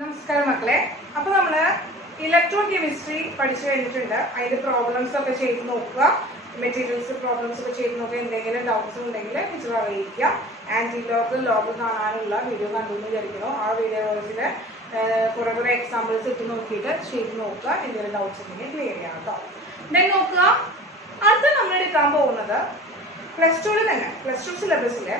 നമസ്കാരം മക്കളെ. അപ്പൊ നമ്മള് ഇലക്ട്രോ കെമിസ്ട്രി പഠിച്ചു കഴിഞ്ഞിട്ടുണ്ട്. അതിന്റെ പ്രോബ്ലംസ് ഒക്കെ ചെയ്ത് നോക്കുക, മെറ്റീരിയൽസ് പ്രോബ്ലംസ് ഒക്കെ ചെയ്ത് നോക്കുക. എന്തെങ്കിലും ഡൗട്ട്സ് ഉണ്ടെങ്കിൽ ടീച്ചർ അറിയിക്കുക. ആന്റി ലോഗ് കാണാനുള്ള വീഡിയോ കണ്ടു വിചാരിക്കുന്നു. ആ വീഡിയോസിൽ കുറെ എക്സാമ്പിൾസ് ഇട്ട് നോക്കിയിട്ട് ചെയ്ത് നോക്കുക. എന്തെങ്കിലും ഡൗട്ട്സ് ഉണ്ടെങ്കിൽ ക്ലിയർ ചെയ്യാം കേട്ടോ. ദെൻ നോക്കുക, അടുത്ത നമ്മൾ എടുക്കാൻ പോകുന്നത് പ്ലസ് ടുവിൽ തന്നെ പ്ലസ് ടു സിലബസിലെ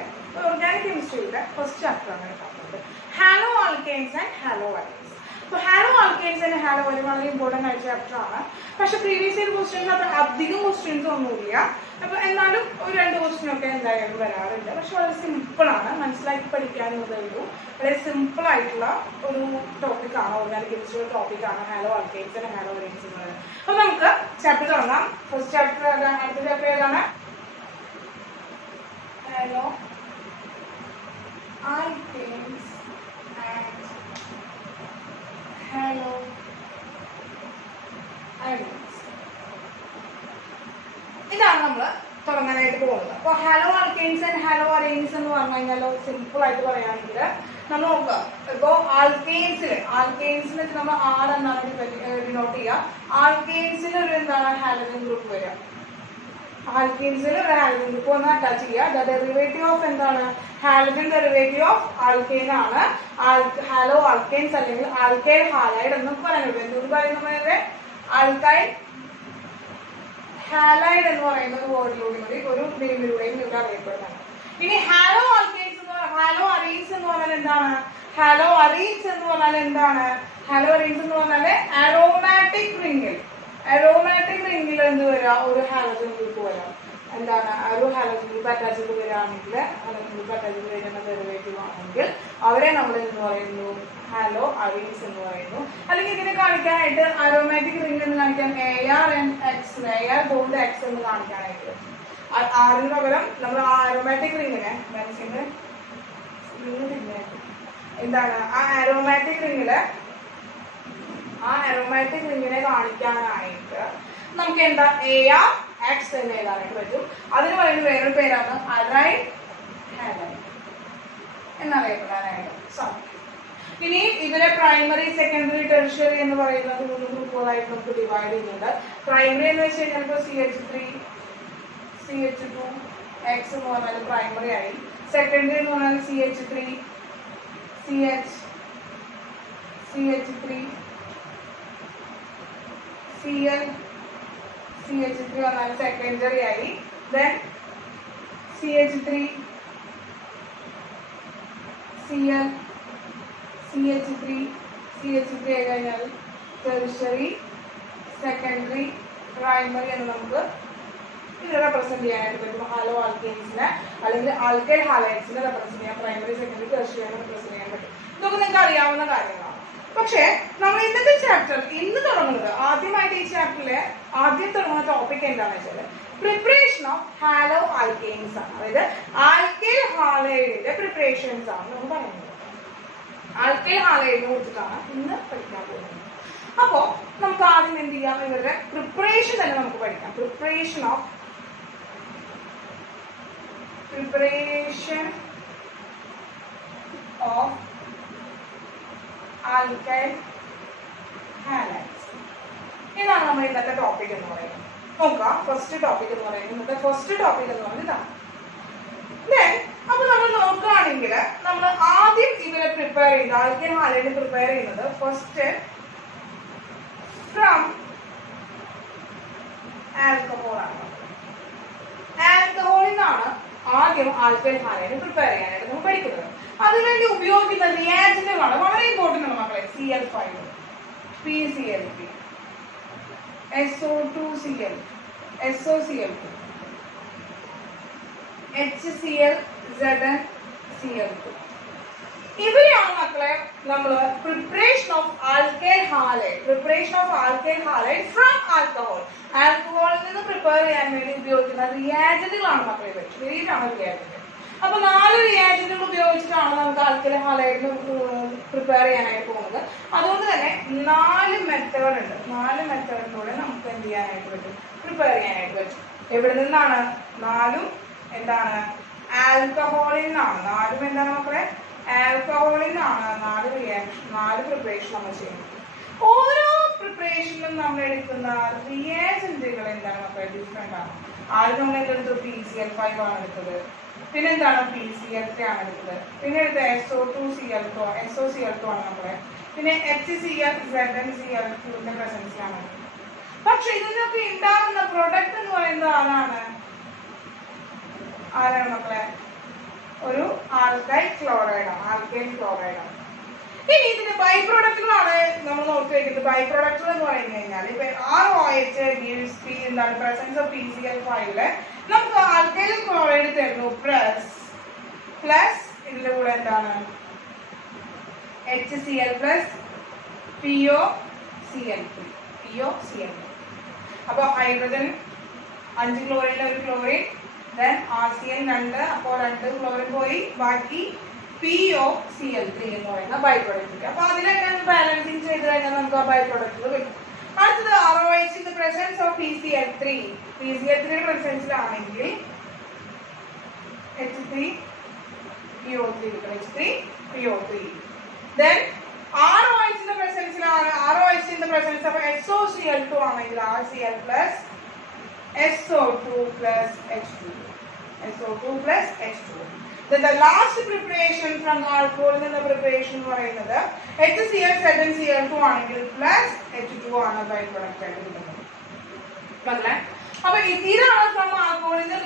ഓർഗാനിക് കെമിസ്ട്രിയുടെ ഫസ്റ്റ് ചാപ്റ്റർ ആണ് എടുക്കാൻ പോകുന്നത്. Haloalkanes and haloarenes. അപ്പോൾ haloalkanes and haloarene വളരെ ഇമ്പോർട്ടൻ്റ് ആയ ചാപ്റ്റർ ആണ്. പക്ഷെ പ്രീവിയസ് ഇയർ ക്വസ്റ്റ്യൻസ് അപ്പോൾ അധികം ക്വസ്റ്റ്യൻസ് ഒന്നുമില്ല. അപ്പോൾ എന്നാലും ഒരു 2 ക്വസ്റ്റ്യനൊക്കെ എന്തായാലും വരാറുണ്ട്. പക്ഷെ വളരെ സിമ്പിളാണ്, മനസ്സിലാക്കി പഠിക്കാനുള്ളതേ ഉള്ളൂ. വളരെ സിമ്പിൾ ആയിട്ടുള്ള ഒരു ടോപ്പിക്കാണ്, ഓർഗാനിക് കെമിസ്ട്രിയുടെ ടോപ്പിക്കാണ് hello alkanes and hello aligns എന്നുള്ളത്. അപ്പോൾ നമുക്ക് ചാപ്റ്റർ തുടങ്ങാം. ഫസ്റ്റ് ചാപ്റ്റർ അടുത്ത ചാപ്റ്റർ ഏതാണ്? Hello alkenes and hello alkenes. ഇതാണ് നമ്മൾ തുടങ്ങാനായിട്ട് പോകുന്നത്. അപ്പോൾ haloalkanes and hello aligns എന്ന് പറഞ്ഞു കഴിഞ്ഞാൽ സിമ്പിൾ ആയിട്ട് പറയുകയാണെങ്കിൽ നമ്മൾ നോക്കുക. ഇപ്പോൾ ആൽക്കെയ്ൻസിൽ നമ്മൾ ആർ എന്നാണ് ഡിനോട്ട് ചെയ്യുക. ആൽക്കെയ്ൻസിൽ ഒരു എന്താണ് ഹാലജൻ ഗ്രൂപ്പ് വരിക. ആൽക്കെയ്ൻസിൽ ഒരു ഹാലജൻ ഗ്രൂപ്പ് ഒന്ന് അറ്റാച്ച് ചെയ്യുക. ദ ഡെറിവേറ്റീവ് ഓഫ് എന്താണ്? ഹാലജൻ ഡെറിവേറ്റീവ് ഓഫ് ആൽക്കെയ്ൻ ആണ് ഹാലോ ആൽക്കെയ്ൻസ് അല്ലെങ്കിൽ ആൽക്കൈൽ ഹാലൈഡ് എന്ന് പറയുന്നത്. എന്തുകൊണ്ട് പറയുന്നത്? ആൽക്കൈൽ ഹാലൈഡ് എന്ന് പറയുന്ന ഒരു വേർഡിലൂടെ ഒരു നെയിമിലൂടെയും ഇവിടെ അറിയപ്പെടുന്നതാണ്. ഇനി ഹാലോ ആൽക്കെയ്ൻസ് ഹാലോ അലൈൻസ് എന്ന് പറഞ്ഞാൽ എന്താണ്? ഹാലോ അലൈൻസ് എന്ന് പറഞ്ഞാൽ എന്താണ്? ഹാലോ അലൈൻസ് എന്ന് പറഞ്ഞാൽ അരോമാറ്റിക് റിംഗിൽ എന്ത് വരാം? ഒരു ഹാലജൻ ഗ്രൂപ്പ് വരാം. എന്താണ്? ഒരു ഹാലജൻ ഗ്രൂപ്പ് അറ്റാച്ച് ചെയ്ത് വരികയാണെങ്കിൽ, ഹാലജൻ ഗ്രൂപ്പ് അറ്റാച്ച് ചെയ്ത് വരുന്ന ഡെറിവേറ്റീവ് ആണെങ്കിൽ അവരെ നമ്മൾ എന്ന് പറയുന്നു ഹാലോ അലൈൻസ് എന്ന് പറയുന്നു. അല്ലെങ്കിൽ ഇതിനെ കാണിക്കാനായിട്ട് അരോമാറ്റിക് റിംഗ് എന്ന് കാണിക്കാൻ AR ബോണ്ട് X എന്ന് കാണിക്കാനായിട്ട് ആറിന് പകരം നമ്മൾ അരോമാറ്റിക് റിംഗിനെ എന്താണ് ആ അരോമാറ്റിക് റിംഗിനെ കാണിക്കാനായിട്ട് നമുക്ക് എന്താ AR(X) എന്ന് എഴുതാനായിട്ട് പറ്റും. അതിന് പറയുന്ന വേറൊരു പേരാണ് അലൈൻ ഹാലൈഡ് എന്നറിയപ്പെടാനായിട്ട് സാധിക്കും. ഇനി ഇതിലെ പ്രൈമറി, സെക്കൻഡറി, ടെർഷ്യറി എന്ന് പറയുന്നത് 3 ഗ്രൂപ്പുകളായിട്ട് നമുക്ക് ഡിവൈഡ് ചെയ്യുന്നുണ്ട്. പ്രൈമറി എന്ന് വെച്ച് കഴിഞ്ഞാൽ ഇപ്പോൾ CH3 CH2 X എന്ന് പറഞ്ഞാൽ പ്രൈമറി ആയി. സെക്കൻഡറി എന്ന് പറഞ്ഞാൽ CH3 CH3 CH3 പറഞ്ഞാൽ സെക്കൻഡറി ആയി. ദെൻ CH3 CH3 ആയി കഴിഞ്ഞാൽ ടെർഷ്യറി, സെക്കൻഡറി, പ്രൈമറി എന്ന് നമുക്ക് ഇത് റെപ്രസെന്റ് ചെയ്യാനായിട്ട് പറ്റും. ഹാലോ ആൽക്കെയ്ൻസിനെ അല്ലെങ്കിൽ ആൽക്കൈൽ ഹാലൈഡ്സിനെ റെപ്രസെന്റ് ചെയ്യാൻ, പ്രൈമറി, സെക്കൻഡറി, ടെർഷ്യറി റെപ്രസെന്റ് ചെയ്യാൻ പറ്റും. ഇതൊക്കെ നിങ്ങൾക്ക് അറിയാവുന്ന കാര്യങ്ങളാണ്. പക്ഷെ നമ്മൾ ഇന്നത്തെ ചാപ്റ്റർ ഇന്ന് തുടങ്ങുന്നത്, ആദ്യമായിട്ട് ഈ ചാപ്റ്ററിലെ ആദ്യം തുടങ്ങുന്ന ടോപ്പിക് എന്താണെന്ന് വെച്ചാൽ പ്രിപ്പറേഷൻ ഓഫ് ഹാലോ ആൽക്കെയ്ൻസ് ആണ്. അതായത് ആൽക്കൈൽ ഹാലൈഡിന്റെ പ്രിപ്പറേഷൻസ് ആണ് നമ്മൾ പറയുന്നത്. ആൽക്കൈൽ ഹാലൈഡിനെ കുറിച്ചിട്ടാണ് ഇന്ന് പഠിക്കാൻ പോകുന്നത്. അപ്പോ നമുക്ക് ആദ്യം എന്ത് ചെയ്യാം? ഇവരുടെ പ്രിപ്പറേഷൻ തന്നെ നമുക്ക് പഠിക്കാം. Preparation of alkyl halides. ഇതാണ് നമ്മൾ ഇന്നത്തെ ടോപ്പിക് എന്ന് പറയുന്നത്. നോക്കാം, ഫസ്റ്റ് ടോപ്പിക് എന്ന് പറയുന്നത് ഇതാണ്. അപ്പൊ നമ്മൾ നോക്കുകയാണെങ്കിൽ നമ്മൾ ആദ്യം ഇവരെ പ്രിപ്പയർ ചെയ്യുന്നത്, ആൽക്കൈൽ ഹാലൈഡ് പ്രിപ്പയർ ചെയ്യുന്നത് ഫസ്റ്റ് ഫ്രം ആൽക്കഹോൾ ആണ്. ആൽക്കഹോളിൽ നിന്നാണ് ആദ്യം ആൽക്കൈൽ ഹാലൈഡ് പ്രിപ്പയർ ചെയ്യാനായിട്ട് നമ്മൾ പഠിക്കുന്നത്. അതിനുവേണ്ടി ഉപയോഗിക്കുന്ന റിയാജന്റുകളാണ് വളരെ ഇമ്പോർട്ടൻ്റ് ആണ് മക്കളെ. Cl5, PCl3, SO2Cl, SOCl2, HCl, ZnCl2. ഇവരെയാണ് മക്കളെ നമ്മൾ preparation of alkyl halide from alcohol. ആൽക്കഹോളിൽ നിന്ന് പ്രിപ്പയർ ചെയ്യാൻ വേണ്ടി ഉപയോഗിക്കുന്ന റിയാജന്റുകളാണ് മക്കളെ ഇവരാണ് റിയാജന്റ്. അപ്പൊ 4 റിയാജന്റുകൾ ഉപയോഗിച്ചിട്ടാണ് നമുക്ക് ആൽക്കൈൽ ഹാലൈഡിന് പ്രിപ്പയർ ചെയ്യാനായിട്ട് പോകുന്നത്. അതുകൊണ്ട് തന്നെ 4 മെത്തേഡ് ഉണ്ട്. 4 മെത്തേഡിലൂടെ നമുക്ക് എന്ത് ചെയ്യാനായിട്ട് പറ്റും? പ്രിപ്പയർ ചെയ്യാനായിട്ട് പറ്റും. എവിടെ നിന്നാണ്? 4 എന്താണ്? ആൽക്കഹോളിൽ നിന്നാണ്. 4 എന്താണ് മക്കളെ? ആൽക്കഹോളിനാണ് 4 പ്രിപ്പറേഷൻ നമ്മൾ ചെയ്യുന്നത്. ഓരോ പ്രിപ്പറേഷനിലും നമ്മൾ എടുക്കുന്ന റിയേജന്റുകൾ എന്താണ് മക്കളെ ഡിഫറെന്റ് ആണ്. ആദ്യം നമ്മൾ എന്തെടുത്തു PCl5 ആണ് എടുത്തത്, പിന്നെ എന്താണ് PCl3 ആണ് എടുത്തത്, പിന്നെ എടുത്ത SOCl2 ആണ് നമ്മളെ, പിന്നെ HCl ZnCl2 പ്രസൻസിലാണ് എടുത്തത്. പക്ഷെ ഇതിനൊക്കെ ഉണ്ടാകുന്ന പ്രൊഡക്റ്റ് എന്ന് പറയുന്നത് ആരാണ് മക്കളെ? ഒരു ആൽക്കൈൽ ക്ലോറൈഡ് ആണ്. ഇനി ഇതിന്റെ ബൈ പ്രോഡക്റ്റുകളാണ് നമ്മൾ നോക്കി വെക്കുന്നത്. ബൈ പ്രോഡക്റ്റുകൾ എന്ന് പറഞ്ഞു കഴിഞ്ഞാൽ ഇപ്പൊ ROH gives എന്താണ് പ്രസൻസ് ഓഫ് PCl5 നമുക്ക് ആൽക്കൈൽ ക്ലോറൈഡ് തരുന്നു പ്ലസ് ഇതിന്റെ കൂടെ എന്താണ് HCl പ്ലസ് POCl3. അപ്പൊ ഹൈഡ്രജൻ 5 ക്ലോറിന്റെ ഒരു ക്ലോറിൻ, then RCl 2, അപ്പോൾ 2 ക്ലോറിൻ പോയി, ബാക്കി POCl3 എന്ന് പറയുന്ന ബൈ പ്രോഡക്റ്റ്. അപ്പൊ അതിലൊക്കെ ബാലൻസിങ് ചെയ്ത് കഴിഞ്ഞാൽ നമുക്ക് ആ ബൈ പ്രോഡക്റ്റുകൾ കിട്ടും. അടുത്തത് ROH in the presence of PCl3 പ്രസൻസിലാണെങ്കിൽ H3PO3. Then ROH in the presence of SOCl2 ആണെങ്കിൽ RCl plus SO2 plus H2. Then the last preparation from alcohol in the preparation എന്ന് പറയുന്നത് HCl ZnCl2 ആണെങ്കിൽ plus H2 ആണ് by product ആയിട്ട് കിട്ടുന്നത്. അല്ലേ? അപ്പൊ ഇതാണ് ഫ്രം ആൽക്കഹോളിൽ നിന്ന്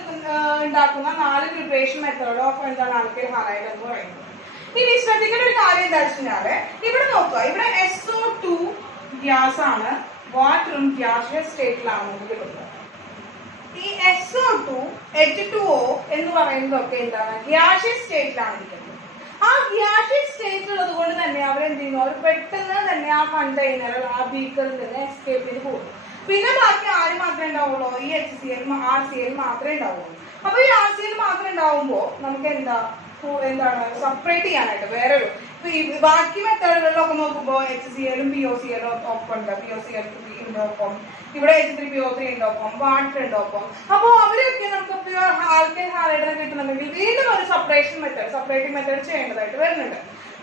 ഉണ്ടാക്കുന്ന 4 പ്രിപ്പറേഷൻ മെത്തേഡ് ഓഫ് എന്താണ് ആൽക്കൈൽ ഹാലൈഡ് എന്ന് പറയുന്നത്. ഇനി ശ്രദ്ധിക്കേണ്ട ഒരു കാര്യം എന്താ വെച്ചാല് ഇവിടെ നോക്കുക, ഇവിടെ SO2 ഗ്യാസ് ആണ്, വാട്ടറും ഗ്യാസിയസ് സ്റ്റേറ്റിലാണ് നമുക്ക് കിട്ടുന്നത്. ഈ SO2 H2O എന്ന് പറയുന്നതൊക്കെ എന്താണ് ഗ്യാസിയസ് സ്റ്റേറ്റിലാണ് ഇരിക്കുന്നത്. ആ ഗ്യാസിയസ് സ്റ്റേറ്റ് ഉള്ളത് കൊണ്ട് തന്നെ അവരെന്ത് ചെയ്യുന്നു, അവർ പെട്ടെന്ന് തന്നെ ആ കണ്ടെയ്നർ ആ ബീക്കറിൽ നിന്ന് എസ്കേപ്പ് ചെയ്ത് പോകും. പിന്നെ ബാക്കി ആര് മാത്രമേ ഉണ്ടാവുള്ളൂ? ഈ HCl RCl മാത്രമേ ഉണ്ടാവുള്ളൂ. അപ്പൊ ഈ RCl മാത്രം ഉണ്ടാവുമ്പോ നമുക്ക് എന്താണ് സെപ്പറേറ്റ് ചെയ്യാനായിട്ട് വേറൊരു ബാക്കി മെത്തേഡുകളിലൊക്കെ നോക്കുമ്പോൾ HClഉം POClഉം ഒപ്പം ഉണ്ട്, POCl3 ഒപ്പം, ഇവിടെ H3PO3 ഒപ്പം, വാട്ടർ ഒപ്പം. അപ്പോൾ അവരൊക്കെ നമുക്ക് പ്യുവർ ആൽക്കൈൽ ഹാലൈഡ് കിട്ടുന്നുണ്ടെങ്കിൽ വീണ്ടും ഒരു സെപ്പറേറ്റിംഗ് മെത്തേഡ് ചെയ്യേണ്ടതായിട്ട് വരുന്നുണ്ട്.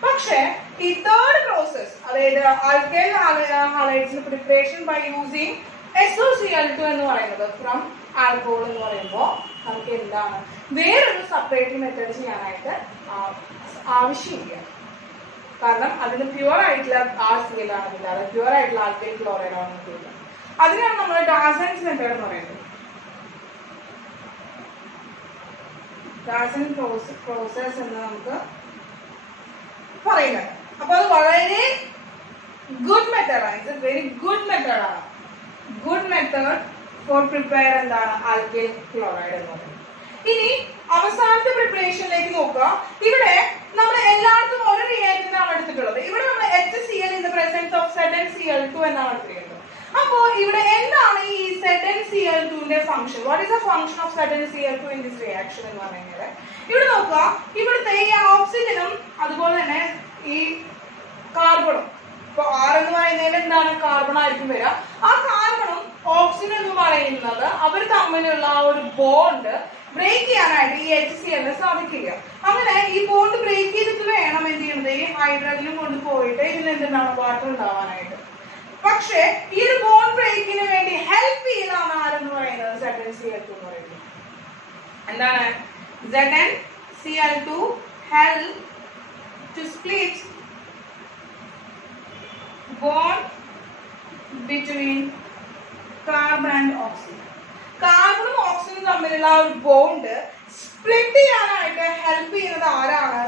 പക്ഷെ ഈ തേർഡ് പ്രോസസ്, അതായത് ആൽക്കൈൽ ഹാലൈഡ്സിന്റെ പ്രിപ്പറേഷൻ ബൈ യൂസിങ് SOCl2 എന്ന് പറയുന്നത് ഫ്രം ആൽക്കഹോൾ എന്ന് പറയുമ്പോൾ നമുക്ക് എന്താണ് വേറൊരു സെപ്പറേറ്റിംഗ് മെത്തേഡ് ചെയ്യാനായിട്ട് ആവശ്യമില്ല. കാരണം അതിന് പ്യുവർ ആയിട്ടുള്ള RCl ആണെന്നില്ല, അത് പ്യുവർ ആയിട്ടുള്ള ആൽക്കൈൽ ക്ലോറൈഡ് ആണെന്നില്ല. അതിനാണ് നമ്മൾ ഡാസൻസ് മെത്തേഡ് എന്ന് പറയുന്നത്. ഡാസൻ പ്രോസസ് എന്ന് നമുക്ക് പറയുന്നത്. അപ്പൊ അത് വളരെ ഗുഡ് മെത്തേഡാണ്. ഇറ്റ്സ് വെരി ഗുഡ് മെത്തേഡാണ്. ഗുഡ് മെത്തേഡ് ഫോർ പ്രിപ്പയർ എന്താണ് ആൽക്കൈൽ ക്ലോറൈഡ് എന്ന് പറയുന്നത്. ഇനി അവസാനത്തെ പ്രിപ്പറേഷനിലേക്ക് നോക്കുക. ഇവിടെ നമ്മൾ എല്ലായിടത്തും ഒരു റിയാക്ടന്റ് ആണ് എടുത്തിട്ടുള്ളത്. ഇവിടെ നമ്മൾ HCl in the presence of ZnCl2 എന്നാണ് എടുത്തിരിക്കുന്നത്. അപ്പോ ഇവിടെ എന്താണ് ഈ ZnCl2ന്റെ function? What is the function of ZnCl2 in this reaction എന്ന് പറയുന്നത്? ഇവിടെ നോക്കുക, ഇവിടുത്തെ ഈ ഓക്സിജനും അതുപോലെ തന്നെ ഈ കാർബണും, ഇപ്പൊ R എന്ന് പറയുന്നതിൽ എന്താണ് കാർബൺ ആയിരിക്കും വരിക. ആ കാർബണും ഓക്സിജൻ എന്ന് പറയുന്നത് അവർ തമ്മിലുള്ള ആ ഒരു ബോണ്ട് ബ്രേക്ക് ചെയ്യാനായിട്ട് ഈ HCl സാധിക്കില്ല. അങ്ങനെ ഈ ബോണ്ട് ബ്രേക്ക് ചെയ്തിട്ട് വേണം എന്ത് ചെയ്യുന്നത്, ഈ ഹൈഡ്രജനും കൊണ്ട് പോയിട്ട് ഇതിൽ എന്താണ് വാട്ടർ ഉണ്ടാവാനായിട്ട്. പക്ഷെ ഈ ഒരു ബോണ്ട് ബ്രേക്കിന് വേണ്ടി ഹെൽപ്പ് ചെയ്യുന്നതാണ് ആരെന്ന് പറയുന്നത് ZnCl2 എന്ന് പറയുന്നത്. എന്താണ് ZnCl2 help to split bond between carbon and oxygen. കാർബണും ഓക്സിജനും തമ്മിലുള്ള ഒരു ബോണ്ട് സ്പ്ലിറ്റ് ചെയ്യാനായിട്ട് ഹെൽപ്പ് ചെയ്യുന്നത് ആരാണ്?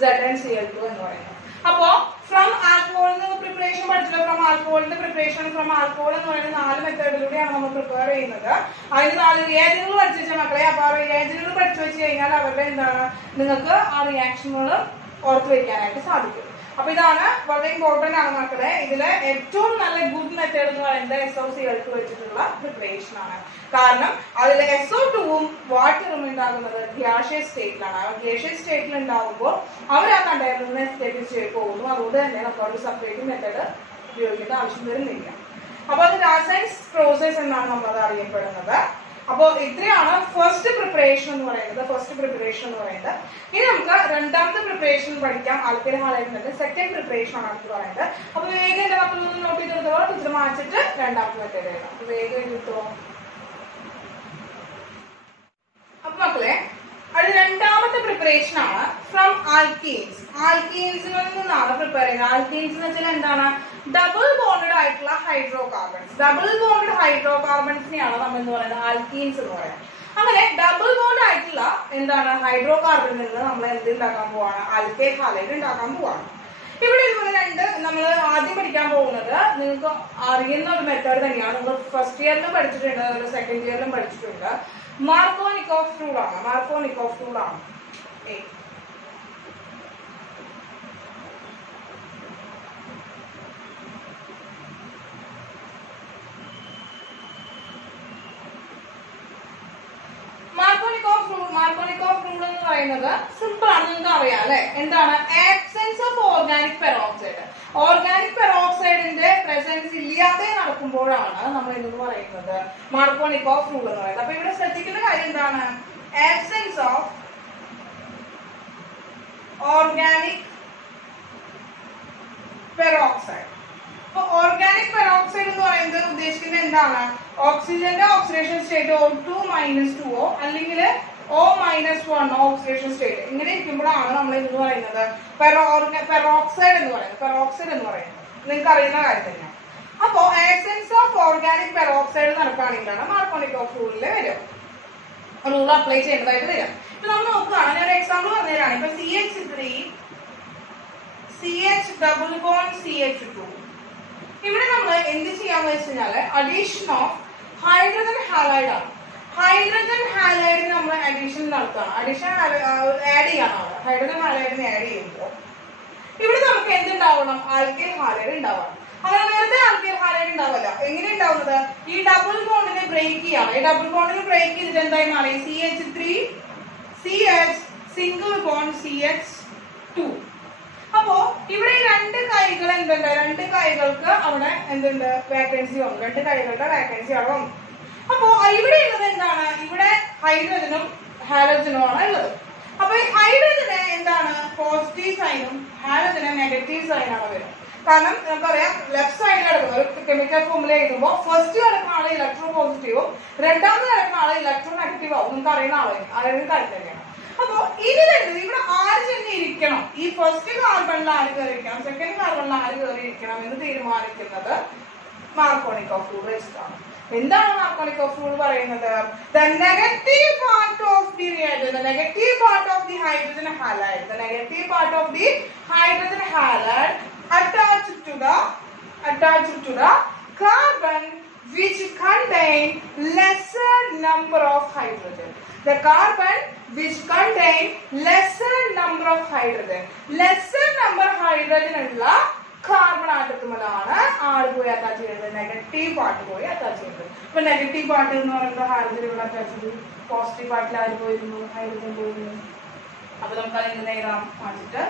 ZnCl2 എന്ന് പറയുന്നത്. അപ്പോ ഫ്രം ആൽക്കഹോളിന്റെ പ്രിപ്പറേഷൻ പഠിച്ചല്ലോ. ഫ്രം ആൽക്കഹോളിന്റെ പ്രിപ്പറേഷൻ ഫ്രം ആൽക്കഹോൾ എന്ന് പറയുന്ന 4 മെത്തേഡിലൂടെയാണ് നമ്മൾ പ്രിപ്പയർ ചെയ്യുന്നത്. അതിന് 4 റിയാജനുകൾ പഠിച്ചു വെച്ച മക്കളെ. അപ്പൊ ആ റിയാജനുകൾ പഠിച്ചു വെച്ച് കഴിഞ്ഞാൽ അവരുടെ എന്താണ് നിങ്ങൾക്ക് ആ റിയാക്ഷനുകൾ ഓർത്ത് വെക്കാനായിട്ട് സാധിക്കും. അപ്പൊ ഇതാണ് വളരെ ഇമ്പോർട്ടന്റ് ആണ് മക്കളെ. ഇതിലെ ഏറ്റവും നല്ല ഗുഡ് മെത്തേഡ് എന്ന് പറയുന്നത് SOCl2 വെച്ചിട്ടുള്ള പ്രിപ്പറേഷൻ ആണ്. കാരണം അതിൽ SO2ഉം വാട്ടറും ഉണ്ടാകുന്നത് ഗ്യാഷ്യസ് സ്റ്റേറ്റിലാണ്. ആ ഗ്യാഷ്യസ് സ്റ്റേറ്റിൽ ഉണ്ടാകുമ്പോൾ അവർ ആ കണ്ടെയ്നറിൽ നിന്ന് എസ്കേപ്പ് ചെയ്ത് പോകുന്നു. അതുകൊണ്ട് തന്നെ നമുക്ക് ഒരു സെപ്പറേറ്റ് മെത്തേഡ് ഉപയോഗിക്കേണ്ട ആവശ്യം വരുന്നില്ല. അപ്പൊ അത് രാസൻസ് പ്രോസസ് എന്നാണ് നമ്മളത് അറിയപ്പെടുന്നത്. അപ്പോൾ ഇത്രയാണ് ഫസ്റ്റ് പ്രിപ്പറേഷൻ എന്ന് പറയുന്നത്. ഇനി നമുക്ക് രണ്ടാമത്തെ പ്രിപ്പറേഷൻ പഠിക്കാം. ആൽക്കൈൽ ഹാലൈഡിന്റെ സെക്കൻഡ് പ്രിപ്പറേഷൻ ആണ് അടുത്ത് പറയുന്നത്. അപ്പൊ വേഗം എന്റെ മക്കളൊന്ന് നോട്ട് ചെയ്തെടുത്തോ, ടീച്ചർ മാറ്റിട്ട് രണ്ടാമത്തെ മെത്തേഡ് എഴുതാം. അപ്പൊ വേഗം കിട്ടുമോ? അപ്പൊ മക്കളെ അത് രണ്ടാമത്തെ പ്രിപ്പറേഷൻ ആണ് ഫ്രം ആൽക്കീൻസ്. ആൽക്കീൻസുകളിൽ നിന്നാണ് പ്രിപ്പയർ ചെയ്യുന്നത്. ആൽക്കീൻസ് എന്ന് വെച്ചാൽ എന്താണ്? ഡബിൾ ബോണ്ടഡ് ആയിട്ടുള്ള ഹൈഡ്രോ കാർബൺസ്. ഡബിൾ ബോണ്ടഡ് ഹൈഡ്രോ കാർബൺസിനെയാണ് നമ്മൾ എന്ന് പറയുന്നത് ആൽക്കീൻസ് എന്ന് പറയുന്നത്. അങ്ങനെ ഡബിൾ ബോണ്ട് ആയിട്ടുള്ള എന്താണ് ഹൈഡ്രോ കാർബണിൽ നിന്ന് നമ്മൾ എന്ത് ഉണ്ടാക്കാൻ പോവാണ്? ആൽക്കൈൽ ഹാലൈഡ് ഉണ്ടാക്കാൻ പോവാണ്. ഇവിടെ ഇതുപോലെ രണ്ട് നമ്മൾ ആദ്യം പഠിക്കാൻ പോകുന്നത് നിങ്ങൾക്ക് അറിയുന്ന ഒരു മെത്തേഡ് തന്നെയാണ്. നിങ്ങൾ ഫസ്റ്റ് ഇയറിലും പഠിച്ചിട്ടുണ്ട്, സെക്കൻഡ് ഇയറിലും പഠിച്ചിട്ടുണ്ട്. മാർക്കോനിക്കോഫ് റൂൾ ആണ്. മാർക്കോനിക്കോഫ് റൂൾ ആണ്. മാർക്കോനിക്കോഫ് റൂൾ എന്ന് പറയുന്നത് സിമ്പിൾ ആണ്, നിങ്ങൾക്ക് അറിയാം അല്ലെ? എന്താണ്? Absence of organic peroxide. Organic പെറോക്സൈഡിന്റെ പ്രസൻസ് ഇല്ലാതെ നടക്കുമ്പോഴാണ് നമ്മൾ എന്ന് പറയുന്നത് മാർക്കോനിക്കോഫ് റൂൾ എന്ന് പറയുന്നത്. അപ്പൊ ഇവിടെ ശ്രദ്ധിക്കുന്ന കാര്യം എന്താണ്? Absence of organic peroxide. അപ്പൊ ഓർഗാനിക് പെറോക്സൈഡ് എന്ന് പറയുന്നത് ഉദ്ദേശിക്കുന്നത് എന്താണ്? ഓക്സിജന്റെ ഓക്സിഡേഷൻ സ്റ്റേറ്റ് O2-2O അല്ലെങ്കിൽ O-1 ഓക്സിഡേഷൻ സ്റ്റേറ്റ്. ഇങ്ങനെ ഇരിക്കുമ്പോഴാണ് നമ്മൾ എന്ന് പറയുന്നത് പെറോക്സൈഡ് എന്ന് പറയുന്നത്. നിങ്ങൾക്ക് അറിയുന്ന കാര്യം തന്നെയാണ്. അപ്പോ absence of organic peroxide നടക്കുകയാണെങ്കിലാണ് Markovnikov റൂളിൽ വരും, റൂൾ അപ്ലൈ ചെയ്യേണ്ടതായിട്ട് വരും. ഇപ്പൊ നമ്മൾ നോക്കുകയാണ്, ഞാൻ ഒരു എക്സാമ്പിൾ പറഞ്ഞുതരാണ്. ഇപ്പൊ CH3 CH double bond CH2. ഇവിടെ നമ്മൾ എന്ത് ചെയ്യാന്ന് വെച്ച് കഴിഞ്ഞാല് അഡീഷൻ ഓഫ് ഹൈഡ്രജൻ ഹാലൈഡ് ആണ്. ഹൈഡ്രജൻ ഹാലൈഡിന് നമ്മൾ അഡീഷൻ നടത്തുകയാണ്. അഡീഷൻ ആഡ് ചെയ്യാണ്. ഹൈഡ്രജൻ ഹാലൈഡിനെ ആഡ് ചെയ്യുമ്പോൾ ഇവിടെ നമുക്ക് എന്തുണ്ടാവണം? ആൽക്കൈൽ ഹാലൈഡ് ഉണ്ടാവണം. അങ്ങനെ വെറുതെ ആൽക്കൈൽ ഹാലൈഡ് ഉണ്ടാവില്ല. എങ്ങനെ ഉണ്ടാവുന്നത്? ഈ ഡബിൾ ബോണ്ടിനെ ബ്രേക്ക് ചെയ്യാണ്. ഈ ഡബിൾ ബോണ്ടിനെ ബ്രേക്ക് ചെയ്തിട്ട് എന്തായി മാറി? CH3 CH single bond CH2. അപ്പോ ഇവിടെ ഈ രണ്ട് കൈകൾ എന്തുണ്ട്? രണ്ട് കൈകൾക്ക് അവിടെ എന്തുണ്ട്? വേക്കൻസി വന്നു. രണ്ട് കൈകളുടെ വേക്കൻസി അവിടെ വന്നു. അപ്പോ ഇവിടെ ഉള്ളത് എന്താണ്? ഇവിടെ ഹൈഡ്രജനും ഹാലജനും ആണ് ഉള്ളത്. അപ്പൊ ഈ ഹൈഡ്രജന് എന്താണ്? പോസിറ്റീവ് സൈനും ഹാലജന് നെഗറ്റീവ് സൈനാണ് വരുന്നത്. കാരണം നമുക്കറിയാം ലെഫ്റ്റ് സൈഡിൽ കിടക്കുന്ന ഒരു കെമിക്കൽ ഫോമിൽ എഴുതുമ്പോൾ ഫസ്റ്റ് കിടക്കുന്ന ആള് ഇലക്ട്രോ പോസിറ്റീവും രണ്ടാമത് കിടക്കുന്ന ആള് ഇലക്ട്രോ നെഗറ്റീവ് ആവും. നിങ്ങൾക്ക് അറിയുന്ന ആളുടെ കാര്യം തന്നെയാണ്. അപ്പൊ ഇതിലെന്ത്? ഇവിടെ ആര് തന്നെ ഇരിക്കണം? ഈ ഫസ്റ്റ് കാർബണിൽ ആര് കയറിയിരിക്കണം, സെക്കൻഡ് കാർബണിൽ ആര് കയറിയിരിക്കണം എന്ന് തീരുമാനിക്കുന്നത് മാർക്കോനിക്കോഫ് റൂൾ വെച്ചിട്ടാണ്. എന്താണ് മാർക്കോനിക്കോഫ് റൂൾ പറയുന്നത്? The negative part of the reactant, the negative part of the hydrogen halide, the negative part of the hydrogen halide attached to the carbon which contain lesser number of hydrogen. The carbon which contain lesser number of hydrogen. Lesser number hydrogen ഉള്ള carbon ആറ്റത്തുമ്പോഴാണ് ആര് പോയി attach ചെയ്യുന്നത്? Negative part പോയി attach ചെയ്യുന്നത്. ഇപ്പൊ negative part എന്ന് പറയുന്നത് hydrogen ഇവിടെ അറ്റാച്ച് ചെയ്തു. പോസിറ്റീവ് പാർട്ടിൽ ആര് പോയിരുന്നു? ഹൈഡ്രജൻ പോയിരുന്നു. അപ്പൊ നമുക്ക് അത് എങ്ങനെ എഴുതാം? മാറ്റിട്ട്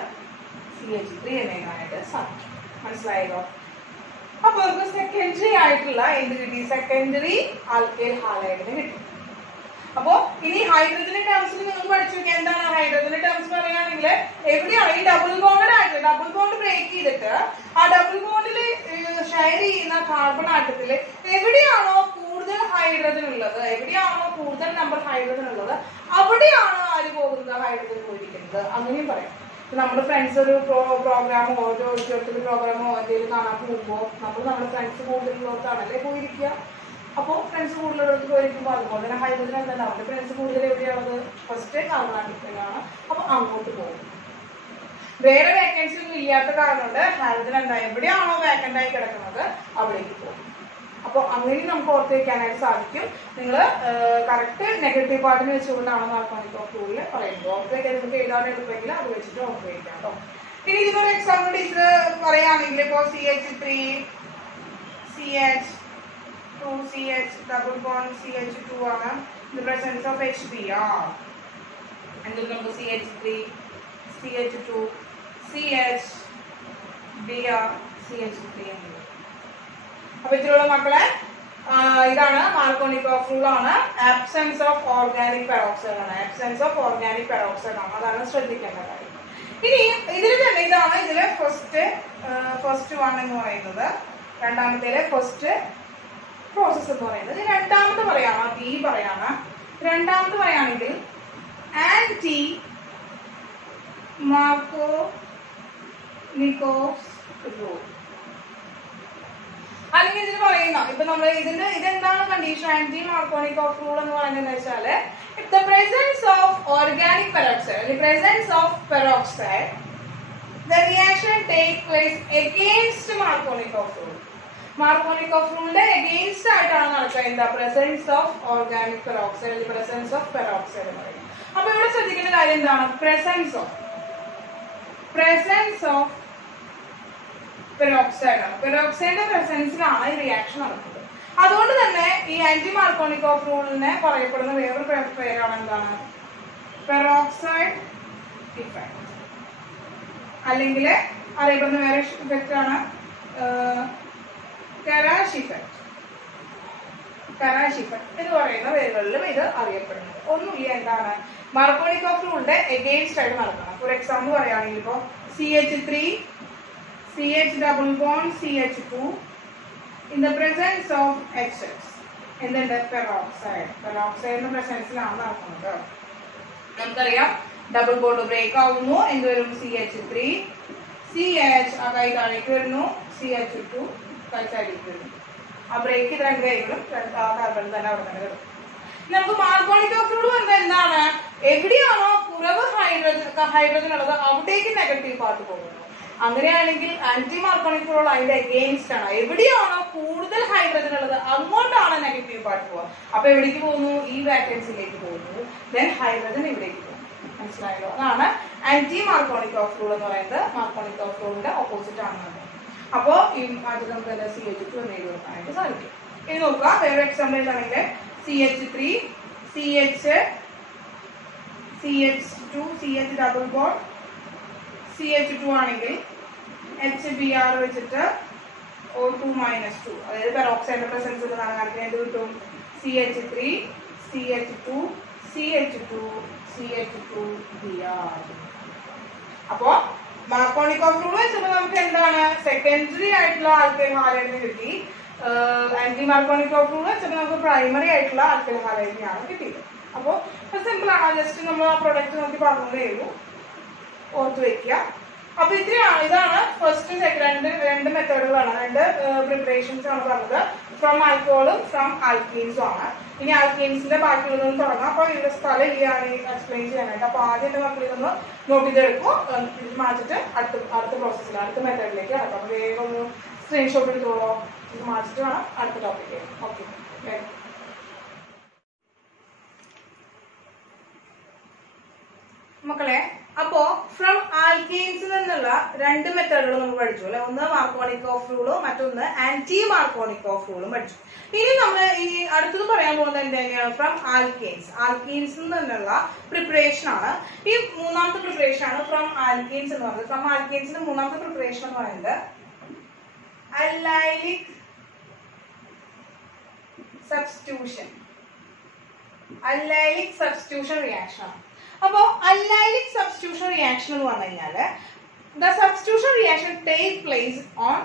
CH3 എന്ന് എഴുതാനായിട്ട് സാധിക്കും. മനസ്സിലായല്ലോ? അപ്പൊ നമുക്ക് സെക്കൻഡറി ആയിട്ടുള്ള എന്ത് കിട്ടി? സെക്കൻഡറി ആൽക്കൈൽ ഹാലൈഡിന് കിട്ടി. അപ്പോ ഇനി ഹൈഡ്രജന്റെ ടേംസിൽ നിങ്ങൾക്ക് പഠിച്ചു നോക്കിയാൽ എന്താണ് ഹൈഡ്രജന്റെ ടേംസ് പറയുകയാണെങ്കിൽ എവിടെയാണ് ഈ ഡബിൾ ബോണ്ടഡ് ആയിട്ട് ഡബിൾ ബോണ്ട് ബ്രേക്ക് ചെയ്തിട്ട് ആ ഡബിൾ ബോണ്ടിൽ ഷെയർ ചെയ്യുന്ന കാർബൺ ആറ്റത്തില് എവിടെയാണോ കൂടുതൽ ഹൈഡ്രജൻ ഉള്ളത്, എവിടെയാണോ കൂടുതൽ നമ്പർ ഹൈഡ്രജൻ ഉള്ളത്, അവിടെയാണ് ആര് പോകുന്നത്? ഹൈഡ്രജൻ പോയിരിക്കുന്നത്. അങ്ങനെയും പറയാം. നമ്മുടെ ഫ്രണ്ട്സ് ഒരു പ്രോഗ്രാമോ ഒരു പ്രോഗ്രാമോ എന്തെങ്കിലും കാണാൻ പോകുമ്പോൾ നമ്മുടെ ഫ്രണ്ട്സ് കൂടുതലുള്ളവർക്കാണല്ലേ പോയിരിക്കുക. അപ്പോൾ ഫ്രണ്ട്സ് കൂടുതലുള്ളവർക്ക് പോയിരിക്കുമ്പോൾ അതുപോലെ തന്നെ ഹൈഡ്രജൻ എന്താണ് അവരുടെ ഫ്രണ്ട്സ് കൂടുതൽ എവിടെയാണത്? First carbon ആറ്റത്തിലാണ്. അപ്പൊ അങ്ങോട്ട് പോകും. വേറെ വേക്കൻസി ഒന്നും ഇല്ലാത്ത കാരണം കൊണ്ട് ഹൈഡ്രജൻ എന്താ എവിടെയാണോ വേക്കൻ്റ് ആയി കിടക്കുന്നത് അവിടേക്ക് പോകും. അപ്പോൾ അങ്ങനെ നമുക്ക് ഓർത്ത് വയ്ക്കാനായിട്ട് സാധിക്കും. നിങ്ങൾ കറക്റ്റ് നെഗറ്റീവ് പാർട്ടിന് വെച്ചുകൊണ്ടാണ് മാർക്കോനിക്കോഫ് റൂളിൽ പറയുന്നത്. ഓർത്ത് വയ്ക്കാൻ നിങ്ങൾക്ക് എഴുതാൻ എളുപ്പമെങ്കിൽ അത് വെച്ചിട്ട് ഓർത്ത് വയ്ക്കാം കേട്ടോ. ഇനി ഇതിനൊരു എക്സാമ്പിൾ ടീച്ചർ പറയുകയാണെങ്കിൽ ഇപ്പോൾ CH3 CH2CH double bond CH2 ആണ്. in the presence of HBr. എന്തും നമുക്ക് CH3 CH2 CH Br CH3 എന്ന്. അപ്പൊ ഇതിലുള്ള മക്കളെ ഇതാണ് മാർക്കോണിക്കോഫ് റൂൾ ആണ്. ആബ്സെൻസ് ഓഫ് ഓർഗാനിക് പെറോക്സൈഡ് ആണ്. ആബ്സെൻസ് ഓഫ് ഓർഗാനിക് പെറോക്സൈഡ് ആണ്. അതാണ് ശ്രദ്ധിക്കേണ്ട കാര്യം. ഇനി ഇതിൽ തന്നെ ഇതാണ് ഇതിലെ ഫസ്റ്റ് വൺ എന്ന് പറയുന്നത്. രണ്ടാമത്തേലെ ഫസ്റ്റ് പ്രോസസ് എന്ന് പറയുന്നത്. രണ്ടാമത്തെ പറയാണ് ബി പറയാണ്. രണ്ടാമത്തെ പറയുകയാണെങ്കിൽ ആന്റി മാർക്കോണിക്കോഫ് റൂൾ അല്ലെങ്കിൽ ഇതിന് പറയുന്ന ഇപ്പൊ നമ്മൾ ഇതെന്താണ് കണ്ടീഷൻ ആന്റി മാർക്കോണിക്കോഫ് റൂൾ എന്ന് പറയുന്നത് വെച്ചാൽ if the presence of organic peroxide, the presence of peroxide, the reaction take place against Markovnikov rule. Markovnikov rule against ആയിട്ടാണ് നടക്കുക. in the presence of organic peroxide, the presence of peroxide എന്ന് പറയുന്നത്. അപ്പോൾ ഇവിടെ ശ്രദ്ധിക്കേണ്ട കാര്യം എന്താണ്? presence of പെറോക്സൈഡ് ആണ്. പെറോക്സൈഡിന്റെ പ്രസൻസിലാണ് ഈ റിയാക്ഷൻ നടക്കുന്നത്. അതുകൊണ്ട് തന്നെ ഈ ആന്റി മാർക്കോണിക്കോഫ് റൂളിനെ പറയപ്പെടുന്ന വേറൊരു പേരാണ് എന്താണ്? Peroxide effect. അല്ലെങ്കിൽ അറിയപ്പെടുന്ന വേറെ ഇഫക്റ്റ് ആണ് കരാഷ് ഇഫക്റ്റ്. കരാഷ് ഇഫക്റ്റ് എന്ന് പറയുന്ന പേരുകളിലും ഇത് അറിയപ്പെടുന്നത്. ഒന്നുമില്ല, എന്താണ്? മാർക്കോണിക്കോഫ് റൂളിന്റെ എഗെയിൻസ്റ്റ് ആയിട്ട് നടക്കണം. ഫോർ എക്സാമ്പിൾ പറയുകയാണെങ്കിൽ ഇപ്പോൾ CH3 CH double bond CH2 in the presence of HX എന്തുണ്ട്? പെറോക്സൈഡ്. പെറോക്സൈഡിന്റെ പ്രസൻസിലാണ് നടക്കുന്നത്. നമുക്കറിയാം ഡബിൾ ബോണ്ട് ബ്രേക്ക് ആവുന്നു. എന്ത് വരും? CH3 CH ആ കൈ താഴേക്ക് വരുന്നു. CH2 കൈ താഴേക്ക് വരുന്നു. ആ ബ്രേക്ക് ചെയ്ത് രണ്ട് കൈകളും കാർബൺ തന്നെ അവിടെ തന്നെ വരും. നമുക്ക് മാർക്കോണിക്കോഫ് റൂൾ പറഞ്ഞാൽ എന്താണ്? എവിടെയാണോ കുറവ് ഹൈഡ്രജൻ ഉള്ളത് അവിടേക്ക് നെഗറ്റീവ് പാർട്ട് പോകുന്നു. അങ്ങനെയാണെങ്കിൽ ആന്റി മാർക്കോണിക് റൂൾ അതിന്റെ അഗെയിൻസ്റ്റ് ആണ്. എവിടെയാണോ കൂടുതൽ ഹൈഡ്രജൻ ഉള്ളത് അങ്ങോട്ടാണ് നെഗറ്റീവ് പാർട്ട് പോവുക. അപ്പൊ എവിടേക്ക് പോകുന്നു? ഈ വാക്കൻസിയിലേക്ക് പോകുന്നു. ദെൻ ഹൈഡ്രജൻ ഇവിടേക്ക് പോകും. മനസ്സിലായല്ലോ? അതാണ് ആന്റി മാർക്കോണിക്കോഫ് റൂൾ എന്ന് പറയുന്നത്. മാർക്കോണിക്കോഫ് റൂളിന്റെ ഓപ്പോസിറ്റ് ആണ്. അപ്പോ ഈ അത് നമുക്ക് CH2 എന്ന് എഴുതി കൊടുക്കാനായിട്ട് സാധിക്കും. ഇനി നോക്കുക വേറെ എക്സാമ്പിൾ ഏതാണെങ്കിൽ CH3 CH2 CH double bond CH2 ആണെങ്കിൽ HBr വെച്ചിട്ട് O2 -2 അതായത് പെറോക്സൈഡിന്റെ പ്രസൻസ് ഉള്ളതാണ് കാണിക്കുന്നത്. കിട്ടും CH3 CH2 CH2 CH2 Br. അപ്പോ മാർക്കോണിക്കോഫ് റൂൾ വെച്ചപ്പോൾ നമുക്ക് എന്താണ്? സെക്കൻഡറി ആയിട്ടുള്ള ആൽക്കൈൽ ഹാലൈഡിനെ കിട്ടി. ആന്റി മാർക്കോണിക്കോഫ് റൂൾ വെച്ചപ്പോൾ നമുക്ക് പ്രൈമറി ആയിട്ടുള്ള ആൽക്കൈൽ ഹാലൈഡിനെയാണ് കിട്ടിയത്. അപ്പോൾ സിമ്പിൾ ആണ്. ജസ്റ്റ് നമ്മൾ ആ പ്രൊഡക്റ്റ് നോക്കി പറഞ്ഞതേ ഉള്ളൂ. ഓർത്ത് വെക്കുക. അപ്പൊ ഇതാണ് ഫസ്റ്റ് സെക്കൻഡ് രണ്ട് മെത്തേഡുകളാണ്. രണ്ട് പ്രിപ്പറേഷൻസ് ആണ് പറഞ്ഞത്. ഫ്രം ആൽക്കഹോളും ഫ്രം ആൽക്കീൻസും ആണ്. ഇനി ആൽക്കീൻസിന്റെ ബാക്കിയുള്ളതൊന്നും തുടങ്ങാം. അപ്പൊ ഇവിടെ സ്ഥലം ഇല്ലാതെ എക്സ്പ്ലെയിൻ ചെയ്യാനായിട്ട്. അപ്പൊ ആദ്യം എന്റെ മക്കളിൽ നിന്ന് നോട്ട് ചെയ്തെടുക്കും. ഇത് മാറ്റിട്ട് അടുത്ത പ്രോസസ്സിൽ അടുത്ത മെത്തേഡിലേക്ക് നടക്കാം. അപ്പൊ വേഗം ഒന്ന് സ്ക്രീൻഷോട്ട് എടുത്തോളൂ. ഇത് മാറ്റിട്ട് വേണം അടുത്ത ടോപ്പിക്ക്. ഓക്കെ മക്കളെ, അപ്പോ ഫ്രം ആൽക്കീൻസിൽ നിന്നുള്ള രണ്ട് മെത്തേഡുകൾ നമ്മൾ പഠിച്ചു അല്ലെ. ഒന്ന് മാർക്കോണിക്കോഫ് റൂളും മറ്റൊന്ന് ആന്റി മാർക്കോണിക്കോഫ് റൂളും പഠിച്ചു. ഇനി നമ്മൾ ഈ അടുത്തത് പറയാൻ പോകുന്നത് എന്താണ്? From alkenes. ആൽക്കീൻസിൽ നിന്നുള്ള പ്രിപ്പറേഷൻ ആണ്. ഈ മൂന്നാമത്തെ പ്രിപ്പറേഷൻ ആണ് ഫ്രം ആൽക്കീൻസ് എന്ന് പറയുന്നത്. ഫ്രം ആൽക്കീൻസിന്റെ മൂന്നാമത്തെ പ്രിപ്പറേഷൻ എന്ന് പറയുന്നത് allylic substitution. Allylic substitution reaction ആണ്. അപ്പോ അല്ലൈലിക് സബ്സ്റ്റിറ്റ്യൂഷൻ റിയാക്ഷൻ എന്ന് പറഞ്ഞു കഴിഞ്ഞാല് the substitution reaction take place on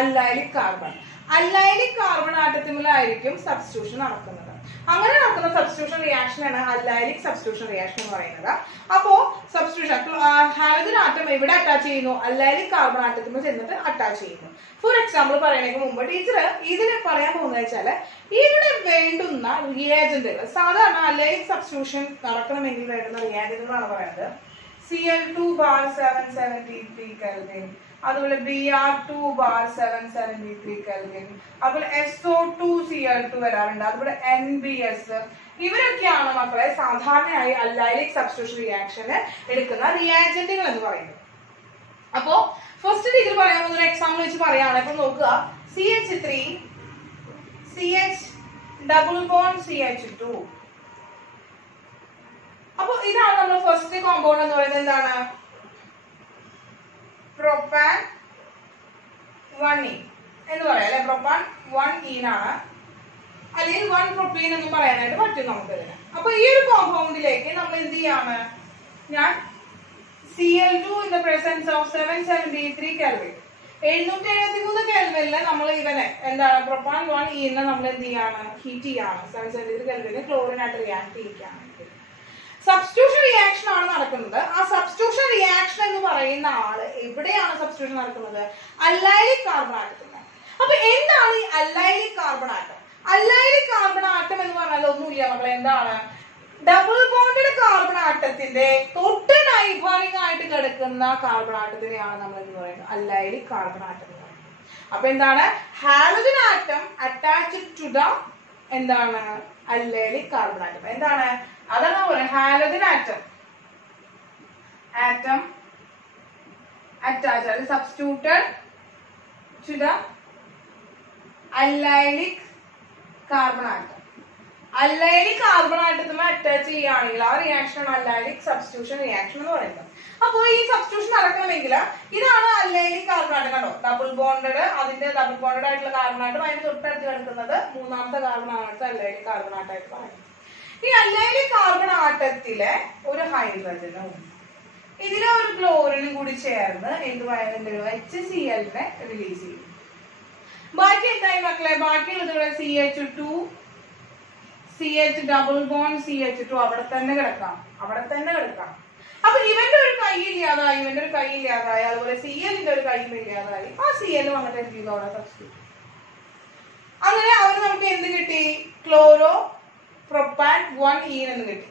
allylic carbon. Allylic carbon ആറ്റത്തിലായിരിക്കും സബ്സ്റ്റിറ്റ്യൂഷൻ നടക്കുന്നത്. അങ്ങനെ നടക്കുന്ന സബ്സ്റ്റിറ്റ്യൂഷൻ റിയാക്ഷനാണ് അല്ലൈലിക് സബ്സ്റ്റിറ്റ്യൂഷൻ റിയാക്ഷൻ എന്ന് പറയുന്നത്. അപ്പോ സബ്സ്റ്റിറ്റ്യൂഷൻ ഹാലജൻ ആറ്റം എവിടെ അറ്റാച്ച് ചെയ്യുന്നു? അല്ലൈലിക് കാർബൺ ആറ്റത്തിൽ ചെന്നിട്ട് അറ്റാച്ച് ചെയ്യുന്നു. ഫോർ എക്സാമ്പിൾ പറയുന്നതിന് മുമ്പ് ടീച്ചർ ഇതിന് പറയാൻ പോകുന്നത് വെച്ചാല് ഇവിടെ വേണ്ടുന്ന റിയാജന്റുകൾ, സാധാരണ അല്ലൈലിക് സബ്സ്റ്റിറ്റ്യൂഷൻ നടക്കണമെങ്കിൽ വേണ്ടുന്ന റിയാജന്റുകളാണ് പറയുന്നത്. Cl2 bar 773 Kelvin, അതുപോലെ Br2 bar 773 Kelvin, അതുപോലെ SO2 Cl2 വരാറുണ്ട്, അതുപോലെ NBS. ഇവരൊക്കെയാണ് മക്കളെ സാധാരണയായി അല്ലൈലിക് സബ്സ്റ്റിറ്റ്യൂഷൻ റിയാക്ഷന് എടുക്കുന്ന റിയാജന്റുകൾ എന്ന് പറയുന്നത്. അപ്പോ ഫസ്റ്റ് ടീച്ചർ പറയാൻ പോകുന്ന ഒരു എക്സാമ്പിൾ വെച്ച് പറയുകയാണ്. ഇപ്പൊ നോക്കുക, CH3 CH double bond CH2. അപ്പൊ ഇതാണ് നമ്മുടെ ഫസ്റ്റ് കോമ്പൗണ്ട് എന്ന് പറയുന്നത്. എന്താണ്? പ്രൊപ്പാൻ 1E എന്ന് പറയാം അല്ലെ. പ്രൊപ്പാൻ 1E ആണ്. അല്ലെങ്കിൽ 1 പ്രൊപ്പീൻ എന്ന് പറയാനായിട്ട് പറ്റും നമുക്ക് ഇതിന്. അപ്പൊ ഈ ഒരു കോമ്പൗണ്ടിലേക്ക് നമ്മൾ എന്ത് ചെയ്യാണ്, ഞാൻ Cl2 in the presence of 773 Kelvin 773 കെൽവിനില് നമ്മൾ ഇവനെ എന്താണ് പ്രൊപ്പാൻ 1 ഈനെ നമ്മൾ എന്ത് ചെയ്യാണ്, ഹീറ്റ് ചെയ്യാണ്. 773 കെൽവിന് ക്ലോറിനായിട്ട് റിയാക്ട് ചെയ്യിക്കുകയാണ്. സബ്സ്റ്റിറ്റ്യൂഷൻ റിയാക്ഷൻ ആണ് നടക്കുന്നത്. ആ സബ്സ്റ്റിറ്റ്യൂഷൻ റിയാക്ഷൻ എന്ന് പറയുന്ന ആള് എവിടെയാണ് സബ്സ്റ്റിറ്റ്യൂഷൻ നടക്കുന്നത്, അല്ലൈലിക് കാർബൺ ആറ്റത്തിലാണ്. അപ്പൊ എന്താണ് ഈ അല്ലൈലിക് carbon atom? Allylic carbon atom എന്ന് പറഞ്ഞാൽ ഒന്നുമില്ല മക്കളെ, എന്താണ് ഡബിൾ ബോണ്ടഡ് കാർബൺ ആറ്റത്തിന്റെ തൊട്ട് നൈബറിംഗായിട്ട് കിടക്കുന്ന കാർബൺ ആറ്റത്തിനെയാണ് നമ്മൾ എന്ന് പറയുന്നത് അല്ലൈലിക് കാർബൺ ആറ്റം എന്ന് പറയുന്നത്. അപ്പൊ എന്താണ്, halogen atom attached to the എന്താണ് അല്ലൈലിക് കാർബൺ ആറ്റം. എന്താണ് അതാണ് പറയുന്നത്, ഹാലജൻ ആറ്റം അറ്റാച്ച്ഡ് അത് substituted to the allylic carbon atom. Allylic carbon ആറ്റത്തിൽ അറ്റാച്ച് ചെയ്യുകയാണെങ്കിൽ ആ റിയാക്ഷൻ അല്ലൈലിക് സബ്സ്റ്റിറ്റ്യൂഷൻ റിയാക്ഷൻ എന്ന് പറയുന്നത്. അപ്പോൾ ഈ സബ്സ്റ്റിറ്റ്യൂഷൻ നടക്കണമെങ്കിൽ ഇതാണ് അല്ലൈലിക് കാർബൺ ആറ്റം. കണ്ടോ, ഡബിൾ ബോണ്ടഡ്, അതിന്റെ ഡബിൾ ബോണ്ടഡ് ആയിട്ടുള്ള കാർബൺ ആറ്റം അതിന് തൊട്ടടുത്ത് കിടക്കുന്നത് മൂന്നാമത്തെ കാർബൺ ആയിട്ട് അല്ലൈലിക് കാർബൺ ആറ്റായിട്ട് പറയുന്നത്. ഈ അല്ലൈലിക് കാർബൺ ആറ്റത്തിലെ ഒരു ഹൈഡ്രജനും ഇതിലെ ഒരു ക്ലോറിനും കൂടി ചേർന്ന് എന്ത് പറയുന്നത് HCl-നെ റിലീസ് ചെയ്യും. ബാക്കി എന്തായി മക്കളെ, ബാക്കിയുള്ളത് CH2 CH double bond CH2 അവിടെ തന്നെ കിടക്കാം. അപ്പൊ ഇവന്റെ ഒരു കൈ ഇല്ലാതായി, അതുപോലെ Cl-ന്റെ ഒരു കൈയും ഇല്ലാതായി. ആ Cl വന്നിട്ട് എന്ത് ചെയ്തു അവിടെ സബ്സ്റ്റിറ്റ്യൂട്ട്. അങ്ങനെ അവന് നമുക്ക് എന്ത് കിട്ടി, ക്ലോറോ പ്രൊപ്പാൻ 1 ഈൻ എന്ന് കിട്ടി.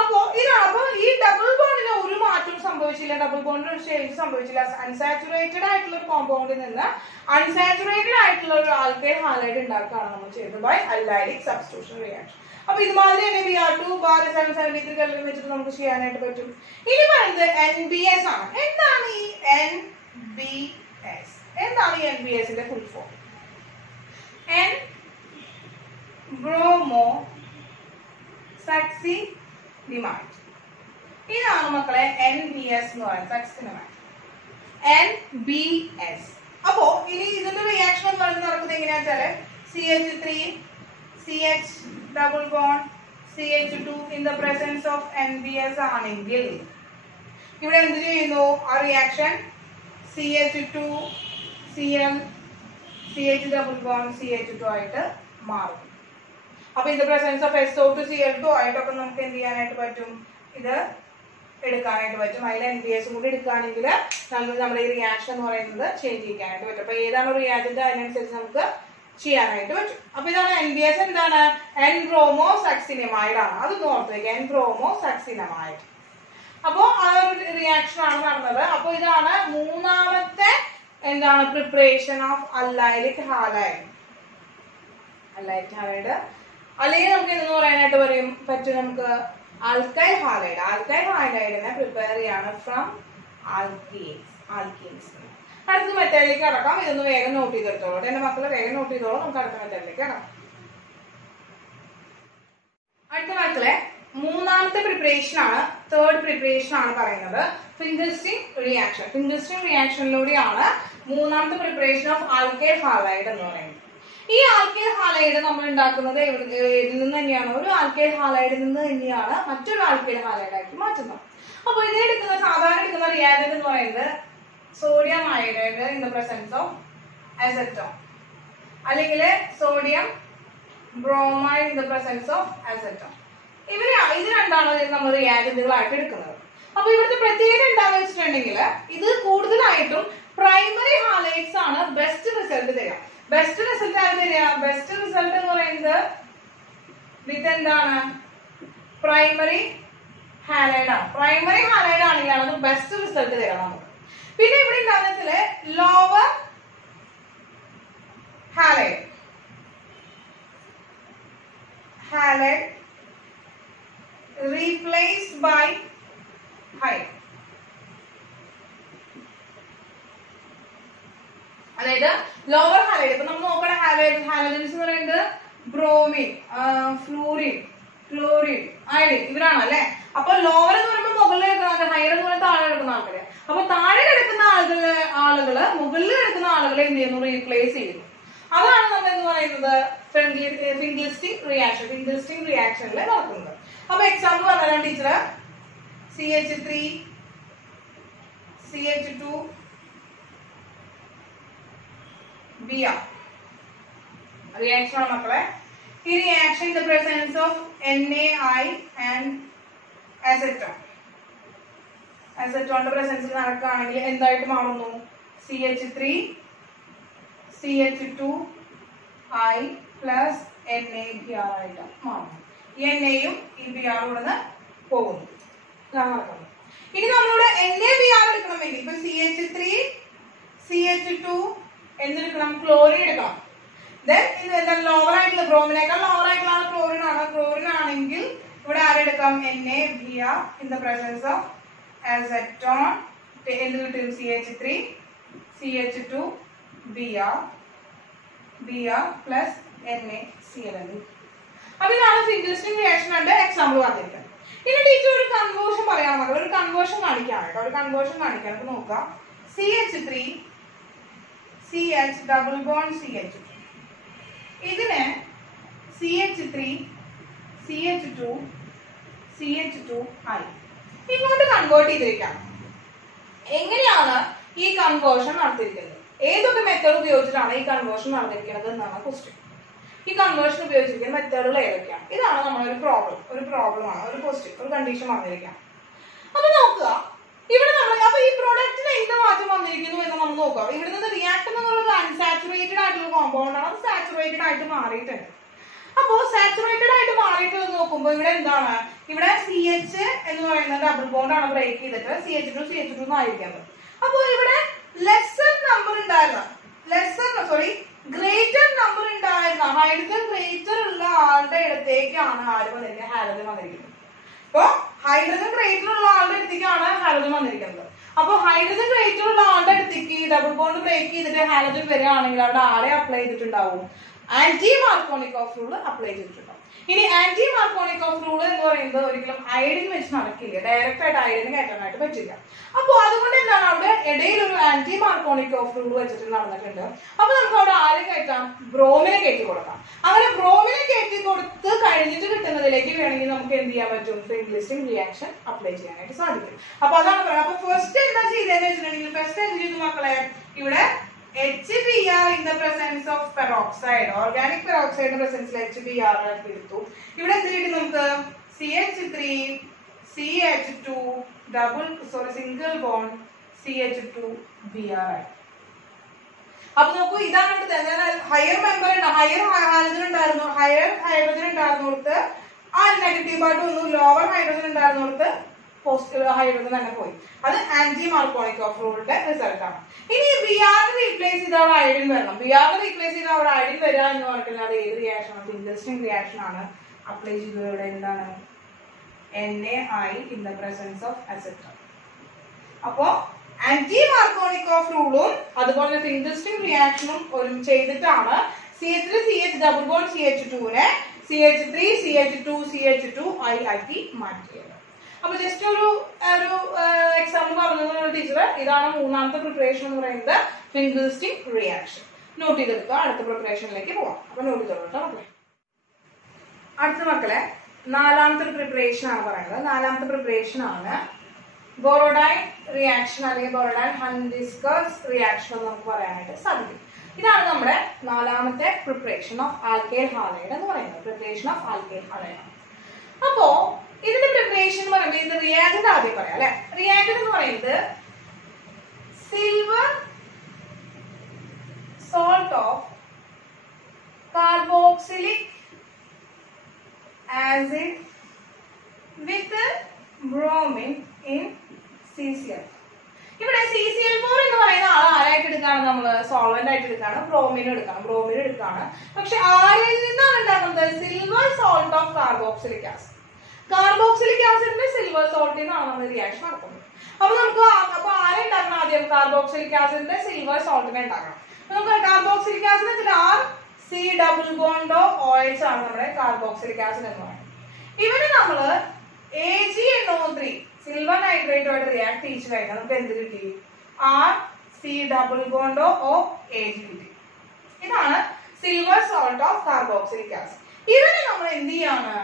അപ്പോ ഇതാണ്. അപ്പൊ ഈ ഡബിൾ ബോണ്ടിന് ഒരു മാറ്റവും സംഭവിച്ചില്ല, ഡബിൾ ബോണ്ടിന് ഒരു ചേഞ്ച് സംഭവിച്ചില്ല. അൺസാച്ചുറേറ്റഡ് ആയിട്ടുള്ള ഒരു കോമ്പൗണ്ടിൽ നിന്ന് അൺസാച്ചുറേറ്റഡ് ആയിട്ടുള്ള ഒരു ആൽക്കൈൽ ഹാലൈഡ് ഉണ്ടാക്കുകയാണ് നമ്മൾ ചെയ്തത് ബൈ അല്ലൈലിക് സബ്സ്റ്റിറ്റ്യൂഷൻ റിയാക്ഷൻ. അപ്പൊ ഇതുമാതിരി തന്നെ Br2 773 കെൽവിൻ വെച്ചിട്ട് നമുക്ക് ചെയ്യാനായിട്ട് പറ്റും. ഇനി പറയുന്നത് NBS ആണ്. എന്താണ് ഈ NBS? എന്താണ് ഈ NBSന്റെ full form? N bromo succinimide. ഇതാണ് മക്കളെ NBS എന്ന് പറയുന്നത്, സക്സിനിമൈഡ് NBS. അപ്പോ ഇനി ഇതിന്റെ റിയാക്ഷൻ എന്ന് പറയുന്നത് നടക്കുന്നത് എങ്ങനെയാണെന്ന് വെച്ചാല് CH3 CH double bond CH2 in the presence of NBS ആണെങ്കിൽ ഇവിടെ എന്ത് ചെയ്യുന്നു, ആ reaction CH2 Cl CH double bond CH2 ആയിട്ട് മാറും. അപ്പൊ in the presence of SO2 Cl2 ആയിട്ടൊക്കെ നമുക്ക് എന്ത് ചെയ്യാനായിട്ട് പറ്റും, ഇത് എടുക്കാനായിട്ട് പറ്റും. അതിൽ NBS കൂടി എടുക്കുകയാണെങ്കിൽ നമ്മുടെ ഈ റിയാക്ഷൻ എന്ന് പറയുന്നത് ചേഞ്ച് ചെയ്യാനായിട്ട് പറ്റും. അപ്പൊ ഏതാണ് റിയാക്റ്റന്റ് അതിനനുസരിച്ച് നമുക്ക് ചെയ്യാനായിട്ട് പറ്റും. അപ്പൊ ഇതാണ് NBS. എന്താണ്, N-ബ്രോമോ സക്സിനിമൈഡ് ആണ്. അത് ഓർത്ത് വെക്കുക, N-ബ്രോമോ സക്സിനിമൈഡ്. അപ്പോ ആ ഒരു റിയാക്ഷൻ ആണ് നടന്നത്. അപ്പൊ ഇതാണ് മൂന്നാമത്തെ എന്താണ് പ്രിപ്പറേഷൻ ഓഫ് അല്ലൈലിക് ഹാലൈഡ്. അല്ലെങ്കിൽ നമുക്ക് എന്ന് പറയാനായിട്ട് പറ്റും നമുക്ക് ആൽക്കൈൽ ഹാലൈഡിനെ പ്രിപ്പയർ ചെയ്യാണ് ഫ്രം ആൽക്കീൻസ്. അടുത്ത മെത്തേഡിലേക്ക് കടക്കാം. ഇതൊന്ന് വേഗം നോട്ട് ചെയ്തെടുത്തോളൂ, എന്റെ മക്കളെ വേഗം നോട്ട് ചെയ്തോളൂ. നമുക്ക് അടുത്ത മെത്തേഡിലേക്ക് കടക്കാം. അടുത്ത മക്കളെ മൂന്നാമത്തെ പ്രിപ്പറേഷൻ ആണ്, തേർഡ് പ്രിപ്പറേഷൻ ആണ് പറയുന്നത് ഫിംഗർസ്റ്റിംഗ് റിയാക്ഷൻ. ഫിംഗർസ്റ്റിംഗ് റിയാക്ഷനിലൂടെയാണ് മൂന്നാമത്തെ പ്രിപ്പറേഷൻ ഓഫ് ആൽക്കൈൽ ഹാലൈഡ് എന്ന് പറയുന്നത്. ഈ ആൽക്കൈൽ ഹാലൈഡ് നമ്മൾ ഉണ്ടാക്കുന്നത് ഇതിൽ നിന്ന് തന്നെയാണ്, ഒരു ആൽക്കൈൽ ഹാലൈഡിൽ നിന്ന് തന്നെയാണ് മറ്റൊരു ആൽക്കൈൽ ഹാലൈഡാക്കി മാറ്റുന്നത്. അപ്പൊ ഇതിനെടുക്കുന്ന സാധാരണ എടുക്കുന്ന റിയാക്ടന്റ് എന്ന് പറയുന്നത് sodium iodide in the presence of acetone, അല്ലെങ്കിൽ sodium bromide in the presence of acetone. ഇത് രണ്ടാണ് നമ്മൾ റിയാക്ടന്റുകളായിട്ട് എടുക്കുന്നത്. അപ്പൊ ഇവിടുത്തെ പ്രത്യേകത എന്താണെന്ന് വെച്ചിട്ടുണ്ടെങ്കിൽ ഇത് കൂടുതലായിട്ടും പ്രൈമറി ഹാലൈഡ്സ് ആണ് ബെസ്റ്റ് റിസൾട്ട് തരിക. ബെസ്റ്റ് റിസൾട്ട് ആണ് തരിക. ബെസ്റ്റ് റിസൾട്ട് എന്ന് പറയുന്നത് വിത്ത് എന്താണ്, പ്രൈമറി ഹാലൈഡ് ആണ്. പ്രൈമറി ഹാലൈഡ് ആണെങ്കിൽ അത് ബെസ്റ്റ് റിസൾട്ട് തരാം നമുക്ക്. പിന്നെ ഇവിടെ ഉണ്ടാകുന്ന lower halide replaced by high. അതായത് ലോവർ ഹാലൈഡ് ഇപ്പൊ നമ്മൾ നോക്കണ ഹാലജൻസ് എന്ന് പറയുന്നത് ബ്രോമിൻ, ഫ്ലൂറിൻ, ക്ലോറിൻ, അയഡിൻ ഇവരാണ് അല്ലെ. അപ്പൊ ലോവർ എന്ന് പറയുമ്പോൾ മുകളിൽ കിടക്കുന്ന, ഹയർ എന്ന് പറയുന്നത് താഴെ കിടക്കുന്ന ആൾക്കാര്. അപ്പൊ താഴെ കിടക്കുന്ന ആളുകള് മുകളിൽ കിടക്കുന്ന ആളുകളെ എന്ത് ചെയ്യുന്നു, റീപ്ലേസ് ചെയ്യുന്നു. അതാണ് നമ്മൾ എന്ന് പറയുന്നത് ഫിംഗിൾസ്റ്റിംഗ് റിയാക്ഷൻ. ഫിംഗിൾസ്റ്റിംഗ് റിയാക്ഷനിൽ നടക്കുന്നത്. അപ്പൊ എക്സാമ്പിൾ പറഞ്ഞാൽ teacher CH3 CH2 Br reaction ആണ് മക്കളെ. ഈ reaction in the presence of NaI and acetone. അസെറ്റോണിന്റെ പ്രസൻസിൽ നടക്കുകയാണെങ്കിൽ എന്തായിട്ട് മാറുന്നു? CH3 CH2I പ്ലസ് NaBr ആയിട്ട് മാറുന്നു. ഈ Naയും ഈ Br കൂടെ പോകുന്നു. ഇനി നമ്മളിവിടെ NaBr എടുക്കണമെങ്കിൽ ഇപ്പൊ CH3 CH2 എന്തെടുക്കണം? ക്ലോറിൻ എടുക്കണം. ദെൻ ഇത് എന്താ ലോവർ ആയിട്ടുള്ള ബ്രോമിനേക്കാൾ ലോവർ ആയിട്ടുള്ള ക്ലോറിൻ ആണ്. ക്ലോറിൻ ആണെങ്കിൽ ഇവിടെ ആരെടുക്കാം? NaBr in the presence of acetone എന്ത് കിട്ടും? CH3 CH2 Br plus NaCl. അപ്പൊ ഇതാണ് ഫിംഗിൾസ്റ്റിംഗ് റിയാക്ഷൻ ആയിട്ട് എക്സാമ്പിൾ പറഞ്ഞിരിക്കുന്നത്. ഇനി ടീച്ചർ ഒരു കൺവേർഷൻ പറയാൻ മക്കൾ, ഒരു കൺവേർഷൻ കാണിക്കാണ് കേട്ടോ. ഒരു കൺവേർഷൻ കാണിക്കാൻ നമുക്ക് നോക്കാം. CH3 CH double bond CH2 ഇതിനെ CH3 CH2 CH2I ഇങ്ങോട്ട് കൺവേർട്ട് ചെയ്തിരിക്കാം. എങ്ങനെയാണ് ഈ കൺവേർഷൻ നടത്തിയിരിക്കുന്നത്? ഏതൊക്കെ മെത്തേഡ് ഉപയോഗിച്ചിട്ടാണ് ഈ കൺവേർഷൻ നടന്നിരിക്കുന്നത് എന്നാണ് ക്വസ്റ്റ്യൻ. ഈ കൺവേർഷൻ ഉപയോഗിച്ചിരിക്കുന്ന മെത്തേഡുകൾ ഏതൊക്കെയാണ്? ഇതാണ് നമ്മളൊരു പ്രോബ്ലമാണ്, ഒരു ക്വസ്റ്റ്യൻ, ഒരു കണ്ടീഷൻ വന്നിരിക്കാം. അപ്പൊ നോക്കുക, ഇവിടെ നമ്മൾ അപ്പൊ ഈ പ്രോഡക്റ്റിന് എന്ത് മാറ്റം വന്നിരിക്കുന്നു എന്ന് നമ്മൾ നോക്കുക. ഇവിടെ നിന്ന് റിയാക്ട് എന്നുള്ളത് അൺസാച്ചുറേറ്റഡ് ആയിട്ടുള്ള കോമ്പൗണ്ട് ആണ്. അത് സാച്ചുറേറ്റഡ് ആയിട്ട് മാറിയിട്ടുണ്ട്. അപ്പോ സാച്ചുറേറ്റഡ് ആയിട്ട് മാറിയിട്ടുള്ളത് നോക്കുമ്പോൾ ഇവിടെ എന്താണ്? ഇവിടെ CH എന്ന് പറയുന്ന ഡബിൾ ബോണ്ട് ആണ് ബ്രേക്ക് ചെയ്തിട്ട് CH2 ആയിരിക്കുന്നത്. അപ്പോ ഇവിടെ ഗ്രേറ്റർ നമ്പർ ഉണ്ടായിരുന്ന ഹൈഡ്രജൻ ഗ്രേറ്റർ ഉള്ള ആളുടെ അടുത്തേക്കാണ് ആര് വന്നിരിക്കുന്നത്? ഹാലജൻ വന്നിരിക്കുന്നത്. അപ്പൊ ഹൈഡ്രജൻ ഗ്രേറ്റർ ഉള്ള ആളുടെ അടുത്തേക്കാണ് ഹാലജൻ വന്നിരിക്കുന്നത്. അപ്പൊ ഹൈഡ്രജൻ ഗ്രേറ്റർ ഉള്ള ആളുടെ അടുത്തേക്ക് ഡബിൾ ബോണ്ട് ബ്രേക്ക് ചെയ്തിട്ട് ഹാലജൻ വരികയാണെങ്കിൽ അവിടെ ആരെ അപ്ലൈ ചെയ്തിട്ടുണ്ടാവും? ആന്റി മാർക്കോണിക്കോഫ് റൂൾ അപ്ലൈ ചെയ്തിട്ടുണ്ടാവും. ഇനി ആന്റി മാർക്കോണിക്കോഫ് റൂൾ എന്ന് പറയുന്നത് ഒരിക്കലും അയഡിൻ വെച്ച് നടക്കില്ല. ഡയറക്റ്റ് ആയിട്ട് അയഡിന് കയറ്റാനായിട്ട് പറ്റില്ല. അപ്പൊ അതുകൊണ്ട് എന്താണ് അവിടെ ഇടയിൽ ഒരു ആന്റി മാർക്കോണിക്കോഫ് റൂൾ വെച്ചിട്ട് നടന്നിട്ടുണ്ട്. അപ്പൊ നമുക്ക് അവിടെ ആരെ കയറ്റാം? ബ്രോമിനെ കയറ്റി കൊടുക്കാം. അങ്ങനെ ബ്രോമിനെ കയറ്റി കൊടുത്ത് കഴിഞ്ഞിട്ട് കിട്ടുന്നതിലേക്ക് വേണമെങ്കിൽ നമുക്ക് എന്ത് ചെയ്യാൻ പറ്റും? ഫിംഗിൾസ്റ്റിംഗ് റിയാക്ഷൻ അപ്ലൈ ചെയ്യാനായിട്ട് സാധിക്കും. അപ്പൊ അതാണ് പറയുന്നത്. അപ്പൊ ഫസ്റ്റ് എന്താ ചെയ്തതെന്ന് വെച്ചിട്ടുണ്ടെങ്കിൽ ഫസ്റ്റ് എന്ത് ചെയ്തു മക്കളെ? ഇവിടെ HBr in the presence of peroxide, organic peroxide presence HBr എടുത്തു. ഇവിടെ എന്ത് കിട്ടി നമുക്ക്? CH3 CH2 single bond CH2 Br. അപ്പൊ നോക്കൂ, ഇതാണ് ഇവിടുത്തെ ഹയർ മെമ്പർ ഹയർ ഹാലജൻ ഉണ്ടായിരുന്നു, ഹയർ ഹൈഡ്രജൻ ഉണ്ടായിരുന്നിടത്ത് ആ നെഗറ്റീവ് പാർട്ട് വന്നു, ലോവർ ഹൈഡ്രജൻ ഉണ്ടായിരുന്നിടത്ത് പോസിറ്റീവ് ഹൈഡ്രജൻ തന്നെ പോയി. അത് ആന്റി മാർക്കോണിക്കോഫ് റൂളിന്റെ റിസൾട്ട് ആണ്. ഇനി Br റീപ്ലേസ് ചെയ്ത അവിടെ അയഡിൻ വരണം. Br റീപ്ലേസ് ചെയ്ത അവിടെ അയഡിൻ വരിക എന്ന് പറഞ്ഞാൽ അത് ഏത് റിയാക്ഷൻ ആണ്? ഫിംഗിൾസ്റ്റിംഗ് റിയാക്ഷൻ ആണ്. അപ്ലൈ ചെയ്തത് ഇവിടെ എന്താണ്? NaI in the presence of acetone. അപ്പോ ആന്റി മാർക്കോണിക്കോഫ് റൂളും അതുപോലെ ഫിംഗിൾസ്റ്റിംഗ് റിയാക്ഷനും ചെയ്തിട്ടാണ് CH3 CH double bond CH2 CH3 CH2I ആക്കി മാറ്റിയത്. അപ്പൊ ജസ്റ്റ് ഒരു എക്സാമ്പിൾ പറഞ്ഞു ടീച്ചർ. ഇതാണ് മൂന്നാമത്തെ പ്രിപ്പറേഷൻ എന്ന് പറയുന്നത്, ഫിംഗിൾസ്റ്റിംഗ് റിയാക്ഷൻ. നോട്ട് ചെയ്തെടുക്കുക. അടുത്ത പ്രിപ്പറേഷനിലേക്ക് പോവാം. അപ്പൊ നോട്ട് ചെയ്തോട്ടോ മക്കളെ. അടുത്ത മക്കളെ നാലാമത്തെ പ്രിപ്പറേഷൻ ആണ് പറയുന്നത്. നാലാമത്തെ പ്രിപ്പറേഷൻ ആണ് ബോറോഡൈൻ റിയാക്ഷൻ അല്ലെങ്കിൽ ബോറോഡൈൻ ഹണ്ടിസ്കസ് റിയാക്ഷൻ എന്ന് നമുക്ക് പറയാനായിട്ട് സാധിക്കും. ഇതാണ് നമ്മുടെ നാലാമത്തെ പ്രിപ്പറേഷൻ ഓഫ് ആൽക്കൈൽ ഹാലൈഡ് എന്ന് പറയുന്നത്. Preparation of alkyl halide. അപ്പോ ഇതിന്റെ പ്രിപ്പറേഷൻ എന്ന് പറയുമ്പോൾ ഇത് റിയാജന്റ് ആദ്യം പറയാം അല്ലെ. റിയാജന്റ് എന്ന് പറയുന്നത് silver salt of carboxylic acid with bromine in CCl. ഇവിടെ CCl4 എന്ന് പറയുന്ന ആൾ ആരായിട്ട് എടുക്കാണ്? നമ്മൾ സോൾവെന്റ് ആയിട്ട് എടുക്കാണ്, ബ്രോമിൻ എടുക്കാണ്. പക്ഷെ ആരിൽ നിന്നാണ് ഉണ്ടാക്കുന്നത്? Silver salt of carboxylic acid. Carboxylic ആസിഡിന്റെ സിൽവർ സോൾട്ടിൽ നിന്നാണ് നമ്മൾ റിയാക്ഷൻ നടക്കുന്നത്. അപ്പൊ നമുക്ക് ആരുണ്ടാക്കണം? ആദ്യം കാർബോക്സിലിക് ആസിഡിന്റെ സിൽവർ സോൾട്ടിനെ ഉണ്ടാക്കണം. നമുക്ക് കാർബോക്സിലിക് ആസിഡ് വെച്ചിട്ട് C ഡബിൾ ബോണ്ടോ OH ആണ് നമ്മുടെ കാർബോക്സിലിക് ആസിഡ് എന്ന് പറയുന്നത്. ഇവിടെ നമ്മള് AgNO3 സിൽവർ നൈട്രേറ്റുമായിട്ട് റിയാക്ട് ചെയ്ത് കഴിഞ്ഞാൽ നമുക്ക് എന്ത് കിട്ടി? C ഡബിൾ ബോണ്ടോ Ag കിട്ടി. ഇതാണ് silver salt of carboxylic acid. ഇതിനെ നമ്മൾ എന്ത് ചെയ്യാണ്?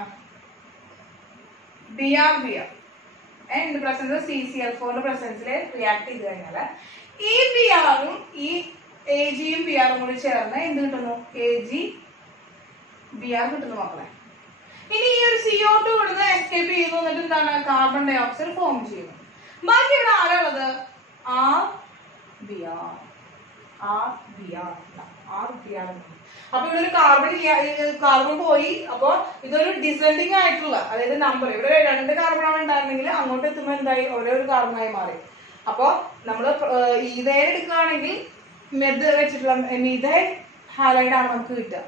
BrBr in the presence of CCl4 പ്രസൻസിൽ റിയാക്ട് ചെയ്ത് കഴിഞ്ഞാൽ ഈ Br-ഉം ഈ Ag-യും Br-ഉം കൂടി ചേർന്ന് എന്ത് കിട്ടുന്നു? AgBr കിട്ടുന്നു മക്കളെ. ഇനി ഈ ഒരു CO2 ഇവിടുന്ന് എസ്കേപ്പ് ചെയ്യുന്നു, എന്നിട്ട് എന്താണ്? കാർബൺ ഡൈ ഓക്സൈഡ് ഫോം ചെയ്യുന്നു. ബാക്കി ഇവിടെ ആരാളുള്ളത്? RBr. അപ്പൊ ഇവിടെ ഒരു കാർബൺ പോയി. അപ്പൊ ഇതൊരു ഡിസെൻഡിങ് ആയിട്ടുള്ള, അതായത് നമ്പർ ഇവിടെ 2 കാർബൺ ഉണ്ടായിരുന്നെങ്കിൽ അങ്ങോട്ട് എത്തുമ്പോൾ എന്തായി? ഒരേ ഒരു കാർബണായി മാറി. അപ്പൊ നമ്മള് ഈഥൈൻ എടുക്കുകയാണെങ്കിൽ മെത് വെച്ചിട്ടുള്ള മീഥൈൽ ഹാലൈഡ് ആണ് നമുക്ക് കിട്ടുക.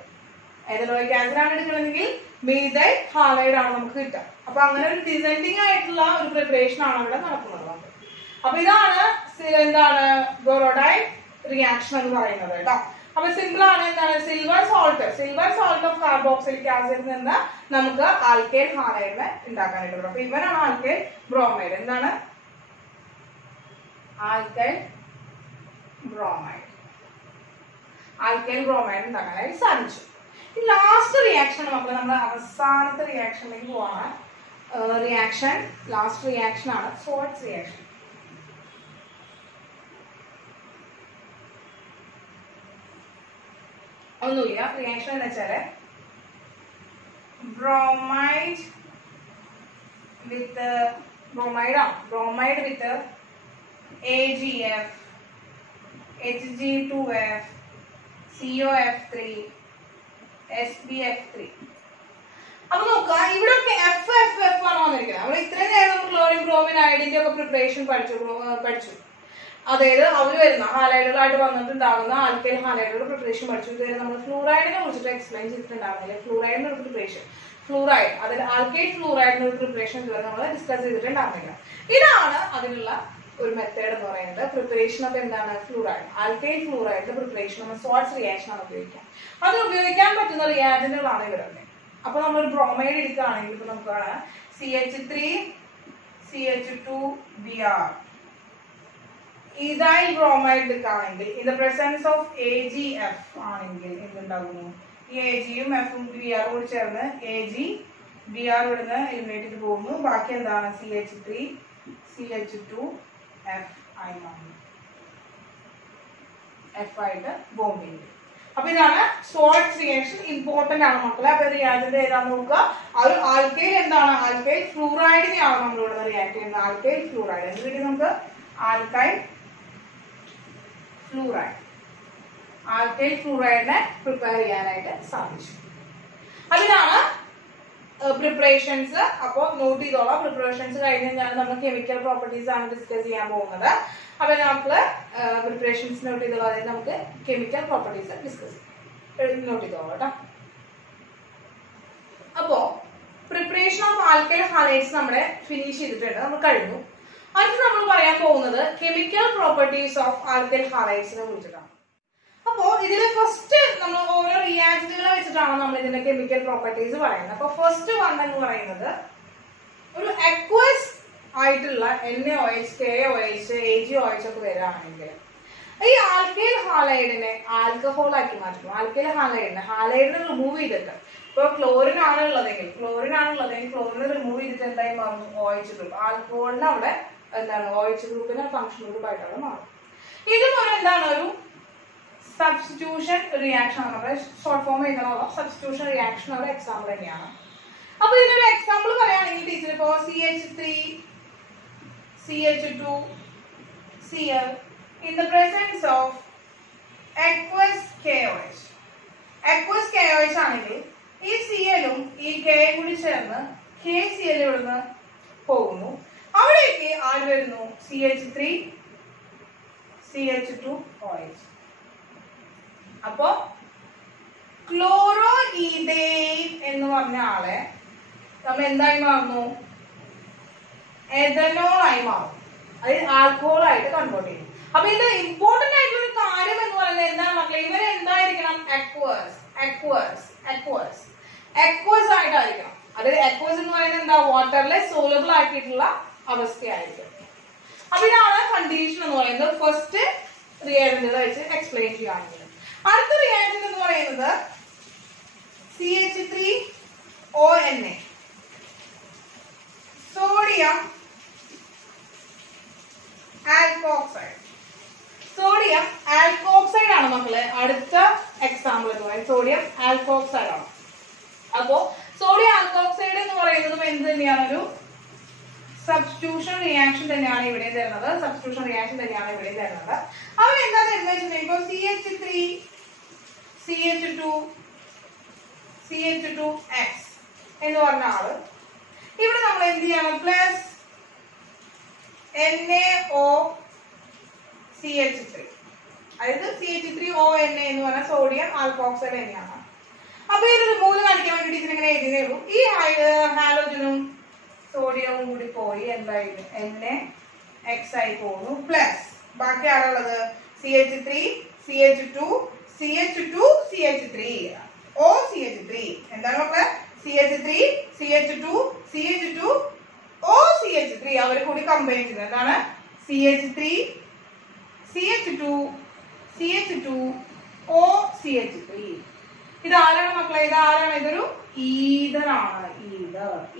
എഥനോയിക് ആസിഡ് ആണ് എടുക്കണമെങ്കിൽ മീഥൈൽ ഹാലൈഡ് ആണ് നമുക്ക് കിട്ടുക. അപ്പൊ അങ്ങനെ ഒരു ഡിസെൻഡിങ് ആയിട്ടുള്ള ഒരു പ്രിപ്പറേഷൻ ആണ് ഇവിടെ നടക്കുന്നത്. അപ്പൊ ഇതാണ് എന്താണ് ബോറോഡൈൻ റിയാക്ഷൻ എന്ന് പറയുന്നത് കേട്ടോ. അപ്പൊ സിമ്പിൾ ആണ്. എന്താണ്? സിൽവർ സോൾട്ട് ഓഫ് കാർബോക്സിലിക് ആസിഡിൽ നിന്ന് നമുക്ക് ആൽക്കൈൽ ഹാലൈഡിനെ ഉണ്ടാക്കാനായിട്ട് പറ്റും. അപ്പൊ ഇവനാണ് ആൽക്കൈൽ ബ്രോമൈഡ്. എന്താണ്? ആൽക്കൈൽ ബ്രോമൈഡ് ഉണ്ടാക്കാനായിട്ട് സാധിച്ചു. ലാസ്റ്റ് റിയാക്ഷൻ മക്കളെ, നമ്മുടെ അവസാനത്തെ റിയാക്ഷനിലേക്ക് പോവാണ്. ലാസ്റ്റ് റിയാക്ഷൻ ആണ് സ്വാർട്സ് റിയാക്ഷൻ. ഒന്നുമില്ല. റിയാക്ഷൻ എന്ന് വെച്ചാല് ബ്രോമൈഡ് വിത്ത് AgF, Hg2F, COF3, SbF3. അപ്പൊ നോക്കുക, ഇവിടെ എഫ് ആണ് വന്നിരിക്കുന്നത്. നമ്മൾ ഇത്രയും നേരം ക്ലോറിൻ ബ്രോമിൻ അയഡിന്റെ ഒക്കെ പ്രിപ്പറേഷൻ പഠിച്ചു. അതായത് അവര് വരുന്ന ഹാലൈഡുകളായിട്ട് വന്നിട്ടുണ്ടാകുന്ന ആൽക്കൈൽ ഹാലൈഡുകളുടെ പ്രിപ്പറേഷൻ പഠിച്ചു. ഇതുവരെ നമ്മൾ ഫ്ലൂറൈഡിനെ കുറിച്ചിട്ട് എക്സ്പ്ലെയിൻ ചെയ്തിട്ടുണ്ടാകുന്നില്ല. ഫ്ലൂറൈഡിന്റെ ഒരു പ്രിപ്പറേഷൻ, അതായത് ആൽക്കൈൽ ഫ്ലൂറൈഡിന്റെ ഒരു പ്രിപ്പറേഷൻ ഇതുവരെ നമ്മൾ ഡിസ്കസ് ചെയ്തിട്ടുണ്ടാകുന്നില്ല. ഇതാണ് അതിനുള്ള ഒരു മെത്തേഡ് എന്ന് പറയുന്നത്. പ്രിപ്പറേഷൻ ഓഫ് എന്താണ്? ഫ്ലൂറൈഡ്, ആൽക്കൈൽ ഫ്ലൂറൈഡിന്റെ പ്രിപ്പറേഷൻ നമ്മൾ സ്വാർട്സ് റിയാക്ഷൻ ആണ് ഉപയോഗിക്കാം. അതിന് ഉപയോഗിക്കാൻ പറ്റുന്ന റിയാജന്റുകളാണ് ഇവരൊക്കെ. അപ്പൊ നമ്മളൊരു ബ്രോമൈഡ് എടുക്കുകയാണെങ്കിൽ ഇപ്പൊ നമുക്ക് കാണാം CH3CH2Br. ഇതായി ബ്രോമൈഡ് എടുക്കുകയാണെങ്കിൽ in the presence of AgF ആണെങ്കിൽ എന്തുണ്ടാകുന്നു? ഈ Agയും Fഉം Br കൂടി ചേർന്ന് AgBr ഇവിടുന്ന് എലിമിനേറ്റ് ചെയ്ത് പോകുന്നു. ബാക്കി എന്താണ്? CH3CH2F ആയി മാറുന്നു. F ആയിട്ട് ബോണ്ട് ചെയ്യും. അപ്പൊ ഇതാണ് സ്വാർട്സ് റിയാക്ഷൻ. ഇമ്പോർട്ടന്റ് ആണ് മക്കളെ. അപ്പൊ റിയാക്ടന്റ് ഏതാന്ന് നോക്കുക. ഒരു ആൽക്കൈൽ എന്താണ്? ആൽക്കൈൽ ഫ്ലൂറൈഡിനെയാണ് നമ്മൾ ഇവിടെ റിയാക്ട് ചെയ്യുന്നത്. ആൽക്കൈൽ ഫ്ലൂറൈഡ് എന്ത് കിട്ടി നമുക്ക്? ആൽക്കൈൽ ഫ്ലൂറൈഡിനെ പ്രിപ്പയർ ചെയ്യാനായിട്ട് സാധിച്ചു. അതിനാണ് പ്രിപ്പറേഷൻസ്. അപ്പൊ നോട്ട് ചെയ്തോളാം. പ്രിപ്പറേഷൻസ് കഴിഞ്ഞ് കഴിഞ്ഞാൽ നമ്മൾ കെമിക്കൽ പ്രോപ്പർട്ടീസ് ആണ് ഡിസ്കസ് ചെയ്യാൻ പോകുന്നത്. അപ്പൊ നമുക്ക് പ്രിപ്പറേഷൻസ് നോട്ട് ചെയ്തോളാം. അതായത് നമുക്ക് കെമിക്കൽ പ്രോപ്പർട്ടീസ് ഡിസ്കസ് നോട്ട് ചെയ്തോളാം കേട്ടോ. അപ്പോ പ്രിപ്പറേഷൻ ഓഫ് ആൽക്കൈൽ ഹാലൈഡ്സ് നമ്മുടെ ഫിനിഷ് ചെയ്തിട്ടുണ്ട്, നമ്മൾ കഴിഞ്ഞു. അടുത്ത് നമ്മൾ പറയാൻ പോകുന്നത് കെമിക്കൽ പ്രോപ്പർട്ടീസ് ഓഫ് ആൽക്കൈൽ ഹാലൈഡ്സിനെ കുറിച്ചിട്ടാണ്. അപ്പോ ഇതിലെ ഫസ്റ്റ് നമ്മൾ ഓരോ റിയാക്ടന്റുകളെ വെച്ചിട്ടാണ് നമ്മൾ ഇതിന്റെ കെമിക്കൽ പ്രോപ്പർട്ടീസ് പറയുന്നത്. അപ്പൊ ഫസ്റ്റ് വൺ എന്ന് പറയുന്നത് ഒരു അക്വസ് ആയിട്ടുള്ള NaOH, KOH, AgOH ഒക്കെ വരികയാണെങ്കിൽ ഈ ആൽക്കൈൽ ഹാലൈഡിനെ ആൽക്കഹോൾ ആക്കി മാറ്റും. ആൽക്കൈൽ ഹാലൈഡിനെ റിമൂവ് ചെയ്തിട്ട്, ഇപ്പൊ ക്ലോറിൻ ആണ് ഉള്ളതെങ്കിൽ ക്ലോറിനെ റിമൂവ് ചെയ്തിട്ട് എന്തായി മാറുന്നു? OH group. ആൽക്കഹോളിന് അവിടെ എന്താണ്? OH ഗ്രൂപ്പിന് ഫംഗ്ഷൻ ഗ്രൂപ്പ് ആയിട്ടാണ് മാറും. ഇതുപോലെ എന്താണ്? ഒരു സബ്സ്റ്റിറ്റ്യൂഷൻ റിയാക്ഷൻ ആണ്. നമ്മുടെ ഷോർട്ട് ഫോം എഴുതാനുള്ള സബ്സ്റ്റിറ്റ്യൂഷൻ റിയാക്ഷൻ ഒരു എക്സാമ്പിൾ തന്നെയാണ്. അപ്പൊ ഇതിനൊരു എക്സാമ്പിൾ പറയുകയാണെങ്കിൽ ടീച്ചർ ഇപ്പോ CH3CH2Cl in the presence of aqueous KOH. aqueous KOH ആണെങ്കിൽ ഈ Cl-ഉം ഈ K കൂടി ചേർന്ന് KCl ഇവിടുന്ന് പോകുന്നു. അവിടേക്ക് ആര് വരുന്നു? CH3CH2OH. അപ്പോ ക്ലോറോ ഈഥെയ്ൻ എന്ന് പറഞ്ഞ ആളെ നമ്മൾ എന്തായി മാറുന്നു? എഥനോൾ ആയി മാറും. അതായത് ആൽക്കഹോൾ ആയിട്ട് കൺവേർട്ട് ചെയ്യും. അപ്പൊ ഇത് ഇമ്പോർട്ടന്റ് ആയിട്ടുള്ള ഒരു കാര്യം എന്ന് പറയുന്നത് എന്താണ് മക്കളെ? ഇവരെ എന്തായിരിക്കണം? അക്വസ് ആയിട്ടായിരിക്കണം. അതായത് അക്വസ് എന്ന് പറയുന്നത് എന്താ? വാട്ടറിലെ സോലബിൾ ആക്കിയിട്ടുള്ള അവസ്ഥയായിരിക്കും. അപ്പൊ ഇതാണ് കണ്ടീഷൻ എന്ന് പറയുന്നത് ഫസ്റ്റ് റിയാക്ടന്റ് വെച്ച് എക്സ്പ്ലെയിൻ ചെയ്യുകയാണെങ്കിൽ. അടുത്ത റിയാക്ഷൻ എന്ന് പറയുന്നത് CH3ONA, sodium alkoxide. Sodium alkoxide ആണ് മക്കളെ അടുത്ത എക്സാമ്പിൾ എന്ന് പറയുന്നത്. സോഡിയം ആൽക്കോക്സൈഡ് ആണ്. അപ്പോ സോഡിയം ആൽക്കോക്സൈഡ് എന്ന് പറയുന്നതും എന്ത് തന്നെയാണ്, ഒരു സബ്സ്റ്റിറ്റ്യൂഷൻ റിയാക്ഷൻ തന്നെയാണ് ഇവിടെ തരുന്നത്. സബ്സ്റ്റിറ്റ്യൂഷൻ റിയാക്ഷൻ തന്നെയാണ് ഇവിടെ തരുന്നത്. അവൻ എന്താ തരുന്നത് വെച്ചിട്ടുണ്ടെങ്കിൽ ഇപ്പൊ CH3 CH2 CH2X എന്ന് പറഞ്ഞ ആള് ഇവിടെ നമ്മൾ എന്ത് ചെയ്യണം, പ്ലസ് NaOCH3, അതായത് CH3ONA എന്ന് പറഞ്ഞ സോഡിയം ആൽക്കോക്സൈഡ് തന്നെയാണ്. അപ്പൊ ഇത് റിമൂവ് കാണിക്കാൻ വേണ്ടി ടീച്ചർ ഇങ്ങനെ എഴുതിയേ ഉള്ളൂ. ഈ ഹാലോജനും സോഡിയവും കൂടി പോയി എന്തായിരുന്നു NaX ആയി പോകുന്നു. പ്ലസ് ബാക്കി ആളുള്ളത് CH3 CH2 CH2 CH3 OCH3. എന്താണ് മക്കളെ, CH3 CH2 CH2 OCH3 അവർ കൂടി കമ്പൈൻ ചെയ്യുന്നത്. എന്താണ് CH3 CH2 CH2 OCH3. ഇത് ആരാണ് മക്കളെ, ഇത് ആരാണ്, ഇതൊരു ഈഥറാണ്.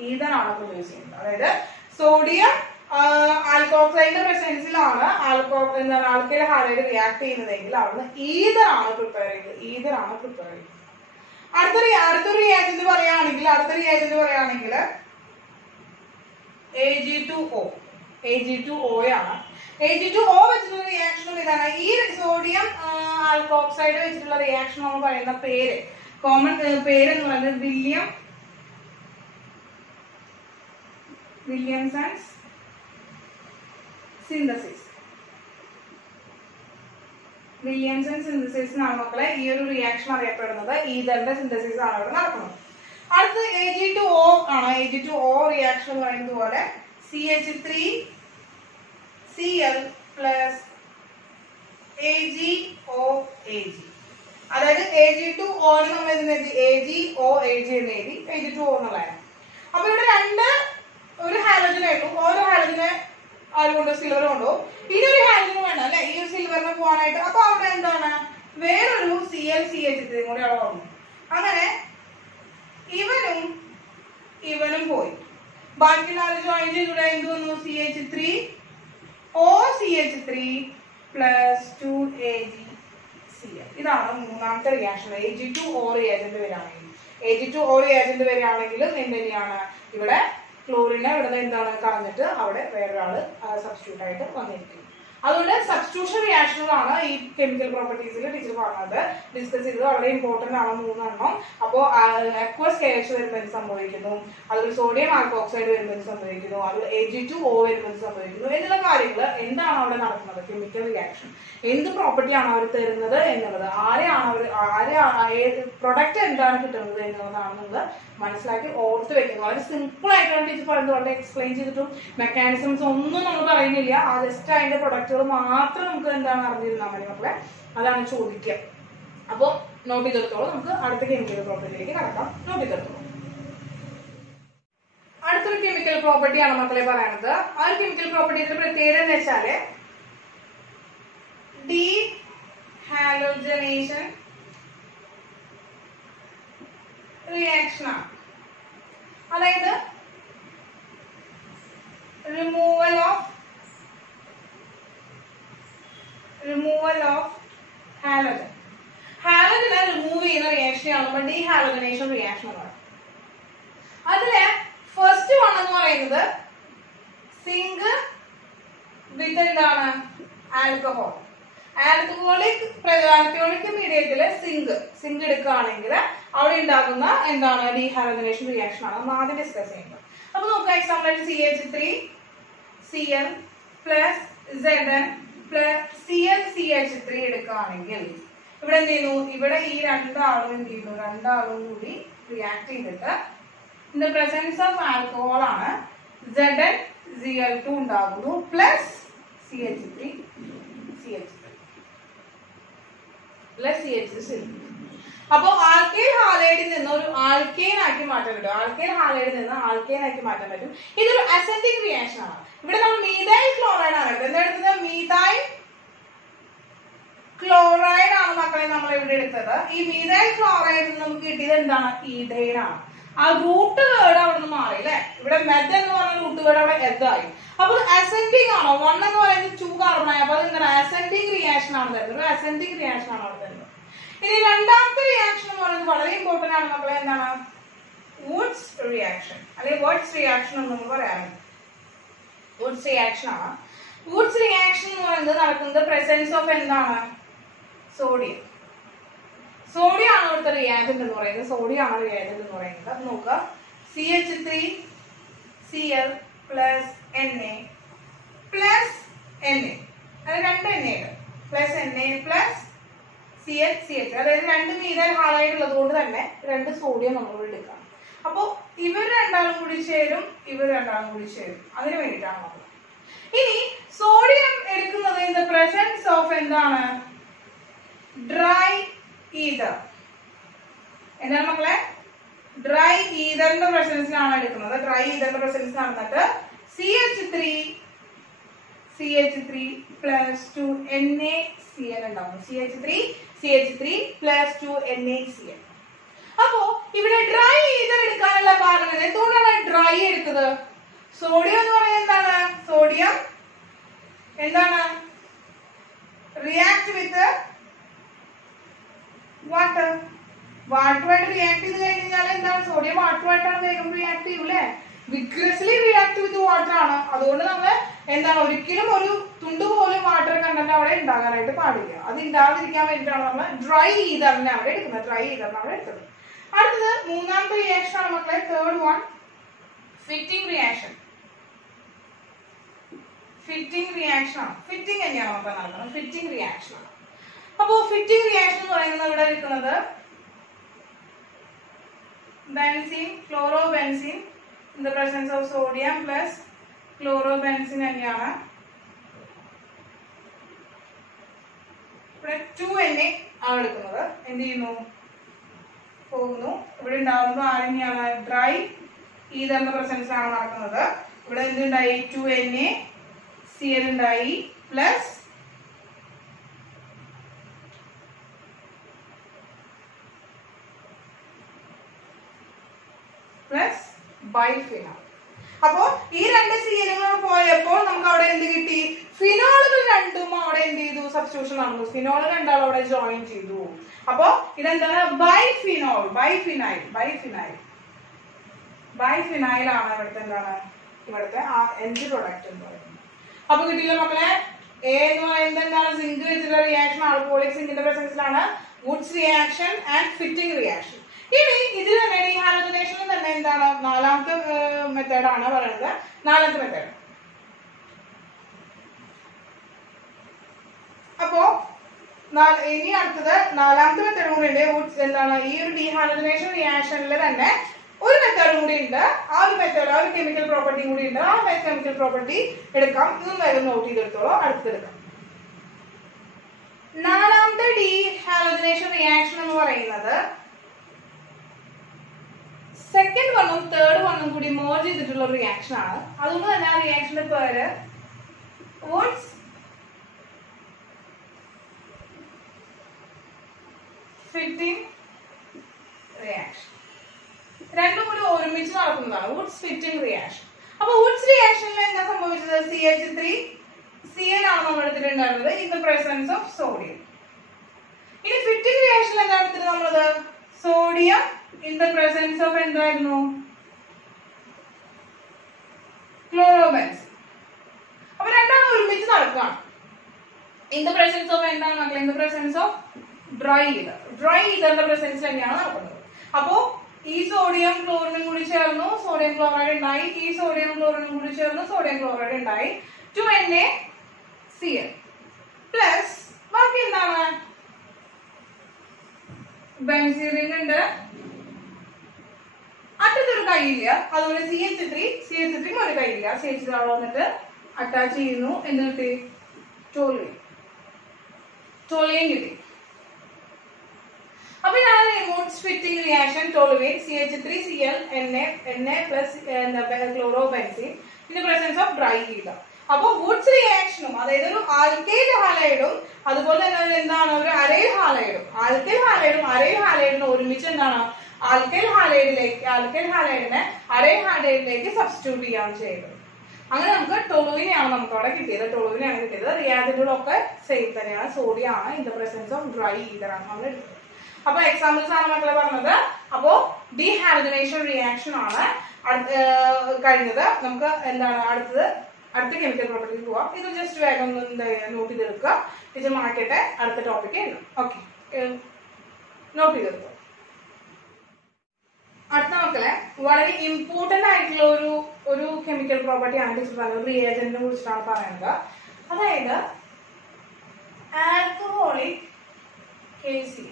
ഈഥറാണ് പ്രൊഡ്യൂസ് ചെയ്യുന്നത്. അതായത് സോഡിയം ആൽക്കോക്സൈഡിന്റെ പ്രസൻസിലാണ് ആൽക്കൈൽ ഹാലൈഡ് റിയാക്ട് ചെയ്യുന്നതെങ്കിൽ അവിടുന്ന് ഈഥറാണ് പ്രിപ്പയർ ചെയ്യുന്നത്. അടുത്ത റിയാക്ടന്റ് പറയുകയാണെങ്കിൽ Ag2O ആണ്. Ag2O വെച്ചിട്ടുള്ള റിയാക്ഷനും ഇതാണ്. ഈ സോഡിയം ആൽക്കോക്സൈഡ് വെച്ചിട്ടുള്ള റിയാക്ഷൻ നമ്മൾ പറയുന്ന പേര്, കോമൺ പേര് എന്ന് പറയുന്നത് വില്യംസൺസ് സിന്തസിസ് എന്നാണ് മക്കളെ ഈ ഒരു റിയാക്ഷൻ അറിയപ്പെടുന്നത്. ഈഥറിന്റെ സിന്തസിസ് ആണ് ഇവിടെ നടക്കുന്നത്. അടുത്ത് Ag2O ആണ്. Ag2O റിയാക്ഷൻ എന്ന് പറയുന്നത് പോലെ CH3Cl പ്ലസ് AgOAg. അതായത് Ag2O നമ്മൾ എഴുതി AgOAg എന്ന് എഴുതി Ag2O എന്നുള്ളതാണ്. അപ്പൊ ഇവിടെ ഒരു ഹാലോജൻ ആയിട്ടും ഓരോ ഹാലോജനെ ആരുകൊണ്ടോ സിൽവർ കൊണ്ടോ ഇനി ഒരു ഹാലോജന് വേണ്ട അല്ലെ ഈ ഒരു സിൽവറിന് പോകാനായിട്ട്. അപ്പൊ അവിടെ എന്താണ് വേറൊരു CH3 കൂടി അവിടെ വന്നു. അങ്ങനെ ഇവനും പോയി. ബാക്കിയുള്ള ആൾ ജോയിൻ ചെയ്തൂടെ എന്ത് വന്നു, CH3OCH3 പ്ലസ് 2AgCl. ഇതാണ് മൂന്നാമത്തെ റിയാക്ഷൻ. Ag2O റിയാജന്റ് വരികയാണെങ്കിൽ എന്ത് തന്നെയാണ് ഇവിടെ ക്ലോറിനെ ഇവിടെ എന്താണ് കളഞ്ഞിട്ട് അവിടെ വേറൊരാള് സബ്സ്റ്റിറ്റ്യൂട്ട് ആയിട്ട് വന്നിരിക്കുന്നു. അതുകൊണ്ട് സബ്സ്റ്റിറ്റ്യൂഷൻ റിയാക്ഷനുകളാണ് ഈ കെമിക്കൽ പ്രോപ്പർട്ടീസിൽ ടീച്ചർ പറഞ്ഞത്, ഡിസ്കസ് ചെയ്തത്. വളരെ ഇമ്പോർട്ടന്റ് ആണ് മൂന്നെണ്ണം. അപ്പോൾ അക്വസ് KH വരുമ്പോൾ എന്ത് സംഭവിക്കുന്നു, അതുപോലെ സോഡിയം ആൽക്കോക്സൈഡ് വരുമ്പോൾ എന്ത് സംഭവിക്കുന്നു, അതുപോലെ Ag2O വരുമ്പോൾ എന്ത് സംഭവിക്കുന്നു എന്നുള്ള കാര്യങ്ങൾ എന്താണ് അവിടെ നടക്കുന്നത്, കെമിക്കൽ റിയാക്ഷൻ എന്ത് പ്രോപ്പർട്ടിയാണ് അവർ തരുന്നത് എന്നുള്ളത്, പ്രൊഡക്റ്റ് എന്താണ് കിട്ടുന്നത് എന്നുള്ളതാണ് നിങ്ങൾ മനസ്സിലാക്കി ഓർത്ത് വെക്കുന്നത്. വളരെ സിമ്പിൾ ആയിട്ടാണ് ടീച്ചർ പറയുന്നത്. വളരെ എക്സ്പ്ലെയിൻ ചെയ്തിട്ടും മെക്കാനിസംസ് ഒന്നും നമ്മൾ പറയുന്നില്ല. ആ ജസ്റ്റ് അതിന്റെ പ്രൊഡക്റ്റുകൾ മാത്രം നമുക്ക് എന്താണ് അറിഞ്ഞിരുന്നാൽ മതി മക്കളെ. അതാണ് ചോദിക്കുക. അപ്പോൾ നോട്ട് ചെയ്തെടുത്തോളൂ. നമുക്ക് അടുത്ത കെമിക്കൽ പ്രോപ്പർട്ടിയിലേക്ക് കടക്കാം. നോട്ട് ചെയ്തെടുത്തോളൂ. അടുത്തൊരു കെമിക്കൽ പ്രോപ്പർട്ടിയാണ് മക്കളെ പറയുന്നത്. ആ ഒരു കെമിക്കൽ പ്രോപ്പർട്ടിയുടെ പ്രത്യേകത എന്ന് വെച്ചാല് ഡീഹാലോജനേഷൻ റിയാക്ഷൻ ആണ്. അതായത് റിമൂവൽ ഓഫ് ഹാലോജൻ. ഹാലോജനെ റിമൂവ് ചെയ്യുന്ന റിയാക്ഷനാണ് നമ്മൾ ഡീഹാലോജനേഷൻ റിയാക്ഷൻ എന്ന് പറയുന്നത്. അതില് ഫസ്റ്റ് വൺ എന്ന് പറയുന്നത് സിങ്ക് വിത്ത് എന്താണ് ആൽക്കഹോൾ. ആൽക്കഹോളിക് മീഡിയത്തില് സിങ്ക് എടുക്കുകയാണെങ്കിൽ അവിടെ ഉണ്ടാകുന്ന എന്താണ് ഡീഹാലോജനേഷൻ റിയാക്ഷൻ ആണ് നമ്മൾ ആദ്യം ഡിസ്കസ് ചെയ്യുന്നത്. അപ്പൊ നോക്കാം എക്സാമ്പിൾ ആയിട്ട് CH3Cl plus Zn plus ClCH3 എടുക്കുകയാണെങ്കിൽ ഇവിടെ എന്ത് ചെയ്യുന്നു, ഇവിടെ ഈ രണ്ടാളും എന്ത് ചെയ്യുന്നു, രണ്ടാളും കൂടി റിയാക്ട് ചെയ്തിട്ട് in the presence of alcohol ആണ് ZnCl2 ഉണ്ടാകുന്നു പ്ലസ് CH3CH3 പ്ലസ് CH3. അപ്പൊ ആൽക്കൈൽ ഹാലൈഡിൽ നിന്ന് ഒരു ആൽക്കെയിൻ ആക്കി മാറ്റാൻ പറ്റും. ആൽക്കൈൽ ഹാലൈഡിൽ നിന്ന് ആൽക്കെയിൻ ആക്കി മാറ്റാൻ പറ്റും. ഇതൊരു അസെൻഡിങ് റിയാക്ഷൻ ആണ്. ഇവിടെ നമ്മൾ മീഥൈൽ ക്ലോറൈഡ് ആണ് എടുത്തത്. എന്താ എടുത്തത്, മീഥൈൽ ക്ലോറൈഡ് ആണ് മക്കളെ നമ്മൾ ഇവിടെ എടുത്തത്. ഈ മീഥൈൽ ക്ലോറൈഡിൽ നമുക്ക് കിട്ടിയത് എന്താണ്? ഈഥൈൻ ആണ്. ആ റൂട്ട് വേർഡ് അവിടെ നിന്ന് മാറി അല്ലെ. ഇവിടെ മെത്ത് എന്ന് പറഞ്ഞ റൂട്ട് വേർഡ് അവിടെ എത്തായി. അപ്പൊ അസെൻഡിങ് ആണോ? 1 എന്ന് പറയുന്നത് 2 കാർബൺ ആയി. അപ്പൊ അതെന്താണ്? അസെൻഡിങ് റിയാക്ഷൻ ആണ് തരുന്നത്. അസെൻഡിങ് റിയാക്ഷൻ ആണ് അവിടെ തരുന്നത്. ഇനി രണ്ടാമത്തെ റിയാക്ഷൻ എന്ന് പറയുന്നത് വളരെ ഇമ്പോർട്ടന്റ് ആണ് മക്കളെ. എന്താണ്? വുഡ്സ് റിയാക്ഷൻ അല്ലെങ്കിൽ വേർഡ്സ് റിയാക്ഷൻ എന്ന് നമുക്ക് പറയാറുണ്ട്. വുഡ്സ് റിയാക്ഷൻ ആണ്. വുഡ്സ് റിയാക്ഷൻ എന്ന് പറയുന്നത് നടക്കുന്നത് പ്രസൻസ് ഓഫ് എന്താണ്? സോഡിയം. സോഡിയം ആണ് ഇവിടുത്തെ റിയാജന്റ് എന്ന് പറയുന്നത്. സോഡിയം ആണ് റിയാജന്റ് എന്ന് പറയുന്നത്. അത് നോക്കുക. CH3Cl plus Na plus Na, അത് 2 Na plus Na plus CH. അതായത് 2 മീഥൈൽ ഹാലൈഡ് ഉള്ളത് കൊണ്ട് തന്നെ 2 സോഡിയം നമ്മൾ എടുക്കാം. അപ്പോ ഇവർ രണ്ടാളും കൂടി ചേരും, ഇവർ രണ്ടാളും കൂടി ചേരും. അതിനു വേണ്ടിയിട്ടാണ് നമ്മൾ ഇനി സോഡിയം എടുക്കുന്നത് ഇൻ ദ പ്രസൻസ് ഓഫ് എന്താണ്? Dry ether. എന്താണ് മക്കളെ? ഡ്രൈ ഈതറിന്റെ പ്രസൻസിലാണ് എടുക്കുന്നത്. ഡ്രൈ ഈതറിന്റെ പ്രസൻസ് നടന്നിട്ട് CH3 പ്ലസ് 2 NaCl ഉണ്ടാവും. CH3 plus 2 NaCl. അപ്പോ ഇവിടെ ഡ്രൈ ഈതർ എടുക്കാനുള്ള കാരണം എന്തുകൊണ്ടാണ് ഡ്രൈ എടുത്തത്? സോഡിയം എന്ന് പറയുന്നത് എന്താണ്? സോഡിയം എന്താണ്? React with water. വാട്ടറുമായിട്ട് റിയാക്ട് ചെയ്ത് കഴിഞ്ഞാൽ എന്താണ്? സോഡിയം വാട്ടറുമായിട്ടാണ് വേഗം റിയാക്ട് ചെയ്യൂലേ. വിഗ്രസ്ലി റിയാക്ട് വിത്ത് വാട്ടർ ആണ്. അതുകൊണ്ട് നമ്മൾ എന്താണ്? ഒരിക്കലും ഒരു തുണ്ട് പോലും വാട്ടർ കണ്ടന്റ് അവിടെ ഉണ്ടാകാനായിട്ട് പാടില്ല. അത് ഉണ്ടാകാതിരിക്കാൻ വേണ്ടിയിട്ടാണ് നമ്മൾ ഡ്രൈ ഈതറിനെ അവിടെ എടുക്കുന്നത്. ഡ്രൈ ഈതറിനെ അവിടെ എടുക്കുന്നത്. അടുത്തത് മൂന്നാമത്തെ റിയാക്ഷൻ ആണ് മക്കളെ. Third one fitting reaction. Fitting reaction ആണ്. ഫിറ്റിംഗ് തന്നെയാണ് നമുക്ക് നടക്കുന്നത്. ഫിറ്റിംഗ് റിയാക്ഷൻ ആണ്. അപ്പോ ഫിറ്റിംഗ് റിയാക്ഷൻ എന്ന് പറയുന്നത് ഇവിടെ എടുക്കുന്നത് benzene, chlorobenzene in the presence of sodium plus chlorobenzene തന്നെയാണ്. ഇവിടെ 2 Na ആണ് എടുക്കുന്നത്. എന്ത് ചെയ്യുന്നു? പോകുന്നു. ഇവിടെ ഉണ്ടാവുന്നത് ആരെന്നെയാണ്? ഡ്രൈ ഈതറിന്റെ പ്രസൻസിലാണ് നടക്കുന്നത്. ഇവിടെ എന്തുണ്ടായി? 2 NaCl ഉണ്ടായി പ്ലസ് ബൈഫിനോൾ. അപ്പോ ഈ 2 Cl പോയപ്പോൾ നമുക്ക് അവിടെ എന്ത് കിട്ടി? ഫിനോളുകൾ രണ്ടും അവിടെ എന്ത് ചെയ്തു? സബ്സ്റ്റിറ്റ്യൂഷൻ നടന്നു. ഫിനോൾ രണ്ടാളും അവിടെ ജോയിൻ ചെയ്തു. അപ്പോ ഇതെന്താണ്? ബൈഫിനൈൽ ആണ് ഇവിടുത്തെ എന്താണ്? ഇവിടുത്തെ എൻഡ് പ്രൊഡക്റ്റ് എന്ന് പറയുന്നത്. അപ്പൊ കിട്ടിയില്ല മക്കളെ? എ എന്ന് പറയുന്നത് എന്താണ്? സിങ്ക് വെച്ചിട്ടുള്ള റിയാക്ഷൻ. ആൾക്കോളിക് സിങ്കിന്റെ പ്രസൻസിലാണ് Wurtz reaction and Fittig reaction. ഇനി ഇതിൽ തന്നെ ഡീഹാലോജനേഷനിൽ തന്നെ എന്താണ്? നാലാമത്തെ മെത്തേഡ് ആണ് പറയുന്നത്. നാലാമത്തെ മെത്തേഡ്. അപ്പോ ഇനി അടുത്തത് നാലാമത്തെ മെത്തേഡ് കൂടി ഉണ്ട്. വുഡ്സ് എന്താണ്? ഈ ഒരു ഡീഹാലോജനേഷൻ റിയാക്ഷനിൽ തന്നെ ഒരു മെത്തേഡ് കൂടി ഉണ്ട്. ആ ഒരു മെത്തേഡ്, ആ ഒരു കെമിക്കൽ പ്രോപ്പർട്ടി കൂടി ഉണ്ട്. ആ കെമിക്കൽ പ്രോപ്പർട്ടി എടുക്കാം. ഇതും വേഗം നോട്ട് ചെയ്തെടുത്തോളൂ. അടുത്തെടുക്കാം. നാലാമത്തെ ഡീഹാലോജനേഷൻ റിയാക്ഷൻ എന്ന് പറയുന്നത് സെക്കൻഡ് വണ്ണും തേർഡ് വണ്ണും കൂടി മേർജ് ചെയ്തിട്ടുള്ള ഒരു റിയാക്ഷൻ ആണ്. അതുകൊണ്ട് തന്നെ ആ റിയാക്ഷന്റെ പേര് വുഡ്സ് ഫിറ്റിംഗ് റിയാക്ഷൻ. രണ്ടും കൂടി ഒരുമിച്ച് നടക്കുന്നതാണ് വുഡ്സ് ഫിറ്റിംഗ് റിയാക്ഷൻ. അപ്പൊ വുഡ്സ് റിയാക്ഷനിൽ എന്താ സംഭവിച്ചത്? CH3Cl ആണ് നമ്മൾ എടുത്തിട്ടുണ്ടായിരുന്നത് in the presence of sodium. ഇനി ഫിറ്റിംഗ് റിയാക്ഷനിൽ എന്താ എടുത്തിട്ട് നമ്മളത്? Sodium in the presence of എന്തായിരുന്നു? ക്ലോറോബെൻസീൻ. അപ്പൊ രണ്ടാളും ഒരുമിച്ച് നടക്കുകയാണ്. ഇൻ ദ പ്രസൻസ് ഓഫ് എന്താണ് മക്കളെ? In the presence of dry ether. Dry ഈതറിന്റെ പ്രസൻസ് തന്നെയാണ് നടക്കുന്നത്. അപ്പോ ഈ സോഡിയം ക്ലോറിനും കൂടി ചേർന്നു സോഡിയം ക്ലോറൈഡ് ഉണ്ടായി. ഈ സോഡിയം ക്ലോറിനും കൂടി ചേർന്നു സോഡിയം ക്ലോറൈഡ് ഉണ്ടായി. 2 NaCl പ്ലസ് ബാക്കി എന്താണ്? ബെൻസീൻ റിംഗ് ഉണ്ട്. അറ്റത്തൊരു കൈയില്ല. അതുപോലെ CH3 ഒരു കൈയില്ല. CH3 അവിടെ വന്നിട്ട് അറ്റാച്ച് ചെയ്യുന്നു. എന്ത് കിട്ടി? ടോളുവിൻ കിട്ടി. അപ്പൊ ഞാൻ Wurtz Fittig reaction toluene CH3Cl Na plus chlorobenzene in the presence of dry ether. അപ്പൊ വുഡ്സ് റിയാക്ഷനും, അതായത് ഒരു ആൽക്കൈൽ ഹാലൈഡും അതുപോലെ തന്നെ എന്താണ് ഒരു അരൈൽ ഹാലൈഡും, ആൽക്കൈൽ ഹാലൈഡും അരൈൽ ഹാലൈഡിനും ഒരുമിച്ച് എന്താണ് ആൽക്കൈൽ ഹാലൈഡിനെ അരൈൽ ഹാലൈഡിലേക്ക് സബ്സ്റ്റിറ്റ്യൂട്ട് ചെയ്യാണ് ചെയ്യുന്നത്. അങ്ങനെ നമുക്ക് ടൊളുവിനെയാണ് നമുക്ക് അവിടെ കിട്ടിയത്. റിയാജന്റുകളൊക്കെ സെയിം തന്നെയാണ്. സോഡിയം ആണ് in the presence of dry ether ആണ് നമ്മൾ എടുത്തത്. അപ്പൊ എക്സാമ്പിൾസ് ആണ് മക്കളെ പറഞ്ഞത്. അപ്പോ ഡീഹാലജനേഷൻ റിയാക്ഷൻ ആണ് കഴിഞ്ഞത്. നമുക്ക് എന്താണ് അടുത്ത കെമിക്കൽ പ്രോപ്പർട്ടി പോവാം. ഇത് ജസ്റ്റ് വേഗം നോട്ട് ചെയ്തെടുക്കുക. ഇത് മാറ്റട്ടെ, അടുത്ത ടോപ്പിക് എഴുതാം. ഓക്കെ, നോട്ട് ചെയ്തെടുക്കുക. അടുത്ത മക്കളെ വളരെ ഇമ്പോർട്ടന്റ് ആയിട്ടുള്ള ഒരു കെമിക്കൽ പ്രോപ്പർട്ടി ആണ് ടീച്ചർ പറയുന്നത്. റിയേജന്റിനെ കുറിച്ചിട്ടാണ് പറയുന്നത്. അതായത് ആൽക്കഹോളിക് KCl,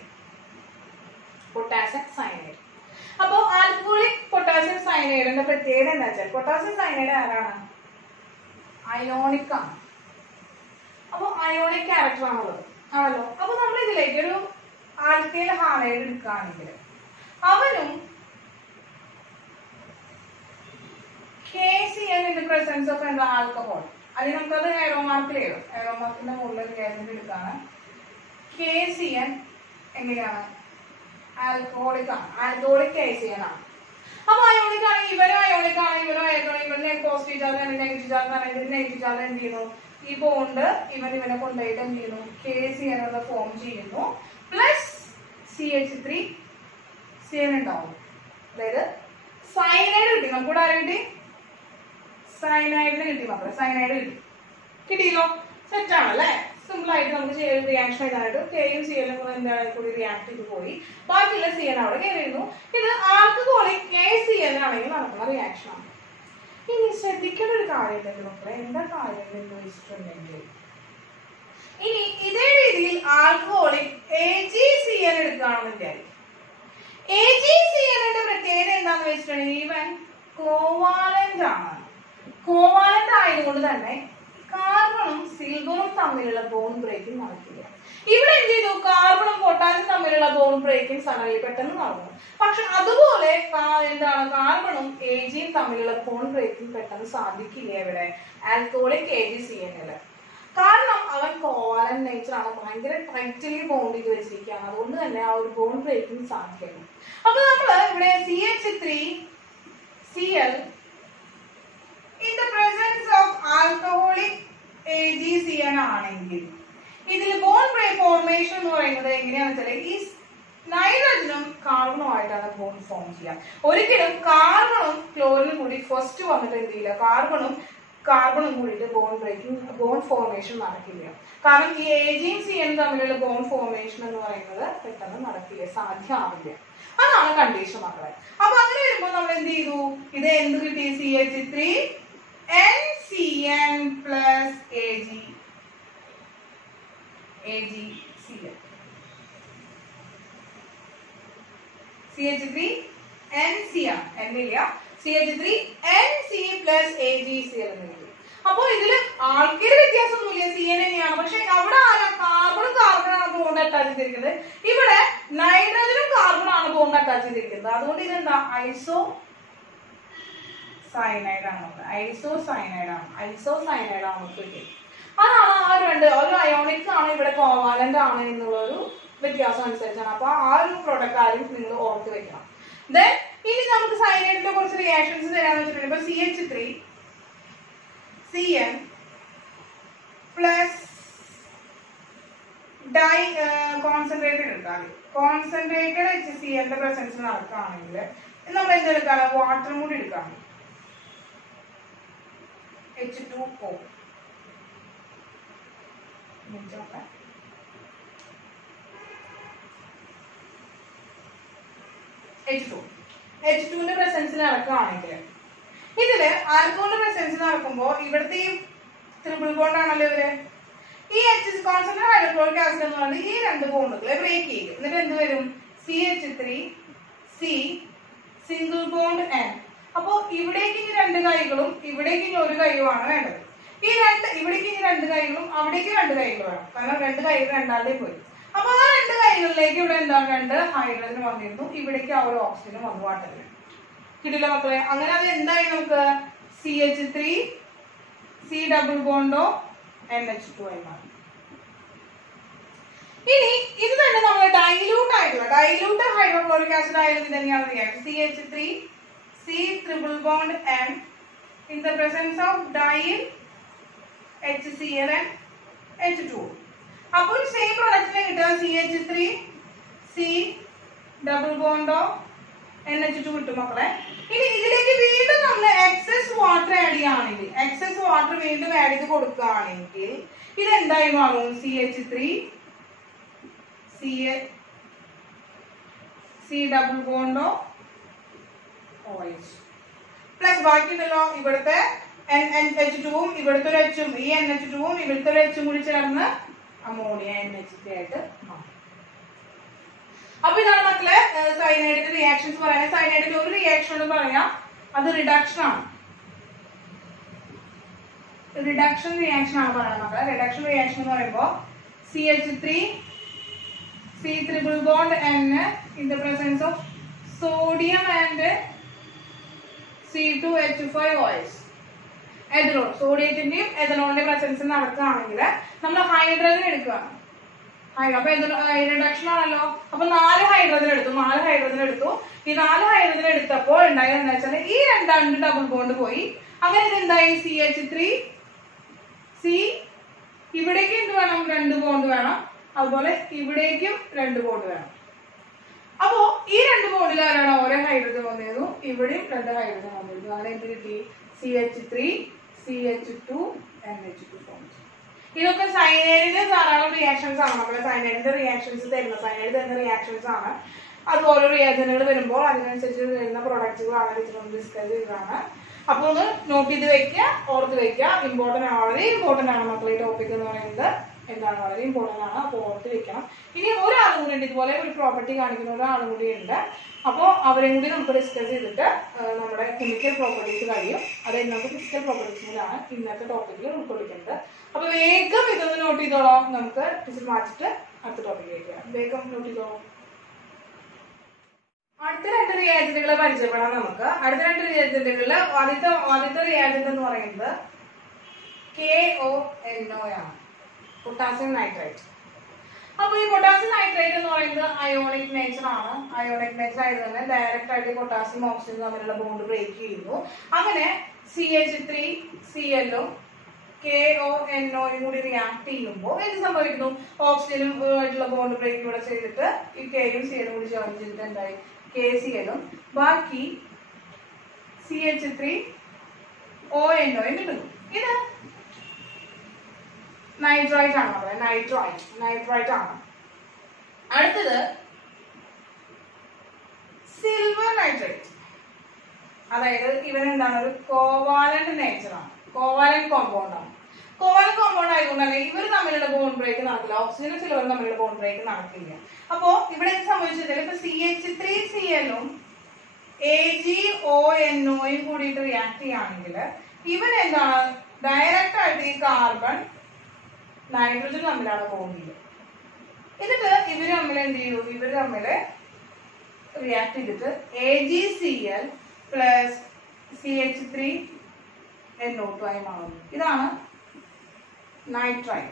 പൊട്ടാസ്യം സയനൈഡ്. അപ്പോ ആൽക്കഹോളിക് പൊട്ടാസ്യം സയനൈഡിന്റെ പ്രത്യേകത എന്താ വെച്ചാൽ, പൊട്ടാസ്യം സയനൈഡ് ആരാണ്? അയോണിക് ആണ്. അപ്പൊ അയോണിക് ക്യാരക്ടർ ആണുള്ളത് ആണല്ലോ. അപ്പൊ നമ്മൾ ഇതിലേക്ക് ഒരു ആൽക്കൈൽ ഹാലൈഡ് എടുക്കുകയാണെങ്കിൽ അവനും KCl in the presence of എന്താ ആൽക്കഹോൾ. അല്ലെങ്കിൽ നമുക്കത് എയറോ മാർക്കിൽ എഴുതും. എയറോ മാർക്കിന്റെ മുകളിൽ റിയാജന്റ് എടുക്കാണ്. KCl എങ്ങനെയാണ്? ആൽക്കഹോളിക് ആണ്. ആൽക്കഹോളിക് KCl ആണ്. അപ്പൊ അയോണിക് ആണെങ്കിൽ ഇവനും അയോണിക് ആണെങ്കിൽ ഇവനെ പോസിറ്റീവ് ചാർജ് നെഗറ്റീവ് ചാർജ് ആണെങ്കിൽ നെഗറ്റീവ് ചാർജ് എന്ത് ചെയ്യുന്നു? ഈ ബോണ്ട് ഇവനെ കൊണ്ടുപോയിട്ട് എന്ത് ചെയ്യുന്നു? KCl ഫോം ചെയ്യുന്നു. പ്ലസ് CH3CN ഉണ്ടാവും. അതായത് സയനൈഡ് കിട്ടി. നമുക്കിവിടെ ആരും കിട്ടി? സയനൈഡിന് കിട്ടി മക്കളെ. സയനൈഡ് കിട്ടിയല്ലോ. സെറ്റ് ആണല്ലേ? സിമ്പിൾ ആയിട്ട് നമുക്ക് റിയാക്ഷൻ എഴുതാനായിട്ട് കെയും സിഎലും എന്താണ് കൂടി റിയാക്ട് ചെയ്ത് പോയി. ബാക്കിയുള്ള CN അവിടെ കയറിയിരുന്നു. ഇത് ആൽക്കഹോളിക് KCl ആണെങ്കിൽ നടക്കുന്ന റിയാക്ഷൻ ആണ്. ഇനി ശ്രദ്ധിക്കേണ്ട ഒരു കാര്യം ഉണ്ടെങ്കിൽ മക്കളെ, എന്താ കാര്യം എന്ന് വെച്ചിട്ടുണ്ടെങ്കിൽ, ഇനി ഇതേ രീതിയിൽ ആൽക്കഹോളിക് AgCl എടുക്കുകയാണെന്ന് വിചാരിക്കും. AgClന്റെ പ്രത്യേകത എന്താണെന്ന് വെച്ചിട്ടുണ്ടെങ്കിൽ ഇവൻ കോവാലന്റ് ആണ്. കോവാലന്റ് ആയതുകൊണ്ട് തന്നെ കാർബണും സിൽവറും തമ്മിലുള്ള ബോണ്ട് ബ്രേക്കിംഗ് നടക്കില്ല. ഇവിടെ എന്ത് ചെയ്തു? കാർബണും പൊട്ടാസ്യം തമ്മിലുള്ള ബോണ്ട് ബ്രേക്കിംഗ് സഡൻലി പെട്ടെന്ന് നടന്നു. പക്ഷെ അതുപോലെ എന്താണ് കാർബണും Agയും തമ്മിലുള്ള ബോണ്ട് ബ്രേക്കിംഗ് പെട്ടെന്ന് സാധിക്കില്ല ഇവിടെ ആൽക്കഹോളിക് AgCl. കാരണം അവൻ കോവാലന്റ് നേച്ചർ ആണ്, ഭയങ്കര ടൈറ്റ്ലി ബോണ്ട് ചെയ്ത് വെച്ചിരിക്കുകയാണ്. അതുകൊണ്ട് തന്നെ ആ ഒരു ബോണ്ട് ബ്രേക്കിംഗ് സാധിക്കുന്നു. അപ്പൊ നമ്മള് ഇവിടെ CH3Cl in the presence of alcoholic AgCl ആണെങ്കിൽ ഇതിൽ ബോണ്ട് ഫോർമേഷൻ എന്ന് പറയുന്നത് എങ്ങനെയാണെന്ന് വെച്ചാൽ ഈ നൈട്രജനും കാർബണും ആയിട്ടാണ് ബോണ്ട് ഫോം ചെയ്യുക. ഒരിക്കലും കാർബണും ക്ലോറിനും കൂടി ഫസ്റ്റ് വന്നിട്ട് എന്ത് ചെയ്യില്ല, കാർബണും കൂടിയിട്ട് ബോണ്ട് ഫോർമേഷൻ നടക്കില്ല. കാരണം ഈ Agയും CN തമ്മിലുള്ള ബോണ്ട് ഫോർമേഷൻ എന്ന് പറയുന്നത് പെട്ടെന്ന് നടക്കില്ല, സാധ്യമാവില്ല. അതാണ് കണ്ടീഷൻ മക്കളെ. അപ്പൊ അങ്ങനെ വരുമ്പോൾ നമ്മൾ എന്ത് ചെയ്തു? ഇത് എന്ത് കിട്ടി? CH3NCN plus AgCl. CH3NCN എന്നില്ല, CH3NC പ്ലസ് AgCl എന്ന് കിട്ടി. അപ്പൊ ഇതില് ആൾക്കാര് വ്യത്യാസമൊന്നുമില്ല, CN തന്നെയാണ്. പക്ഷെ അവിടെ കാർബണാണ് ബോണ്ട് അറ്റാച്ച് ചെയ്തിരിക്കുന്നത്. ഇവിടെ നൈട്രജനും കാർബണാണ് ബോണ്ട് അറ്റാച്ച് ചെയ്തിരിക്കുന്നത്. അതുകൊണ്ട് ഇതെന്താ? ഐസോസയനൈഡ് ആണ് കിട്ടിയത്. അതാണ് ആ രണ്ട്, ഒരു അയോണിക് ആണ്, ഇവിടെ കോവാലന്റ് ആണ് എന്നുള്ള ഒരു വ്യത്യാസം അനുസരിച്ചാണ്. അപ്പൊ ആ ഒരു പ്രൊഡക്റ്റ് ആരും നിങ്ങൾ ഓർത്ത് വെക്കണം. ദെൻ ഇനി നമുക്ക് സയനൈഡിന്റെ കുറച്ച് റിയാക്ഷൻസ് തരാന്ന് വെച്ചിട്ടുണ്ടെങ്കിൽ ഇപ്പൊ CH3CN പ്ലസ് കോൺസെൻട്രേറ്റഡ് എടുക്കാം. കോൺസെൻട്രേറ്റഡ് HClന്റെ പ്രസൻസ് നടക്കുകയാണെങ്കിൽ നമ്മൾ എന്തെടുക്കാണ്? വാട്ടറും കൂടി എടുക്കാം. H2O. H2ന്റെ പ്രസൻസിൽ നടക്കുകയാണെങ്കിൽ ഇതില് ആൽക്കഹോളിന്റെ പ്രസൻസിൽ നടക്കുമ്പോൾ ഇവിടുത്തെ ഈ ട്രിപ്പിൾ ബോണ്ട് ആണല്ലോ ഇവര്. ഈ കോൺസെൻട്രേറ്റഡ് ഹൈഡ്രോക്ലോറിക് ആസിഡ് എന്ന് പറയുന്നത് ഈ രണ്ട് ബോണ്ടുകളെ ബ്രേക്ക് ചെയ്യും. എന്നിട്ട് എന്ത് വരും? CH3C single bond N. അപ്പൊ ഇവിടേക്ക് ഇനി രണ്ട് കൈകളും ഇവിടേക്ക് ഇനി ഒരു കൈയുമാണ് വേണ്ടത്. ഇവിടേക്ക് ഇനി രണ്ട് കൈകളും അവിടേക്ക് രണ്ട് കൈകൾ വേണം. കാരണം രണ്ട് കൈകൾ രണ്ടാളുടെ പോയി. അപ്പൊ ആ രണ്ട് കൈകളിലേക്ക് ഇവിടെ എന്താണ്? രണ്ട് ഹൈഡ്രജൻ വന്നിരുന്നു. ഇവിടേക്ക് ആ ഒരു ഓക്സിജൻ വന്നു. വാട്ടറിന് കിട്ടില്ല മക്കളെ. അങ്ങനെ അത് എന്തായി? നമുക്ക് CH3C സി ഡബിൾ ബോണ്ടോ NH2 എന്നാണ്. ഇനി ഇത് തന്നെ നമ്മൾ ഡൈല്യൂട്ട് ഹൈഡ്രോക്ലോറിക് ആസിഡ് ആയാലും ഇത് തന്നെയാണ് reaction. CH3 C triple bond N in the presence of diene HCl and H2. അപ്പോൾ സെയിം പ്രൊഡക്റ്റിനെ കിട്ടുക CH3 C ഡബിൾ ബോണ്ടോ NH2 കിട്ടും മക്കളെ. ഇനി ഇതിലേക്ക് വീണ്ടും നമ്മൾ എക്സസ് വാട്ടർ ആഡ് ചെയ്യുകയാണെങ്കിൽ, എക്സസ് വാട്ടർ വീണ്ടും ആഡ് ചെയ്ത് കൊടുക്കുകയാണെങ്കിൽ ഇതെന്തായി മാറും? CH3 C ഡബിൾ ബോണ്ടോ OH പ്ലസ് ബാക്കിയുണ്ടല്ലോ ഇവിടുത്തെ NH2ഉം ഇവിടുത്തെ ഒരു H ഉം ഈ NH2ഉം ഇവിടുത്തെ ഒരു H ഉം കൂടി ചേർന്ന് അമോണിയ NH3 ആയിട്ട് മാറും. അപ്പൊ ഇതാണ് മക്കളെ സയനൈഡിന്റെ റിയാക്ഷൻസ് പറയാം. സയനൈഡിന്റെ ഒരു റിയാക്ഷൻ എന്ന് പറയാം, അത് റിഡക്ഷൻ ആണ്. റിഡക്ഷൻ റിയാക്ഷൻ ആണ് പറയുന്നത് മക്കളെ. റിഡക്ഷൻ റിയാക്ഷൻ എന്ന് പറയുമ്പോൾ CH3 C triple bond N in the presence of sodium and C2H5OH. Ethanol, സോഡിയത്തിന്റെയും എഥനോളിന്റെ പ്രസൻസ് നടക്കുകയാണെങ്കിൽ നമ്മൾ ഹൈഡ്രജൻ എടുക്കുകയാണ്. അപ്പൊ റിഡക്ഷൻ ആണല്ലോ. അപ്പൊ 4 ഹൈഡ്രജൻ എടുത്തു. ഈ 4 ഹൈഡ്രജൻ എടുത്തപ്പോൾ ഉണ്ടായത് എന്താ വെച്ചാൽ ഈ രണ്ട് ഡബിൾ ബോണ്ട് പോയി. അങ്ങനെ ഇതെന്തായി? CH3 C ഇവിടേക്ക് എന്ത് വേണം? 2 ബോണ്ട് വേണം. അതുപോലെ ഇവിടേക്കും 2 ബോണ്ട് വേണം. അപ്പോ ഈ 2 ബോണ്ടിൽ ആരാണ് ഓരോ ഹൈഡ്രജൻ വന്നിരുന്നു, ഇവിടെയും 2 ഹൈഡ്രജൻ വന്നിരുന്നു. അങ്ങനെ എന്ത് കിട്ടി? CH3 CH2 NH2 form. ഇതൊക്കെ സയനൈഡിന്റെ ധാരാളം റിയാക്ഷൻസ് ആണ്. നമ്മുടെ സയനൈഡിന്റെ റിയാക്ഷൻസ് സയനൈഡ് തരുന്ന റിയാക്ഷൻസ് ആണ്. അത് ഓരോ റിയാക്ഷനുകൾ വരുമ്പോൾ അതിനനുസരിച്ച് വരുന്ന പ്രൊഡക്റ്റുകളാണ് ഡിസ്കസ് ചെയ്തതാണ്. അപ്പൊ ഒന്ന് നോട്ട് ചെയ്ത് വെക്കുക, ഓർത്ത് വെക്കുക. ഇമ്പോർട്ടന്റ് ആണ്, വളരെ ഇമ്പോർട്ടന്റ് ആണ് മക്കളെ. ഈ ടോപ്പിക് എന്ന് പറയുന്നത് എന്താണ്? വളരെ ഇമ്പോർട്ടന്റ് ആണ്. അപ്പോൾ ഓർത്ത് വെക്കണം. ഇനി ഒരാളും കൂടി ഉണ്ട്, ഇതുപോലെ ഒരു പ്രോപ്പർട്ടി കാണിക്കുന്ന ഒരാളും കൂടി ഉണ്ട്. അപ്പോൾ അവരെയും കൂടി നമുക്ക് ഡിസ്കസ് ചെയ്തിട്ട് നമ്മുടെ കെമിക്കൽ പ്രോപ്പർട്ടീസ് കഴിയും. അതായത് നമുക്ക് ഫിസിക്കൽ പ്രോപ്പർട്ടീസിലാണ് ഇന്നത്തെ ടോപ്പിക്കിൽ ഉൾക്കൊള്ളിക്കുന്നത്. അപ്പൊ വേഗം ഇതൊന്ന് നോട്ട് ചെയ്തോളാം. നമുക്ക് ടിച്ചിൽ മാറ്റിട്ട് അടുത്ത ടോപ്പിക്കിലേക്ക് വരാം. വേഗം നോട്ട് ചെയ്തോളാം. അടുത്ത 2 റിയാജന്റുകളെ പരിചയപ്പെടാം നമുക്ക്. അടുത്ത 2 റിയാജന്റുകളിൽ ആദ്യത്തെ റിയാജന്റ് എന്ന് പറയുന്നത് KONO ആണ്, പൊട്ടാസ്യം നൈട്രേറ്റ്. അപ്പൊ ഈ പൊട്ടാസ്യം നൈട്രേറ്റ് എന്ന് പറയുന്നത് അയോണിക് നേച്ചർ ആണ്. അയോണിക് നേച്ചർ ആയത് തന്നെ ഡയറക്റ്റ് ആയിട്ട് പൊട്ടാസ്യം ഓക്സിജൻ തമ്മിലുള്ള ബോണ്ട് ബ്രേക്ക് ചെയ്യുന്നു. അങ്ങനെ CH3 Cl-ഉം KONO-യും കൂടി റിയാക്ട് ചെയ്യുമ്പോൾ എന്ത് സംഭവിക്കുന്നു? ഓക്സിജനും ആയിട്ടുള്ള ബോണ്ട് ബ്രേക്ക് ഇവിടെ ചെയ്തിട്ട് ഈ Kയും Cl-ഉം കൂടി ജോയിൻ ചെയ്തിട്ട് എന്തായി? KCl-ഉം ബാക്കി CH3 ONO-യും കിട്ടുന്നു. ഇത് നൈട്രൈറ്റ് ആണ് പറയുന്നത്. നൈട്രൈറ്റ് ആണ്. അടുത്തത് സിൽവർ നൈട്രേറ്റ്. അതായത് ഇവനെന്താണ്? ഒരു കോവാലന്റ് നേച്ചർ ആണ്, കോവാലന്റ് കോമ്പൗണ്ട് ആണ്. കോവാലന്റ് കോമ്പൗണ്ട് ആയതുകൊണ്ട് തന്നെ ഇവർ തമ്മിലുള്ള ബോണ്ട് ബ്രേക്ക് നടക്കില്ല. ഓക്സിജനും സിൽവറും തമ്മിലുള്ള ബോണ്ട് ബ്രേക്ക് നടക്കില്ല. അപ്പോ ഇവിടെ എന്ത് സംഭവിച്ചതിൽ ഇപ്പൊ CH3 Cl-ഉം AgONO-യും കൂടിയിട്ട് റിയാക്ട് ചെയ്യുകയാണെങ്കിൽ ഇവൻ എന്താണ്? ഡയറക്റ്റ് ആയിട്ട് ഈ കാർബൺ നൈട്രജൻ തമ്മിലാണ് ബോണ്ട് ചെയ്യുന്നത്. എന്നിട്ട് ഇവര് തമ്മിൽ എന്ത് ചെയ്തു? ഇവര് തമ്മില് റിയാക്ട് ചെയ്തിട്ട് AgCl പ്ലസ് CH3NO2 ആയി മാറുന്നു. ഇതാണ് നൈട്രൈൽ.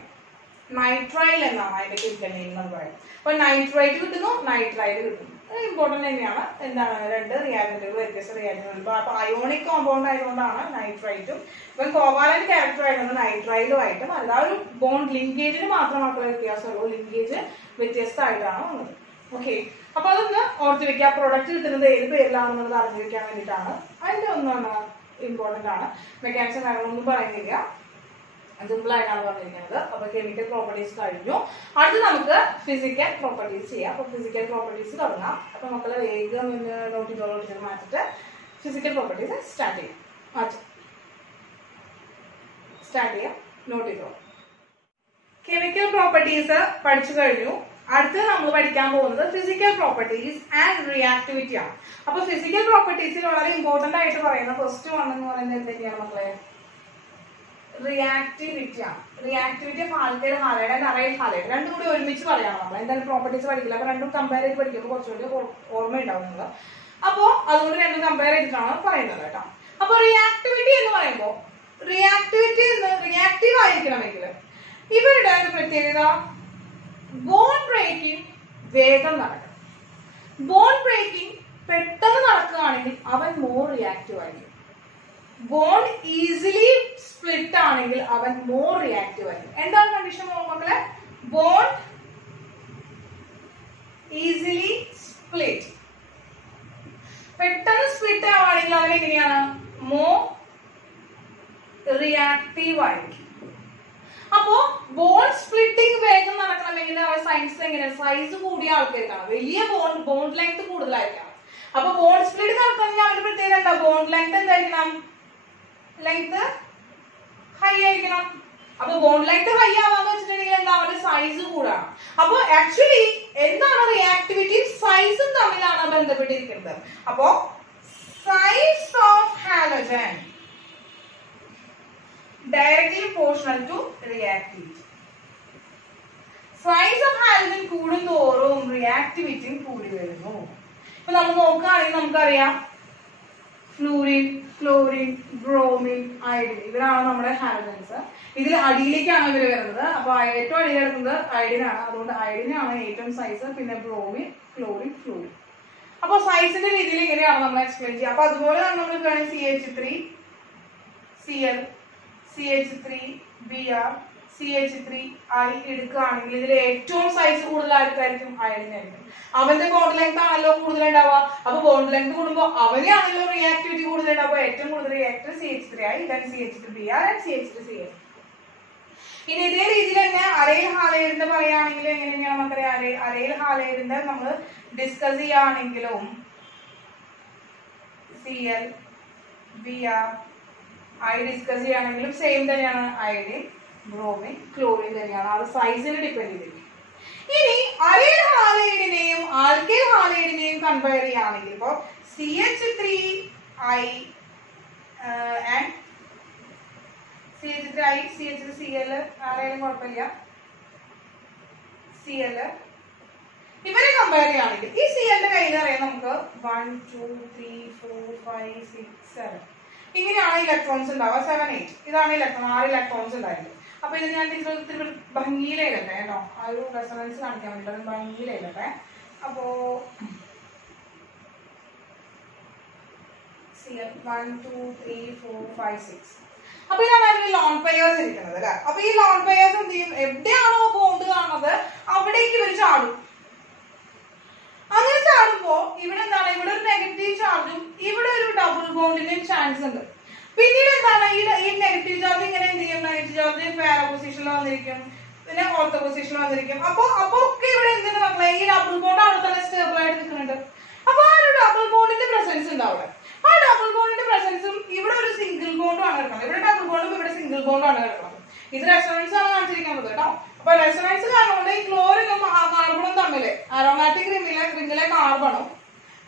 നൈട്രൈൽ എന്നാണ് അതിന്റെ കെമിക്കൽ നെയിം എന്ന് പറയുന്നത്. അപ്പൊ നൈട്രൈറ്റ് കിട്ടുന്നു, നൈട്രൈൽ കിട്ടുന്നു. ഇമ്പോർട്ടന്റ് തന്നെയാണ്. എന്താണ്? 2 റിയാജന്റുകൾ, വ്യത്യസ്ത റിയാജന്റുകൾ. അപ്പൊ അയോണിക് കോമ്പൗണ്ട് ആയതുകൊണ്ടാണ് നൈട്രൈറ്റും, ഇപ്പം കോവാലന്റ് ക്യാരക്ടർ ആയതുകൊണ്ട് നൈട്രൈലുമായിട്ടും. അല്ല, ഒരു ബോണ്ട് ലിങ്കേജിന് മാത്രം മക്കളെ വ്യത്യാസമുള്ളൂ. ലിങ്കേജ് വ്യത്യസ്തമായിട്ടാണ് വന്നത്. ഓക്കെ, അപ്പൊ അതൊന്ന് ഓർത്ത് വെക്കുക. പ്രൊഡക്റ്റ് കിട്ടുന്നത് ഏത് പേരിലാണെന്നുള്ളത് അറിഞ്ഞിരിക്കാൻ വേണ്ടിയിട്ടാണ്. അതിന്റെ ഒന്നാണ് ഇമ്പോർട്ടന്റ് ആണ്. മെക്കാനിക്സും കാര്യങ്ങളൊന്നും പറയുന്നില്ല, സിമ്പിൾ ആയിട്ടാണ് പറഞ്ഞിരിക്കുന്നത്. അപ്പൊ കെമിക്കൽ പ്രോപ്പർട്ടീസ് കഴിഞ്ഞു. അടുത്ത് നമുക്ക് ഫിസിക്കൽ പ്രോപ്പർട്ടീസ് ചെയ്യാം. അപ്പൊ ഫിസിക്കൽ പ്രോപ്പർട്ടീസ് തുടങ്ങാം. അപ്പൊ മക്കളെ വേഗം നോട്ട് ചെയ്ത് മാറ്റിട്ട് ഫിസിക്കൽ പ്രോപ്പർട്ടീസ് സ്റ്റാർട്ട് ചെയ്യാം. നോട്ട് ചെയ്തോ. കെമിക്കൽ പ്രോപ്പർട്ടീസ് പഠിച്ചു കഴിഞ്ഞു. അടുത്ത് നമ്മൾ പഠിക്കാൻ പോകുന്നത് ഫിസിക്കൽ പ്രോപ്പർട്ടീസ് ആൻഡ് റിയാക്ടിവിറ്റി ആണ്. അപ്പൊ ഫിസിക്കൽ പ്രോപ്പർട്ടീസിൽ വളരെ ഇമ്പോർട്ടന്റ് ആയിട്ട് പറയുന്ന ഫസ്റ്റ് വൺ എന്ന് പറയുന്നത് എന്തൊക്കെയാണ് മക്കളെ? റിയാക്ടിവിറ്റി ആണ്. Reactivity of alkyl halide and aryl halide രണ്ടും കൂടി ഒരുമിച്ച് പറയാം. നമ്മൾ എന്തായാലും പ്രോപ്പർട്ടീസ് പഠിക്കില്ല. അപ്പൊ രണ്ടും കമ്പയർ ചെയ്ത് പഠിക്കുമ്പോൾ കുറച്ചുകൂടി ഓർമ്മ ഉണ്ടാവും നിങ്ങൾ. അപ്പോ അതുകൊണ്ട് രണ്ടും കമ്പയർ ചെയ്തിട്ടാണ് പറയുന്നത് കേട്ടോ. അപ്പൊ റിയാക്ടിവിറ്റി എന്ന് പറയുമ്പോൾ റിയാക്റ്റീവ് ആയിരിക്കണമെങ്കിൽ ഇവരുടെ ഒരു പ്രത്യേകത ബോണ്ട് ബ്രേക്കിംഗ് വേഗം നടക്കണം. ബോണ്ട് ബ്രേക്കിംഗ് പെട്ടെന്ന് നടക്കുകയാണെങ്കിൽ അവൻ മോർ റിയാക്റ്റീവ് ആയിരിക്കും. ബോണ്ട് ഈസിലി സ്പ്ലിറ്റ് ആണെങ്കിൽ അവൻ മോർ റിയാക്റ്റീവ് ആയിരിക്കും. എന്താണ് കണ്ടീഷൻ മക്കളെ? ബോണ്ട് ഈസിലി സ്പ്ലിറ്റ്, പെട്ടെന്ന് സ്പ്ലിറ്റ് ആവുകയാണെങ്കിൽ അവൻ എങ്ങനെയാണ്? മോർ റിയാക്റ്റീവ് ആയിരിക്കും. അപ്പോ ബോണ്ട് സ്പ്ലിറ്റിംഗ് വേഗം നടക്കണമെങ്കിൽ അവരുടെ സൈസ് എങ്ങനെ? സൈസ് കൂടിയ ആൾക്കാർക്കാണ്. വലിയ ബോണ്ട് ലെങ്ത് കൂടുതലായിരിക്കണം. അപ്പൊ ബോണ്ട് സ്പ്ലിറ്റ് നടക്കണമെങ്കിൽ അവരുടെ പ്രത്യേകത എന്താ? ബോണ്ട് ലെങ്ത് എന്തായിരിക്കണം? ലെങ്ത് ഹൈ ആയിരിക്കണം. അപ്പൊ ബോണ്ട് ലെങ്ത് ഹൈ ആവാന്ന് വെച്ചിട്ടുണ്ടെങ്കിൽ എന്താ? അവരുടെ സൈസ് കൂടാണ്. അപ്പൊ ആക്ച്വലി എന്താണ്? റിയാക്ടിവിറ്റി സൈസും തമ്മിലാണ് ബന്ധപ്പെട്ടിരിക്കുന്നത്. അപ്പോ size of halogen directly proportional to reactivity. Size of halogen കൂടുന്തോറും റിയാക്ടിവിറ്റിയും കൂടി വരുന്നു. ഇപ്പൊ നമ്മൾ നോക്കുകയാണെങ്കിൽ നമുക്കറിയാം ഫ്ലൂറിൻ, ക്ലോറിൻ, ബ്രോമിൻ, അയഡിൻ ഇവരാണ് നമ്മുടെ ഹാലോജൻസ്. ഇതിൽ അടിയിലേക്കാണ് ഇവർ വരുന്നത്. അപ്പൊ ഏറ്റവും അടിയിൽ കിടക്കുന്നത് അയഡിൻ ആണ്. അതുകൊണ്ട് അയഡിനാണ് ഏറ്റവും സൈസ്. പിന്നെ ബ്രോമിൻ, ക്ലോറിൻ, ഫ്ലൂറിൻ. അപ്പൊ സൈസിന്റെ രീതിയിൽ ഇങ്ങനെയാണ് നമ്മൾ എക്സ്പ്ലെയിൻ ചെയ്യുക. അപ്പൊ അതുപോലെ നമ്മൾ CH3, Cl, CH3, Br, CH3I എടുക്കുകയാണെങ്കിൽ ഇതിൽ ഏറ്റവും സൈസ് കൂടുതൽ ആർക്കായിരിക്കും? അയഡിനായിരിക്കും. അവന്റെ ബോണ്ട് ലെങ്ത് ആണല്ലോ കൂടുതലുണ്ടാവുക. അപ്പൊ ബോണ്ട് ലെങ്ത് കൂടുമ്പോൾ അവനെയാണല്ലോ റിയാക്ടിവിറ്റി കൂടുതലുണ്ടാവുക. ഏറ്റവും കൂടുതൽ reactor CH3I, then CH3Br and CH3Cl. ഇനി ഇതേ രീതിയിൽ തന്നെ അരയിൽ ഹാലൈഡിന്റെ പറയുകയാണെങ്കിൽ എങ്ങനെയാണ് നമുക്കറിയാം? അരയിൽ ഹാലൈഡിന്റെ നമ്മൾ ഡിസ്കസ് ചെയ്യുകയാണെങ്കിലും Cl, Br, I ഡിസ്കസ് ചെയ്യുകയാണെങ്കിലും സെയിം തന്നെയാണ്. അയഡിൻ, ബ്രോമിൻ, ക്ലോറിൻ തന്നെയാണ്. അത് സൈസിനെ ഡിപ്പെൻഡ് ചെയ്തിരിക്കും. ഇനി അരയിൽ ഹാലൈഡിനെയും ആൽക്കൈൽ ഹാലൈഡിനെയും കമ്പയർ ചെയ്യുകയാണെങ്കിൽ ഇപ്പോ CH3I ആൻഡ് CH3I, CH3Cl ആരായാലും കുഴപ്പമില്ല. Cl ഇവരെ കമ്പയർ ചെയ്യുകയാണെങ്കിൽ ഈ Clന്റെ കയ്യിൽ അറിയാം നമുക്ക് 1, 2, 3, 4, 5, 6, 7 ഇങ്ങനെയാണ് ഇലക്ട്രോൺസ് ഉണ്ടാവുക. 7, 8 ഇതാണ് ഇലക്ട്രോൺ. 6 ഇലക്ട്രോൺസ് ഉണ്ടായിരുന്നു. അപ്പൊ ഇത് ഞാൻ ഇത്തിരി ഭംഗിയിലെഴുതട്ടെ കേട്ടോ. ആ ഒരു റെസൊണൻസ് കാണിക്കാൻ വേണ്ടി ഭംഗിയിലെഴുതട്ടെ. അപ്പോ 1, 2, 3, 4, 5, 6 അപ്പൊ ഇതാണ് ലോൺ പെയേഴ്സ് ഇരിക്കുന്നത് അല്ലെ. അപ്പൊ ഈ ലോൺ പെയേഴ്സ് എന്ത് ചെയ്യും? എവിടെയാണോ ബോണ്ട് കാണുന്നത് അവിടേക്ക് ഇവർ ചാടും. അങ്ങനെ ചാടുമ്പോ ഇവിടെ എന്താണ്? ഇവിടെ ഒരു നെഗറ്റീവ് ചാർജും ഇവിടെ ഒരു ഡബിൾ ബോണ്ടിന്റെയും ചാൻസ് ഉണ്ട്. പിന്നീട് എന്താണ്? ഈ നെഗറ്റീവ് ചാർജ് ഇങ്ങനെ എന്ത് ചെയ്യും? നെഗറ്റീവ് ചാർജ് പാരോ പൊസിഷനിൽ വന്നിരിക്കും, പിന്നെ ഓർത്തോ പൊസിഷനിൽ വന്നിരിക്കും. അപ്പൊ ഒക്കെ ഇവിടെ എന്തിനാ മക്കളെ? ഈ ഡബിൾ ബോണ്ട് അവിടെ തന്നെ സ്റ്റേബിൾ ആയിട്ട് നിൽക്കുന്നുണ്ട്. അപ്പൊ ആ ഒരു ഡബിൾ ബോണ്ടിന്റെ പ്രസൻസ് ഉണ്ട് അവിടെ. ആ ഡബിൾ ബോണ്ടിന്റെ പ്രസൻസും ഇവിടെ ഒരു സിംഗിൾ ബോണ്ടും ആണ് കിടക്കുന്നത്. ഇവിടെ ഡബിൾ ബോണ്ടും ഇവിടെ സിംഗിൾ ബോണ്ടും ആണ് കിടക്കുന്നത്. ഇത് റെസൊണൻസ് ആണ് കാണിച്ചിരിക്കുന്നത് കേട്ടോ. അപ്പൊ റെസൊണൻസ് കാരണം ഈ ക്ലോറിനും കാർബണും തമ്മിൽ അരോമാറ്റിക് റിംഗിലെ കാർബണും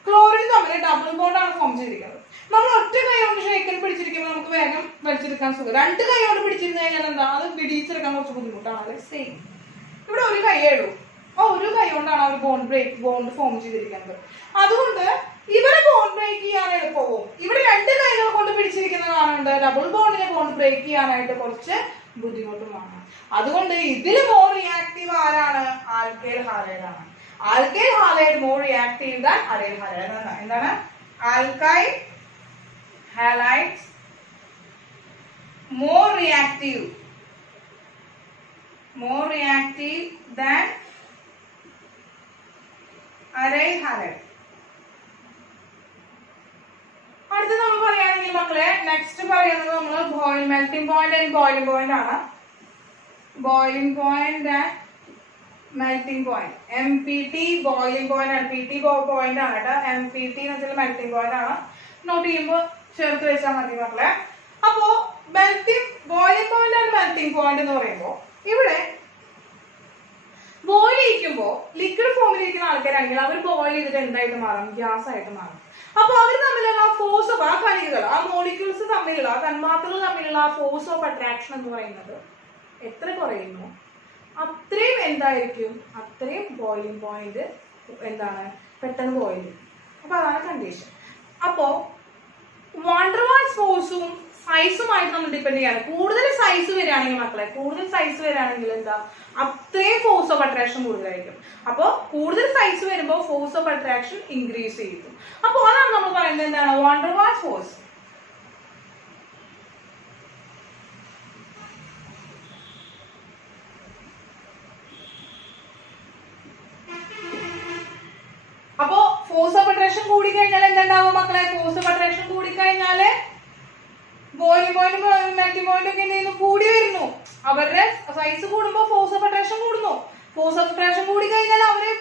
ക്ലോറിനും തമ്മിൽ ഡബിൾ ബോണ്ടാണ് ഫോം ചെയ്തിരിക്കുന്നത്. നമ്മൾ ഒറ്റ കൈ കൊണ്ട് ഷേക്കൻ പിടിച്ചിരിക്കുമ്പോൾ നമുക്ക് വേഗം വലിച്ചെടുക്കാൻ സുഖം. 2 കൈ കൊണ്ട് പിടിച്ചിരുന്നു കഴിഞ്ഞാൽ എന്താ? അത് പിടിച്ചെടുക്കാൻ കുറച്ച് ബുദ്ധിമുട്ടാണ്. അല്ലെ സെയിം ഇവിടെ ഒരു കൈയേ ഉള്ളൂ. ആ ഒരു കൈ കൊണ്ടാണ് അവർ ബോണ്ട് ഫോം ചെയ്തിരിക്കുന്നത്. അതുകൊണ്ട് ഇവരെ ബോണ്ട് ബ്രേക്ക് ചെയ്യാൻ എളുപ്പവും. ഇവിടെ 2 കൈകൾ കൊണ്ട് പിടിച്ചിരിക്കുന്ന കാണുന്നുണ്ട്. ഡബിൾ ബോണ്ടിനെ ബോണ്ട് ബ്രേക്ക് ചെയ്യാനായിട്ട് കുറച്ച് ബുദ്ധിമുട്ടുമാണ്. അതുകൊണ്ട് ഇതിൽ മോർ റിയാക്റ്റീവ് ആരാണ്? ആൽക്കൈൽ ഹാലൈഡ് ആണ്. Alkyl halide more reactive than aryl halide. എന്താണ്? Alkyl halides more reactive than aryl halide. അടുത്ത് നമ്മൾ പറയുകയാണെങ്കിൽ മക്കളെ നെക്സ്റ്റ് പറയുന്നത് നമ്മൾ melting point and boiling point ആണ്. Boiling point and melting point. MPT boiling point ആണ്. PT പോയിന്റ് ആണ് കേട്ടോ. MPT എന്ന് വെച്ചാൽ മെൽറ്റിംഗ് പോയിന്റ് ആണ്. നോട്ട് ചെയ്യുമ്പോൾ ചേർത്ത് വെച്ചാൽ മതി മക്കളെ. അപ്പോ boiling point and melting point എന്ന് പറയുമ്പോൾ ഇവിടെ ബോയിൽ ചെയ്യിക്കുമ്പോൾ ലിക്വിഡ് ഫോമിലിരിക്കുന്ന ആൾക്കാരാണെങ്കിൽ അവർ ബോയിൽ ചെയ്തിട്ട് എന്തായിട്ട് മാറും? ഗ്യാസ് ആയിട്ട് മാറും. അപ്പൊ അവർ തമ്മിലുള്ള ഫോഴ്സ് ഓഫ് ആ കണികകൾ, ആ മോളിക്യൂൾസ് തമ്മിലുള്ള, തന്മാത്രകൾ തമ്മിലുള്ള ആ ഫോഴ്സ് ഓഫ് അട്രാക്ഷൻ എന്ന് പറയുന്നത് എത്ര കുറയുന്നു അത്രയും എന്തായിരിക്കും? അത്രയും ബോയിലിംഗ് പോയിന്റ് എന്താണ്? പെട്ടെന്ന് ബോയിൽ ചെയ്യും. അപ്പൊ അതാണ് കണ്ടീഷൻ. അപ്പോ വാണ്ടർവാൾസ് ഫോഴ്സും സൈസുമായിട്ട് നമ്മൾ ഡിപ്പെൻഡ് ചെയ്യാണ്. കൂടുതൽ സൈസ് വരികയാണെങ്കിൽ മക്കളെ, കൂടുതൽ സൈസ് വരികയാണെങ്കിൽ എന്താ, അത്രയും ഫോഴ്സ് ഓഫ് അട്രാക്ഷൻ കൂടുതലായിരിക്കും. അപ്പോൾ കൂടുതൽ സൈസ് വരുമ്പോൾ ഫോഴ്സ് ഓഫ് അട്രാക്ഷൻ ഇൻക്രീസ് ചെയ്യും. അപ്പോൾ അതാണ് നമ്മൾ പറയുന്നത് എന്താണ്, വാൻ ഡെർ വാൾസ് ഫോഴ്സ്. അപ്പോ ഫോഴ്സ് ഓഫ് അട്രാക്ഷൻ കൂടിക്കഴിഞ്ഞാൽ എന്തുണ്ടാവും മക്കളെ, ഫോഴ്സ് ഓഫ് അട്രാക്ഷൻ കൂടിക്കഴിഞ്ഞാല് ബോയിലിംഗ് പോയിന്റും മെൽറ്റിംഗ് പോയിന്റും ഒക്കെ എന്ത് ചെയ്യുന്നു, കൂടി വരുന്നു. അവരുടെ സൈസ് കൂടുമ്പോൾ ഫോഴ്സ് ഓഫ് അട്രാക്ഷൻ കൂടുന്നു. ഫോഴ്സ് ഓഫ് അട്രാക്ഷൻ കൂടി കഴിഞ്ഞാൽ അവര്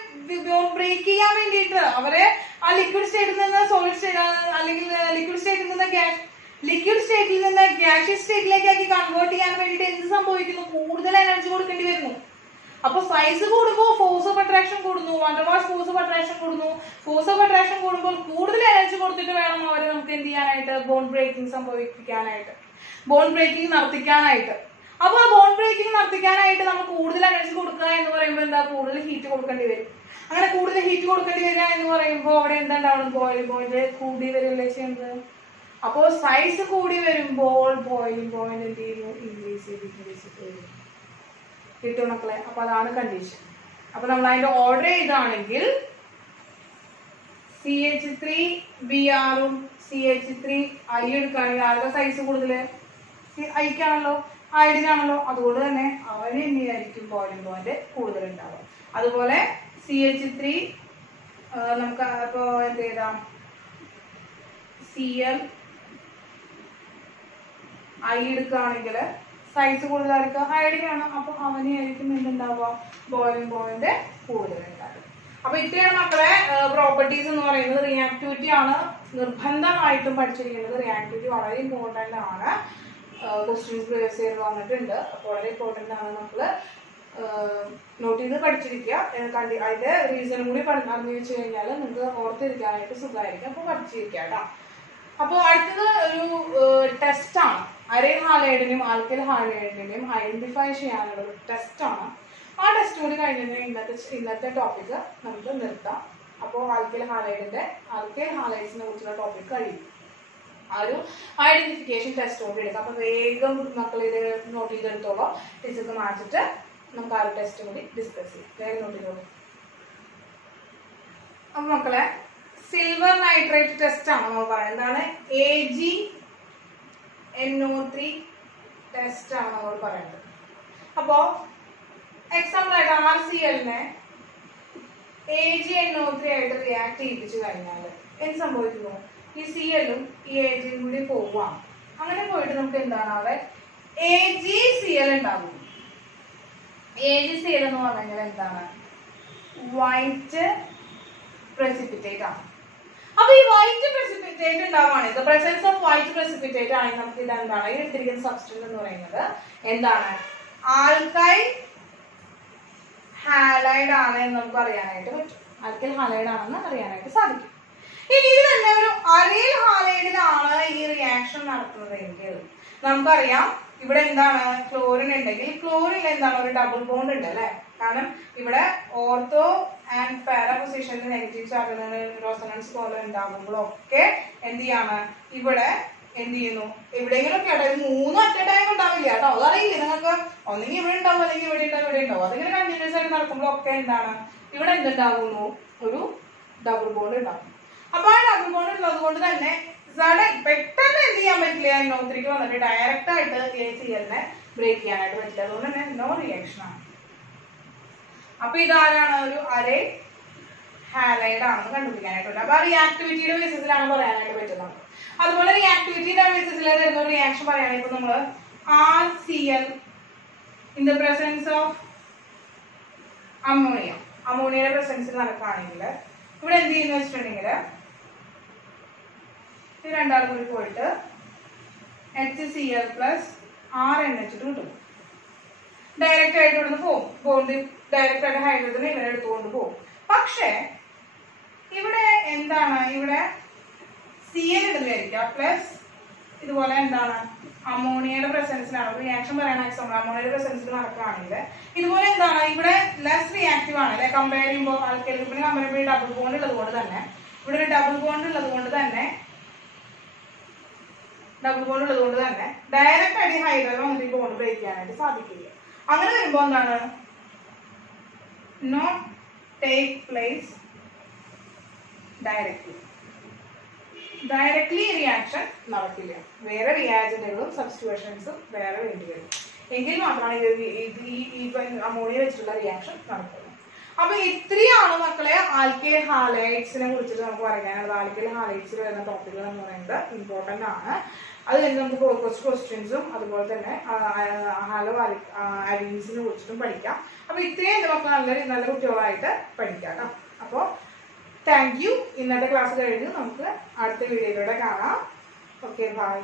ബ്രേക്ക് ചെയ്യാൻ വേണ്ടിയിട്ട് അവരെ ആ ലിക്വിഡ് സ്റ്റേറ്റിൽ നിന്ന് സോളിഡ് സ്റ്റേറ്റ് അല്ലെങ്കിൽ ലിക്വിഡ് സ്റ്റേറ്റിൽ നിന്ന് ഗ്യാഷ്യസ് സ്റ്റേറ്റിലേക്ക് കൺവേർട്ട് ചെയ്യാൻ വേണ്ടിയിട്ട് എന്ത് സംഭവിക്കുന്നു, കൂടുതൽ എനർജി കൊടുക്കേണ്ടി വരുന്നു. അപ്പൊ സൈസ് കൂടുമ്പോൾ ഫോഴ്സ് ഓഫ് അട്രാക്ഷൻ കൂടുന്നു, van der Waals force of attraction കൂടുന്നു. ഫോഴ്സ് ഓഫ് അട്രാക്ഷൻ കൂടുമ്പോൾ കൂടുതൽ എനർജി കൊടുത്തിട്ട് വേണം അവരെ നമുക്ക് എന്ത് ചെയ്യാനായിട്ട്, ബോൺ ബ്രേക്കിംഗ് സംഭവിപ്പിക്കാനായിട്ട്, ബോൺ ബ്രേക്കിംഗ് നടത്തിക്കാനായിട്ട്. അപ്പൊ ആ ബോൺ ബ്രേക്കിംഗ് നടത്തിക്കാനായിട്ട് നമ്മൾ കൂടുതൽ എനർജി കൊടുക്കുക എന്ന് പറയുമ്പോൾ എന്താ, കൂടുതൽ ഹീറ്റ് കൊടുക്കേണ്ടി വരും. അങ്ങനെ കൂടുതൽ ഹീറ്റ് കൊടുക്കേണ്ടി വരിക എന്ന് പറയുമ്പോൾ അവിടെ എന്താണ്ടാവും, ബോയിലിംഗ് പോയിന്റ് കൂടി വരില്ലേ ചെയ്യുന്നത്. അപ്പോ സൈസ് കൂടി വരുമ്പോൾ ബോയിലിംഗ് പോയിന്റ് എന്ത് ചെയ്യുന്നു, ഇൻക്രീസ് ചെയ്ത് കിട്ടും മക്കളെ. അപ്പൊ അതാണ് കണ്ടീഷൻ. അപ്പൊ നമ്മൾ അതിന്റെ ഓർഡർ ചെയ്താണെങ്കിൽ CH3Br ഉം CH3I എടുക്കുകയാണെങ്കിൽ ആരുടെ സൈസ് കൂടുതൽ, ഐക്കാണല്ലോ, അയഡിനാണല്ലോ. അതുകൊണ്ട് തന്നെ അവന് തന്നെയായിരിക്കും ബോയിലിംഗ് പോയിന്റ് കൂടുതൽ ഉണ്ടാവുക. അതുപോലെ CH3 നമുക്ക് ഇപ്പോ എന്ത് ചെയ്താം, Cl I എടുക്കുകയാണെങ്കിൽ സൈസ് കൂടുതലായിരിക്കും, അയഡിനാണ്. അപ്പൊ അവനെയായിരിക്കും എന്തുണ്ടാവുക, ബോയിലിംഗ് പോയിന്റ് കൂടുതലുണ്ടാവുക. അപ്പൊ ഇത്രയാണ് മക്കളെ പ്രോപ്പർട്ടീസ് എന്ന് പറയുന്നത്. റിയാക്ടിവിറ്റി ആണ് നിർബന്ധമായിട്ടും പഠിച്ചിരിക്കുന്നത്. റിയാക്ടിവിറ്റി വളരെ ഇമ്പോർട്ടന്റ് ആണ്. ക്വസ്റ്റ്യൻസ് പ്രീവിയസ് ഇയർ വന്നിട്ടുണ്ട്. അപ്പോൾ വളരെ ഇമ്പോർട്ടന്റ് ആണ്, നമ്മള് നോട്ട് ചെയ്ത് പഠിച്ചിരിക്കുക. അതിന്റെ റീസണും കൂടി അറിഞ്ഞു വെച്ച് കഴിഞ്ഞാൽ നിങ്ങൾക്ക് ഓർത്തിരിക്കാനായിട്ട് സുഖമായിരിക്കും. അപ്പൊ പഠിച്ചിരിക്കുക കേട്ടോ. അപ്പോൾ അടുത്തത് ഒരു ടെസ്റ്റ് ആണ്. അരൈൽ ഹാലൈഡിനെയും ആൽക്കൈൽ ഹാലൈഡിനെയും ഐഡന്റിഫൈ ചെയ്യാനുള്ള ഒരു ടെസ്റ്റ് ആണ്. ആ ടെസ്റ്റ് കൂടി കഴിഞ്ഞാൽ ഇന്നത്തെ ടോപ്പിക് നമുക്ക് നിർത്താം. അപ്പോൾ ആൽക്കൈൽ ഹാലൈഡ്സിനെ കുറിച്ചുള്ള ടോപ്പിക് കഴിയും. ആ ഒരു ഐഡന്റിഫിക്കേഷൻ ടെസ്റ്റ് കൂടി എടുക്കാം. അപ്പൊ വേഗം മക്കൾ ഇത് നോട്ട് ചെയ്തെടുത്തോളൂ. ടീച്ചർക്ക് മാറ്റിട്ട് നമുക്ക് ആ ഒരു ടെസ്റ്റ് കൂടി ഡിസ്കസ് ചെയ്യാം. വേഗം നോട്ട് ചെയ്തോളൂ. അപ്പൊ മക്കളെ സിൽവർ നൈട്രേറ്റ് ടെസ്റ്റ് ആണ് നമ്മൾ പറയുന്നത്. എന്താണ്, AgNO3 ടെസ്റ്റ് ആണ് നമ്മൾ പറയുന്നത്. അപ്പോ എക്സാമ്പിൾ ആയിട്ട് RCl-നെ AgNO3 ആയിട്ട് റിയാക്ട് ചെയ്യിപ്പിച്ചു കഴിഞ്ഞാൽ എന്ത് സംഭവിക്കുന്നു, ഈ Cl-ഉം ഈ Ag-യും കൂടി പോവാം. അങ്ങനെ പോയിട്ട് നമുക്ക് എന്താണ് അവിടെ AgCl ഉണ്ടാകും. AgCl എന്ന് പറഞ്ഞു കഴിഞ്ഞാൽ എന്താണ്, വൈറ്റ് precipitate ആണ്. അപ്പൊ ഈ വൈറ്റ് precipitate ഉണ്ടാവുകയാണെങ്കിൽ പ്രസൻസ് ഓഫ് വൈറ്റ് precipitate ആണെങ്കിൽ നമുക്ക് ഇത് എന്താണ്, ഈ എടുത്തിരിക്കുന്ന സബ്സ്റ്റൻസ് എന്ന് പറയുന്നത് എന്താണ്, ആൽക്കൈൽ ഹാലൈഡ് ആണ് എന്ന് നമുക്ക് അറിയാനായിട്ട് പറ്റും. ആൽക്കൈൽ ഹാലൈഡ് ആണെന്ന് അറിയാനായിട്ട് സാധിക്കും. ഇനി ഇത് തന്നെ ഒരു അരൈൽ ഹാലൈഡിലാണ് ഈ റിയാക്ഷൻ നടത്തുന്നതെങ്കിൽ നമുക്കറിയാം ഇവിടെ എന്താണ്, ക്ലോറിൻ ഉണ്ടെങ്കിൽ ക്ലോറിൻ എന്താണ്, ഒരു ഡബിൾ ബോണ്ട് ഉണ്ട് അല്ലെ. കാരണം ഇവിടെ ഓർത്തോ ആൻഡ് പാരാ പൊസിഷനിൽ നെഗറ്റീവ് ചാർജ് റെസൊണൻസ് പോലെ ഉണ്ടാകുമ്പോഴൊക്കെ എന്ത് ചെയ്യാണ്, ഇവിടെ എന്ത് ചെയ്യുന്നു, എവിടെയെങ്കിലും ഒക്കെ അതായത് മൂന്നും അറ്റ് എ ടൈം ഉണ്ടാവില്ല കേട്ടോ. അതറിയില്ല നിങ്ങൾക്ക്, ഒന്നെങ്കിൽ ഇവിടെ ഉണ്ടാവും അല്ലെങ്കിൽ ഇവിടെ ഉണ്ടാവും ഇവിടെ ഉണ്ടാവും. അതിങ്ങനെ കണ്ടിന്യൂസ് ആയിട്ട് നടക്കുമ്പോഴൊക്കെ എന്താണ്, ഇവിടെ എന്തുണ്ടാകുന്നു, ഒരു ഡബിൾ ബോണ്ട് ഉണ്ടാകും. അപ്പൊ ആ ഡബിൾ ബോണ്ട് ഉള്ളത് കൊണ്ട് തന്നെ പെട്ടെന്ന് എന്ത് ചെയ്യാൻ പറ്റില്ല, NO3 വന്നിട്ട് ഡയറക്റ്റ് ആയിട്ട് AgCl-നെ ബ്രേക്ക് ചെയ്യാനായിട്ട് പറ്റില്ല. അതുകൊണ്ട് തന്നെ നോ റിയാക്ഷൻ ആണ്. അപ്പൊ ഇതാരാണ്, ഒരു അരൈൽ ഹാലൈഡ് ആണെന്ന് കണ്ടുപിടിക്കാനായിട്ടുണ്ട്. അപ്പൊ ആ റിയാക്ടിവിറ്റിയുടെ ബേസിസിലാണ് പറയാനായിട്ട് പറ്റുന്നത്. അതുപോലെ റിയാക്ടിവിറ്റിയുടെ ബേസിസിൽ വരുന്ന ഒരു റിയാക്ഷൻ പറയാനായിട്ട് നമ്മള് RCl in the presence of അമോണിയയുടെ പ്രസൻസിൽ നടക്കുകയാണെങ്കിൽ ഇവിടെ എന്ത് ചെയ്യുന്ന വെച്ചിട്ടുണ്ടെങ്കിൽ ഇത് രണ്ടാളും കൂടി പോയിട്ട് HCl പ്ലസ് RNH കിട്ടും. ഡയറക്റ്റ് ആയിട്ട് ഇവിടുന്ന് പോകും, ബോണ്ട് ഡയറക്റ്റ് ആയിട്ട് ഹൈഡ്രജൻ ഇവരെ എടുത്തുകൊണ്ട് പോകും. പക്ഷേ ഇവിടെ എന്താണ്, ഇവിടെ Cl ഇടുന്നതായിരിക്കാം പ്ലസ് ഇതുപോലെ എന്താണ്, അമോണിയയുടെ പ്രസൻസിലാണ് റിയാക്ഷൻ പറയണ എക്സാമ്പിൾ. അമോണിയയുടെ പ്രസൻസിൽ നടക്കുകയാണെങ്കിൽ ഇതുപോലെ എന്താണ്, ഇവിടെ ലെസ് റിയാക്റ്റീവ് ആണ് അല്ലെ, കമ്പയർ ചെയ്യുമ്പോൾ ആൽക്കൈൽ ഗ്രൂപ്പിന് കമ്പയർ ചെയ്യുമ്പോൾ ഡബിൾ ബോണ്ട് ഉള്ളത് കൊണ്ട് തന്നെ ഇവിടെ ഒരു ഡബിൾ ബോണ്ട് ഉള്ളത് കൊണ്ട് തന്നെ ഡബിൾ ബോണ്ട് ഉള്ളതുകൊണ്ട് തന്നെ ഡയറക്റ്റ് ആയിട്ട് ഹൈഡ്രജൻ വന്നിട്ട് ഈ ബോണ്ട് ബ്രേക്ക് ചെയ്യാനായിട്ട് സാധിക്കില്ല. അങ്ങനെ വരുമ്പോൾ എന്താണ് not take place directly reaction നടക്കില്ല. വേറെ റിയാജന്റുകളും സബ്സ്റ്റിറ്റ്യൂഷൻസും വേറെ വേണ്ടി വരും. എങ്കിൽ മാത്രമാണ് ഈ അമോണിയ വെച്ചിട്ടുള്ള റിയാക്ഷൻ നടക്കുന്നത്. അപ്പൊ ഇത്രയാണ് മക്കളെ ആൽക്കൈൽ ഹാലൈഡ്സിനെ കുറിച്ചിട്ട് നമുക്ക് പറയാനുള്ളത്. ആൽക്കൈൽ ഹാലൈഡ്സിൽ വരുന്ന ടോപ്പിക്കുകൾ എന്ന് പറയുന്നത് ഇമ്പോർട്ടന്റ് ആണ്. അത് കഴിഞ്ഞ് നമുക്ക് കുറച്ച് ക്വസ്റ്റ്യൻസും അതുപോലെ തന്നെ ഹാലോ അലീൻസിനെ കുറിച്ചിട്ടും പഠിക്കാം. അപ്പൊ ഇത്രയും എന്റെ മക്കൾ നല്ല കുട്ടികളായിട്ട് പഠിക്കാം കേട്ടോ. അപ്പോൾ താങ്ക് യു. ഇന്നത്തെ ക്ലാസ് കഴിഞ്ഞ് നമുക്ക് അടുത്ത വീഡിയോയിലൂടെ കാണാം. Okay, by.